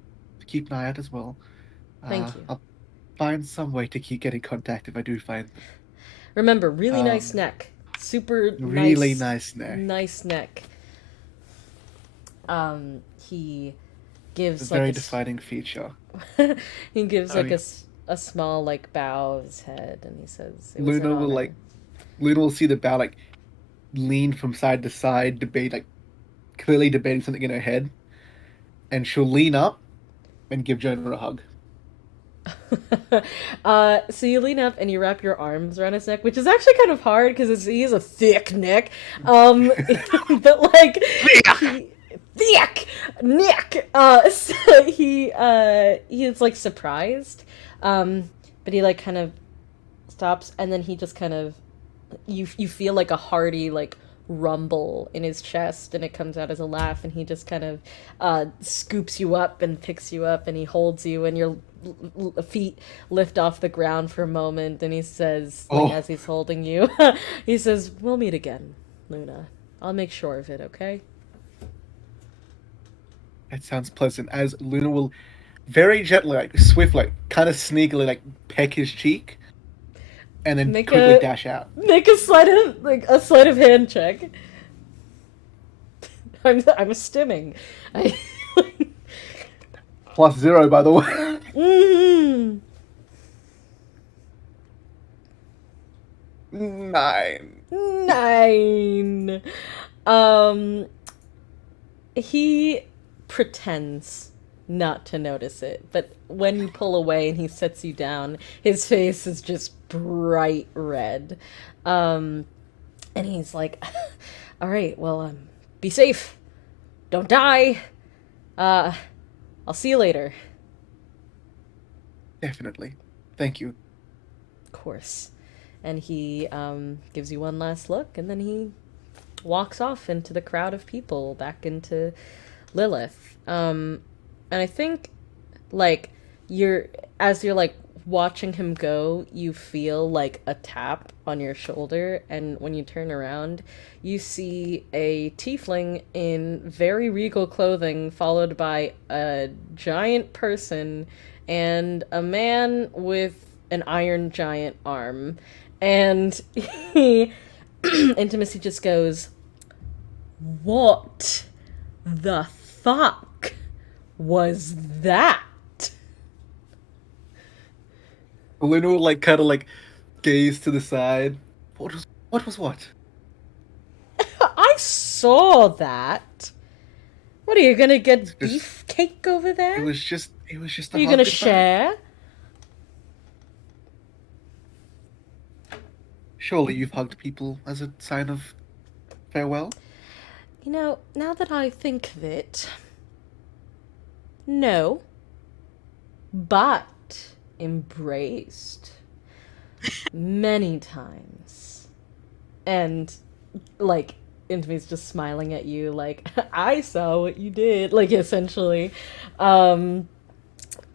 keep an eye out as well. Thank you. I'll find some way to keep getting contact if I do find them. Remember, really nice neck. Super really nice neck. Nice neck. He gives a very defining feature. He gives a small like bow of his head, and he says, Luna will see the bow like lean from side to side, clearly debating something in her head, and she'll lean up and give Jonah a hug. So you lean up and you wrap your arms around his neck, which is actually kind of hard because he has a thick neck. But like thick neck. So he's like surprised, but he like kind of stops, and then he just kind of you feel like a hearty like rumble in his chest, and it comes out as a laugh, and he just kind of scoops you up and picks you up, and he holds you, and your feet lift off the ground for a moment, and he says, like, as he's holding you, he says, "We'll meet again, Luna. I'll make sure of it, okay?" That sounds pleasant. As Luna will very gently, like swift, like kind of sneakily, like peck his cheek, and then quickly dash out. Make a sleight of hand check. I'm stimming. +0, by the way. Mm-hmm. 9. He pretends not to notice it. But when you pull away and he sets you down, his face is just bright red. And he's like, all right, well, be safe. Don't die. I'll see you later. Definitely. Thank you. Of course. And he gives you one last look, and then he walks off into the crowd of people, back into Lilith. And I think, like, as you're, like, watching him go, you feel, like, a tap on your shoulder, and when you turn around, you see a tiefling in very regal clothing, followed by a giant person and a man with an iron giant arm. And he, Intimacy just goes, "What the fuck was that?" Luna will like kind of like gaze to the side. What was what? I saw that. What are you gonna get beefcake over there? It was just Are you gonna share? Surely you've hugged people as a sign of farewell? You know, now that I think of it, no. But embraced many times. And, like, Intimate's just smiling at you, like, I saw what you did, like, essentially. Yeah,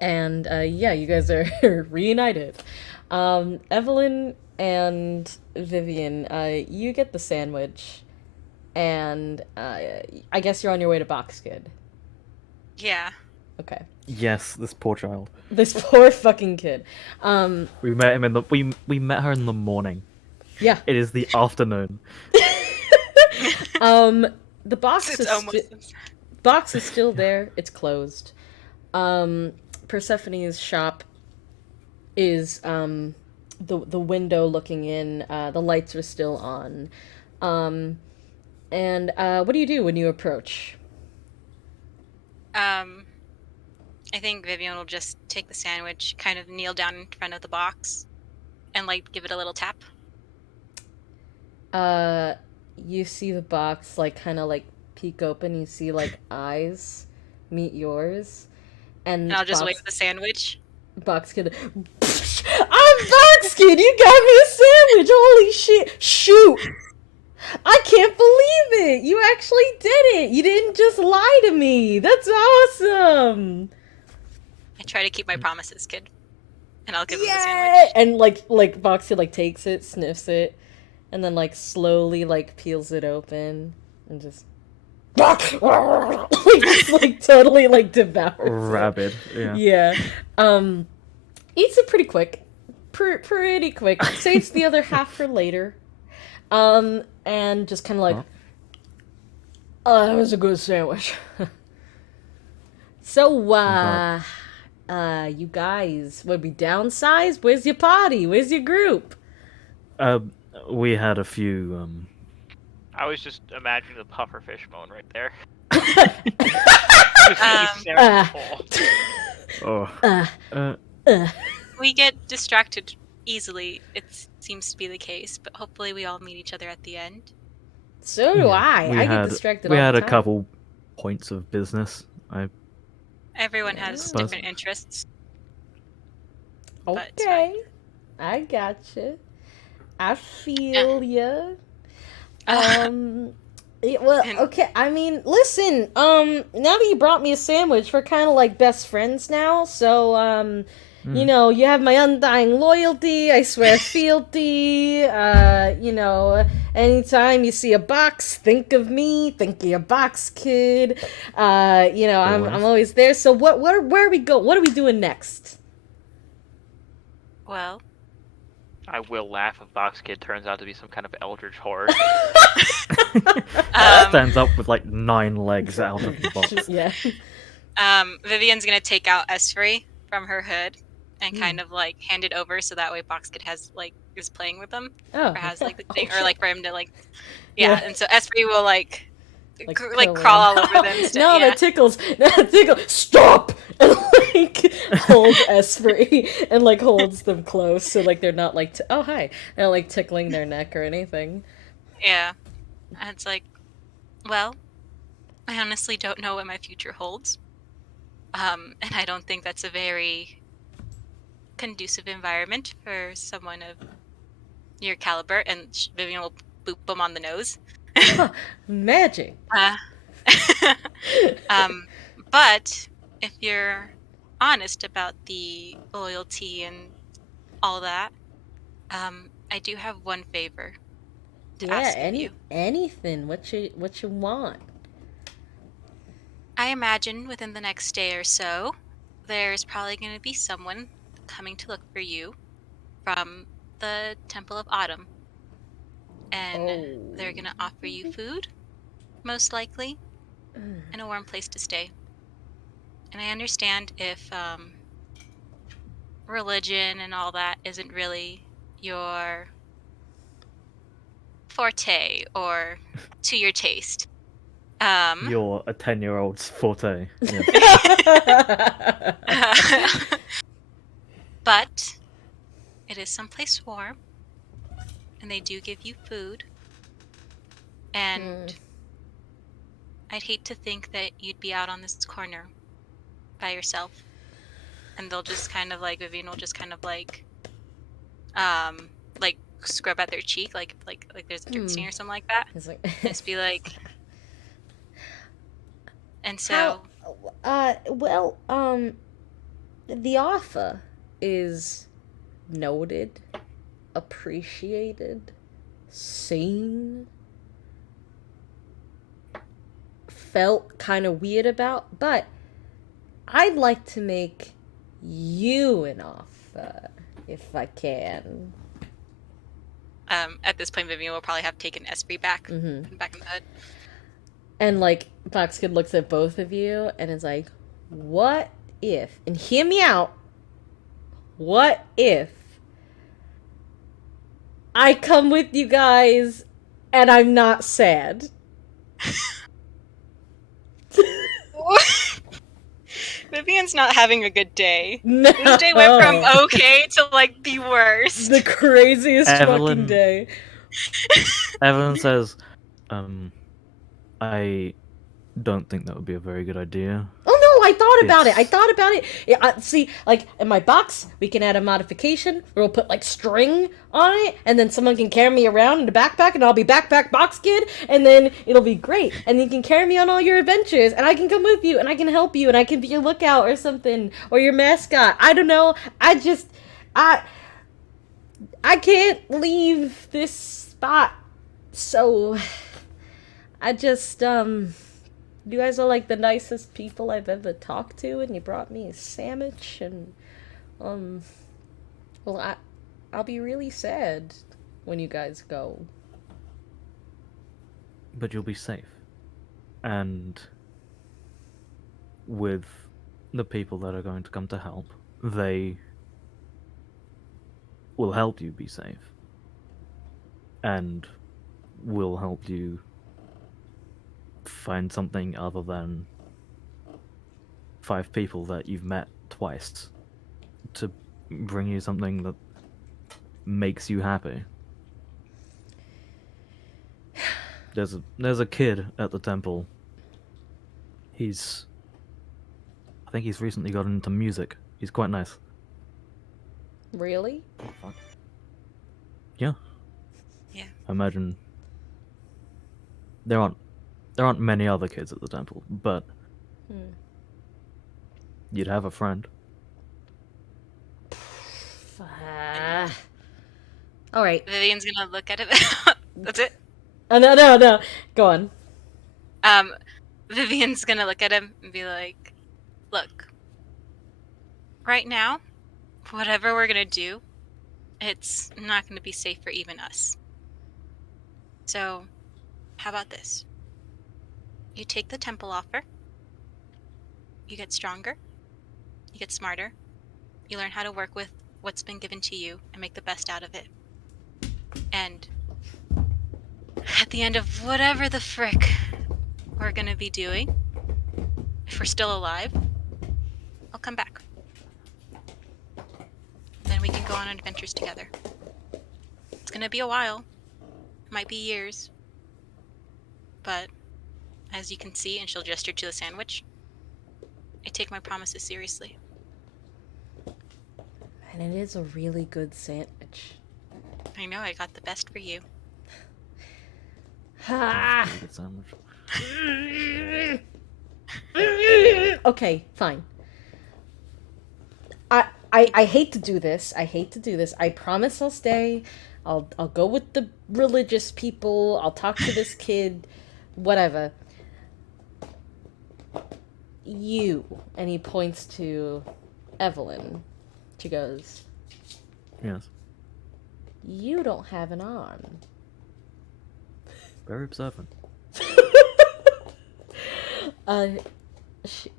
you guys are reunited. Evelyn and Vivian, you get the sandwich, and I guess you're on your way to Box Kid. Yeah. Okay. Yes, this poor child. This poor fucking kid. We met him in the we met her in the morning. Yeah. It is the afternoon. The box is still there. It's closed. Persephone's shop is the window looking in. The lights are still on. And what do you do when you approach? I think Vivian will just take the sandwich, kind of kneel down in front of the box, and like give it a little tap. You see the box like kind of like peek open. You see like eyes meet yours, and I'll just wait for the sandwich. Box Kid, I'm Box Kid. You got me a sandwich. Holy shit! Shoot! I can't believe it. You actually did it. You didn't just lie to me. That's awesome. I try to keep my promises, kid. And I'll give him the sandwich. And like Box Kid like takes it, sniffs it, and then like slowly like peels it open and just like totally like devours Rabid. it. Yeah. Yeah. Eats it pretty quick. Pretty quick. Saves the other half for later. And just kind of like, oh, that was a good sandwich. So, you guys, would we downsize? Where's your party? Where's your group? We had a few, I was just imagining the pufferfish moan right there. We get distracted easily, it seems to be the case, but hopefully we all meet each other at the end. So do I. I get distracted all We had the a time. couple points of business. Everyone has different interests. Okay. I gotcha. I feel ya. Well, okay, I mean, listen, now that you brought me a sandwich, we're kind of like best friends now, so, you know, you have my undying loyalty, I swear fealty, you know, anytime you see a box, think of me, think of your Box Kid, you know, I'm always there, so where we go, what are we doing next? Well, I will laugh if Box Kid turns out to be some kind of eldritch horror. Stands up with like 9 legs out of the box. Yeah. Vivian's gonna take out Esfrey from her hood and kind of like hand it over so that way Box Kid has like is playing with them. Or has like the thing or like for him to like yeah. And so Esfrey will like like crawl all over them. No, that tickles. That tickles. Stop! And like holds Esprit and like holds them close so like they're not like oh hi, they're like tickling their neck or anything. Yeah, and it's like, well, I honestly don't know what my future holds, and I don't think that's a very conducive environment for someone of your caliber. And Vivian will boop them on the nose. Magic. But if you're honest about the loyalty and all that, I do have one favor to ask of you. Anything. What you want? I imagine within the next day or so, there's probably going to be someone coming to look for you from the Temple of Autumn. And they're going to offer you food, most likely, and a warm place to stay. And I understand if religion and all that isn't really your forte or to your taste. You're a 10-year-old's forte. Yeah. But it is someplace warm, and they do give you food. And I'd hate to think that you'd be out on this corner by yourself. And they'll just kind of like, Vivian will just kind of like scrub at their cheek, like there's a dirt stain or something like that. It's like Just be like, and so. The offer is noted, appreciated, seen, felt kind of weird about, but I'd like to make you an offer if I can. At this point, Vivian will probably have taken Esprit back in the hood. And like Foxkid looks at both of you and is like, what if, and hear me out, what if I come with you guys and I'm not sad? Vivian's not having a good day. No. This day went from okay to like the worst. The craziest fucking day. Evelyn says, I don't think that would be a very good idea. Oh no, I thought about it. See, like in my box, we can add a modification where we'll put like string on it, and then someone can carry me around in a backpack, and I'll be backpack box kid, and then it'll be great. And you can carry me on all your adventures, and I can come with you, and I can help you, and I can be your lookout or something, or your mascot. I don't know. I can't leave this spot, so I just you guys are like the nicest people I've ever talked to, and you brought me a sandwich, and well, I'll be really sad when you guys go. But you'll be safe. And with the people that are going to come to help, they will help you be safe. And will help you find something other than 5 people that you've met twice to bring you something that makes you happy. There's a kid at the temple. I think he's recently gotten into music. He's quite nice. Really? Oh, fuck. Yeah. Yeah. I imagine there aren't many other kids at the temple, but you'd have a friend. All right. Vivian's gonna look at it. That's it. Oh, no. Go on. Vivian's gonna look at him and be like, "Look, right now, whatever we're gonna do, it's not gonna be safe for even us. So, how about this? You take the temple offer. You get stronger. You get smarter. You learn how to work with what's been given to you and make the best out of it. And at the end of whatever the frick we're gonna be doing, if we're still alive, I'll come back. Then we can go on adventures together. It's gonna be a while. It might be years. But as you can see, and she'll gesture to the sandwich, I take my promises seriously. And it is a really good sandwich. I know, I got the best for you. Ha! Good sandwich. Okay, fine. I hate to do this. I promise I'll stay. I'll go with the religious people. I'll talk to this kid. Whatever. You. And he points to Evelyn. She goes, Yes. you don't have an arm. Very observant. She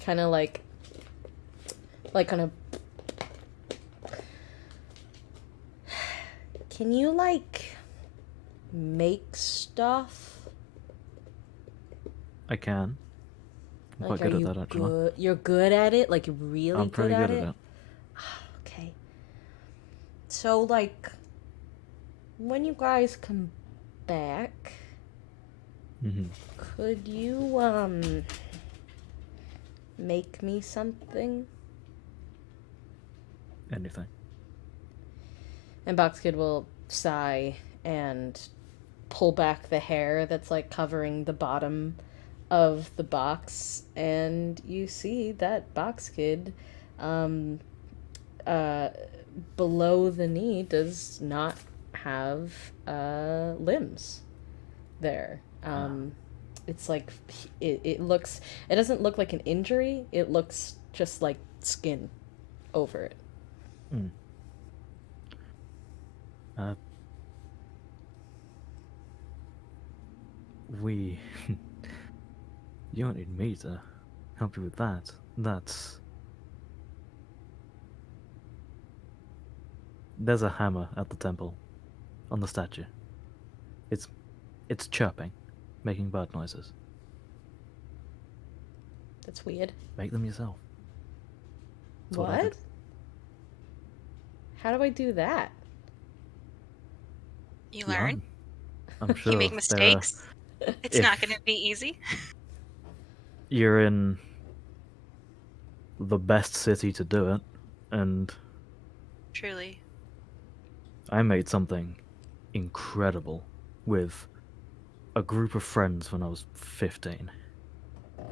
kind of like kind of. Can you like make stuff? I can. I'm Like, quite are good you at that, actually. good? You're good at it. Like, you're really I'm pretty good good at at it. Okay. So like, when you guys come back, Mm-hmm. could you make me something? Anything. And Box Kid will sigh and pull back the hair that's like covering the bottom of the box, and you see that Box Kid, below the knee, does not have limbs there. It's like it looks. It doesn't look like an injury. It looks just like skin over it. Mm. We... You don't need me to help you with that. That's... There's a hammer at the temple, on the statue. It's chirping, making bird noises. That's weird. Make them yourself. That's I What? did. How do I do that? You learn. I'm sure. You make mistakes. It's not going to be easy. You're in the best city to do it, and Truly. I made something incredible with a group of friends when I was 15.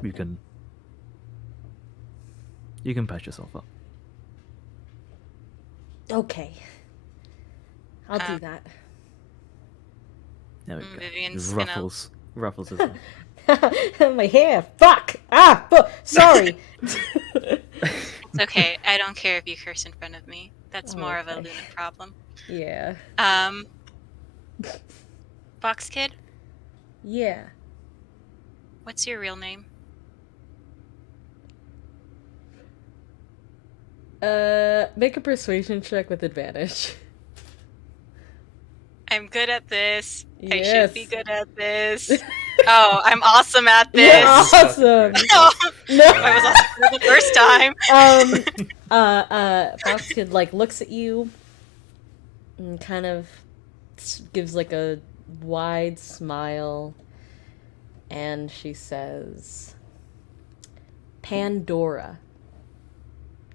You can patch yourself up. Okay. I'll do that. There we go. Vivian's Ruffles his hair. My hair. Fuck. Sorry. It's okay. I don't care if you curse in front of me. That's more of a Okay. Luna problem. Yeah. Box Kid, Yeah. what's your real name? Make a persuasion check with advantage. I'm good at this. I Yes. should be good at this. Oh, I'm awesome at this. You're awesome. No. I was awesome for the first time. Fox Kid like looks at you and kind of gives like a wide smile, and she says, Pandora.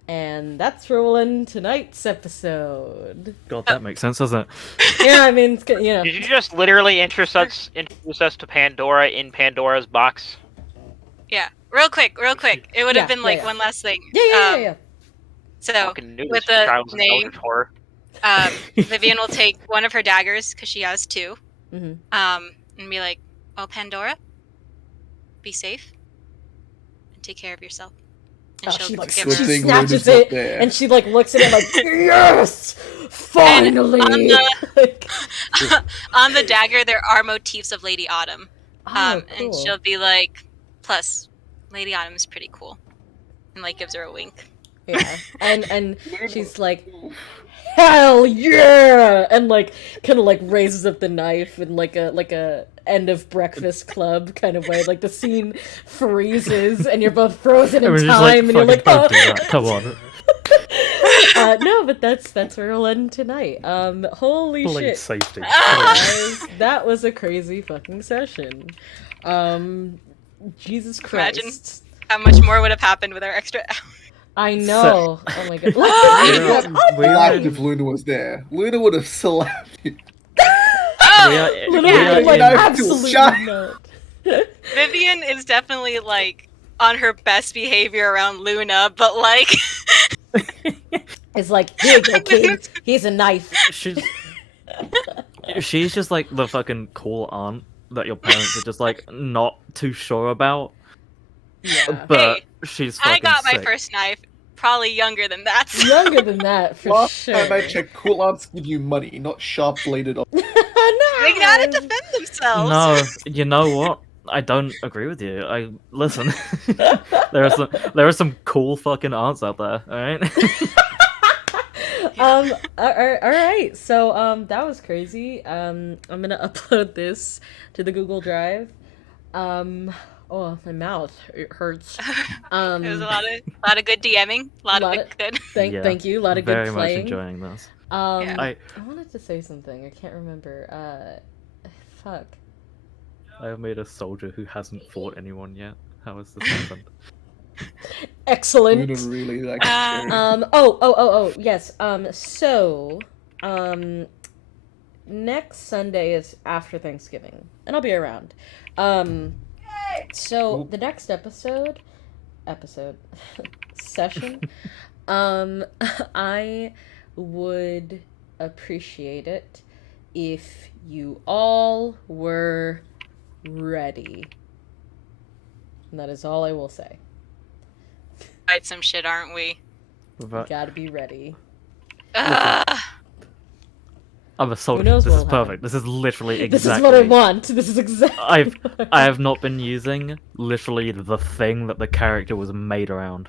And that's rolling tonight's episode. God, that makes sense, doesn't it? Yeah, I mean, it's, you know. Did you just literally introduce us to Pandora in Pandora's box? Yeah, real quick. It would have been like one last thing. Yeah. So, Fucking knew with this the child was name, indulgent horror. Vivian will take one of her daggers, because she has two, Mm-hmm. and be like, well, Pandora, be safe, and take care of yourself. And She like give Good her... thing snatches Luna's not it, there. and she like looks at it like, yes, finally. On the dagger, there are motifs of Lady Autumn. Oh, cool. And she'll be like, plus, Lady Autumn is pretty cool. And like gives her a wink. Yeah, and she's like, hell yeah, and like kind of like raises up the knife in like a end of Breakfast Club kind of way. Like the scene freezes and you're both frozen in time, and you're like, don't do that. Come on. No, but that's where we'll end tonight. Holy Blade shit, safety. guys, that was a crazy fucking session. Jesus Christ. Imagine how much more would have happened with our extra hour. I know. Oh my god. Slapped if Luna was there. Luna would have slapped you. Luna yeah, would like, yeah. absolutely Shut- not. Vivian is definitely like on her best behavior around Luna, but like It's like, here you go, kids. Here's a knife. She's just like the fucking cool aunt that your parents are just like not too sure about. Yeah. But Hey, she's fucking I got my sick. first knife probably younger than that. So. Younger than that, for Last sure. time I checked, cool aunts give you money, not sharp-bladed. No. They gotta defend themselves. No, you know what? I don't agree with you. I listen. there are some cool fucking aunts out there. All right. All right. So that was crazy. I'm gonna upload this to the Google Drive. Oh, my mouth, it hurts. It was a lot of good DMing, a lot of good. Thank you. A lot of good Very playing. much enjoying this. Yeah. I wanted to say something. I can't remember. Fuck. I have made a soldier who hasn't fought anyone yet. How has this happened? Excellent. Luna really like. Yes. So, next Sunday is after Thanksgiving, and I'll be around. So the next session, I would appreciate it if you all were ready. And that is all I will say. Fight some shit, aren't we? You gotta be ready. I'm a soldier. knows This is what'll perfect. This is literally exactly. This is what I want. This is exactly. I have not been using literally the thing that the character was made around.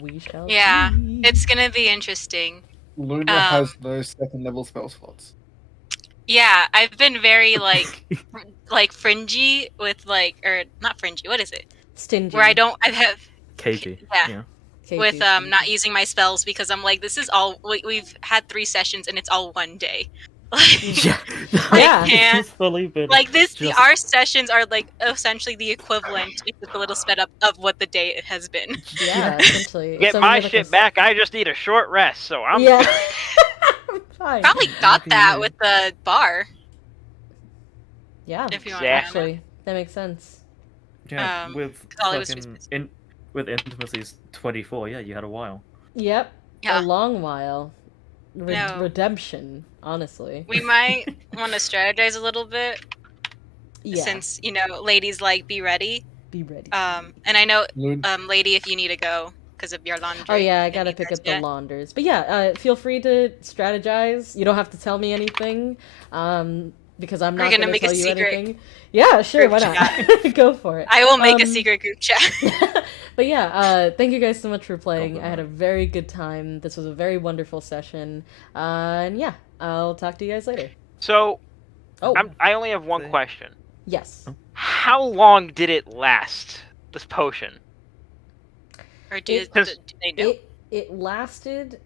We shall. Yeah, see. it's gonna be interesting. Luna has no second-level spell slots. Yeah, I've been very like fringy with or not fringy. What is it? Stingy. Where I have KG. Yeah. With not using my spells because I'm like, this is all we've had 3 sessions and it's all one day. Like, Yeah. Yeah. can't- It's fully been like this, just- our sessions are like essentially the equivalent, it's just a little sped up of what the day has been. Yeah, essentially. Get So my we have, shit back. I just need a short rest, so I'm. Yeah. Fine. Probably got that with the bar. Yeah. If you want Yeah. Actually, that makes sense. Yeah, with with Ollie was fucking just- with Intimacy's 24. Yeah, you had a while. Yep. Yeah. A long while. No. Redemption, honestly. We might want to strategize a little bit Yeah. since ladies like be ready. Be ready. And I know, Luna, lady, if you need to go because of your laundry. Oh yeah, I and gotta you pick guys up the yet. launders. But yeah, feel free to strategize. You don't have to tell me anything, because I'm We're not gonna gonna make a tell you secret anything. Yeah, sure, why group not? Go for it. I will make a Um, secret group chat. But yeah, thank you guys so much for playing. Go for I had a very good time. This was a very wonderful session. And yeah, I'll talk to you guys later. So, Oh, I only have one question. yes. How long did it last? This potion. Or do It- they know? It lasted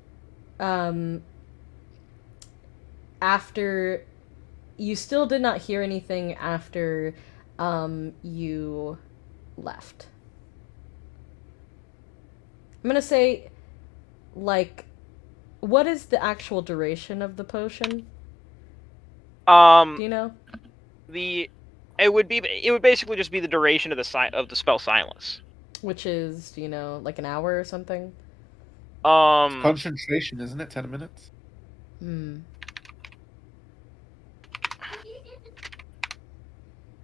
after you still did not hear anything after you left. I'm gonna say, like, what is the actual duration of the potion? Do you know? It would basically just be the duration of the spell silence. Which is, do you know, like an hour or something? concentration, isn't it? 10 minutes?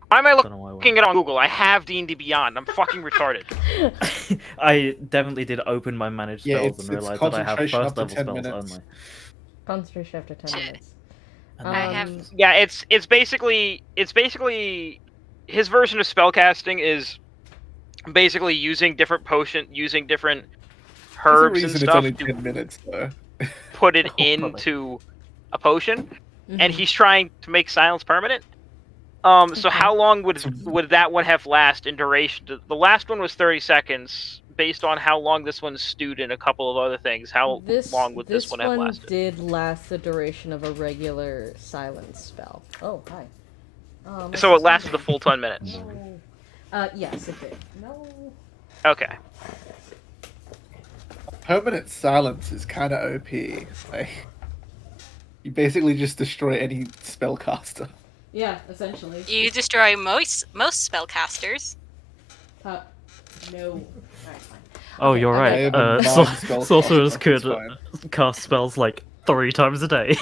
Why am I Don't know why I looking it on Google? I have D&D Beyond. I'm fucking retarded. I definitely did open my managed Yeah, spells it's and realized that I have concentration first up to level 10 spells minutes. only. Concentration after 10 Shit. minutes. And I then- have- Yeah, it's basically his version of spellcasting is basically using different herbs There's and a reason it's only stuff to 10 minutes, though. put it Hopefully. into a potion, and Mhm. he's trying to make silence permanent. So Okay. how long would that one have last in duration? The last one was 30 seconds. Based on how long this one stewed in a couple of other things, how long would this one have lasted? Did last the duration of a regular silence spell. Oh, hi. Oh, So it lasted the full 10 minutes. No. Yes, it did. No. Okay. Permanent silence is kind of OP. Like, you basically just destroy any spellcaster. Yeah, essentially. You destroy most spellcasters. No. Alright, fine. Oh, Okay, you're I'm right. gonna- I am a spell Sorcerers caster, could it's fine. cast spells like 3 times a day.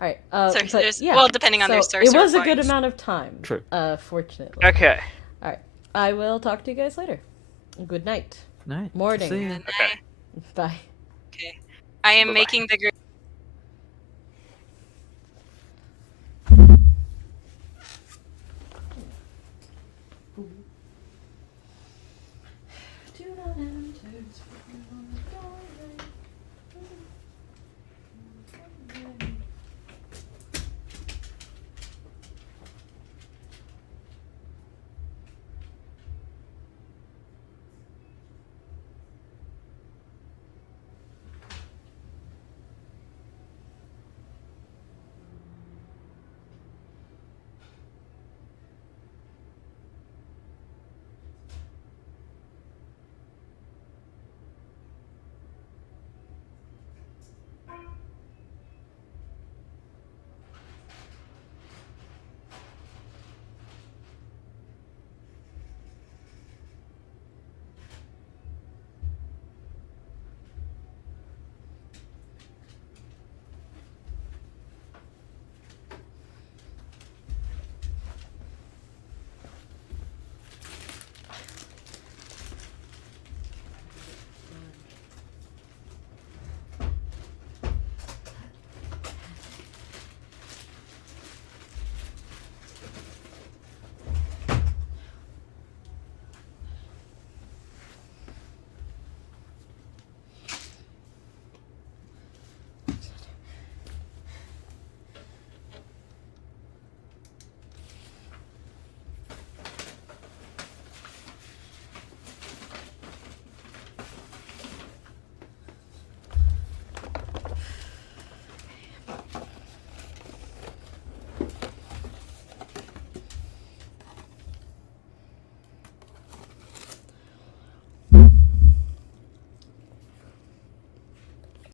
Alright, Sorcerers- yeah. well, depending on their So sorcerer it was a good points. amount of time. True. Fortunately. Okay. Alright. I will talk to you guys later. Good night. Night. Morning. See ya. And Okay. Bye. Okay. I am Bye-bye. making the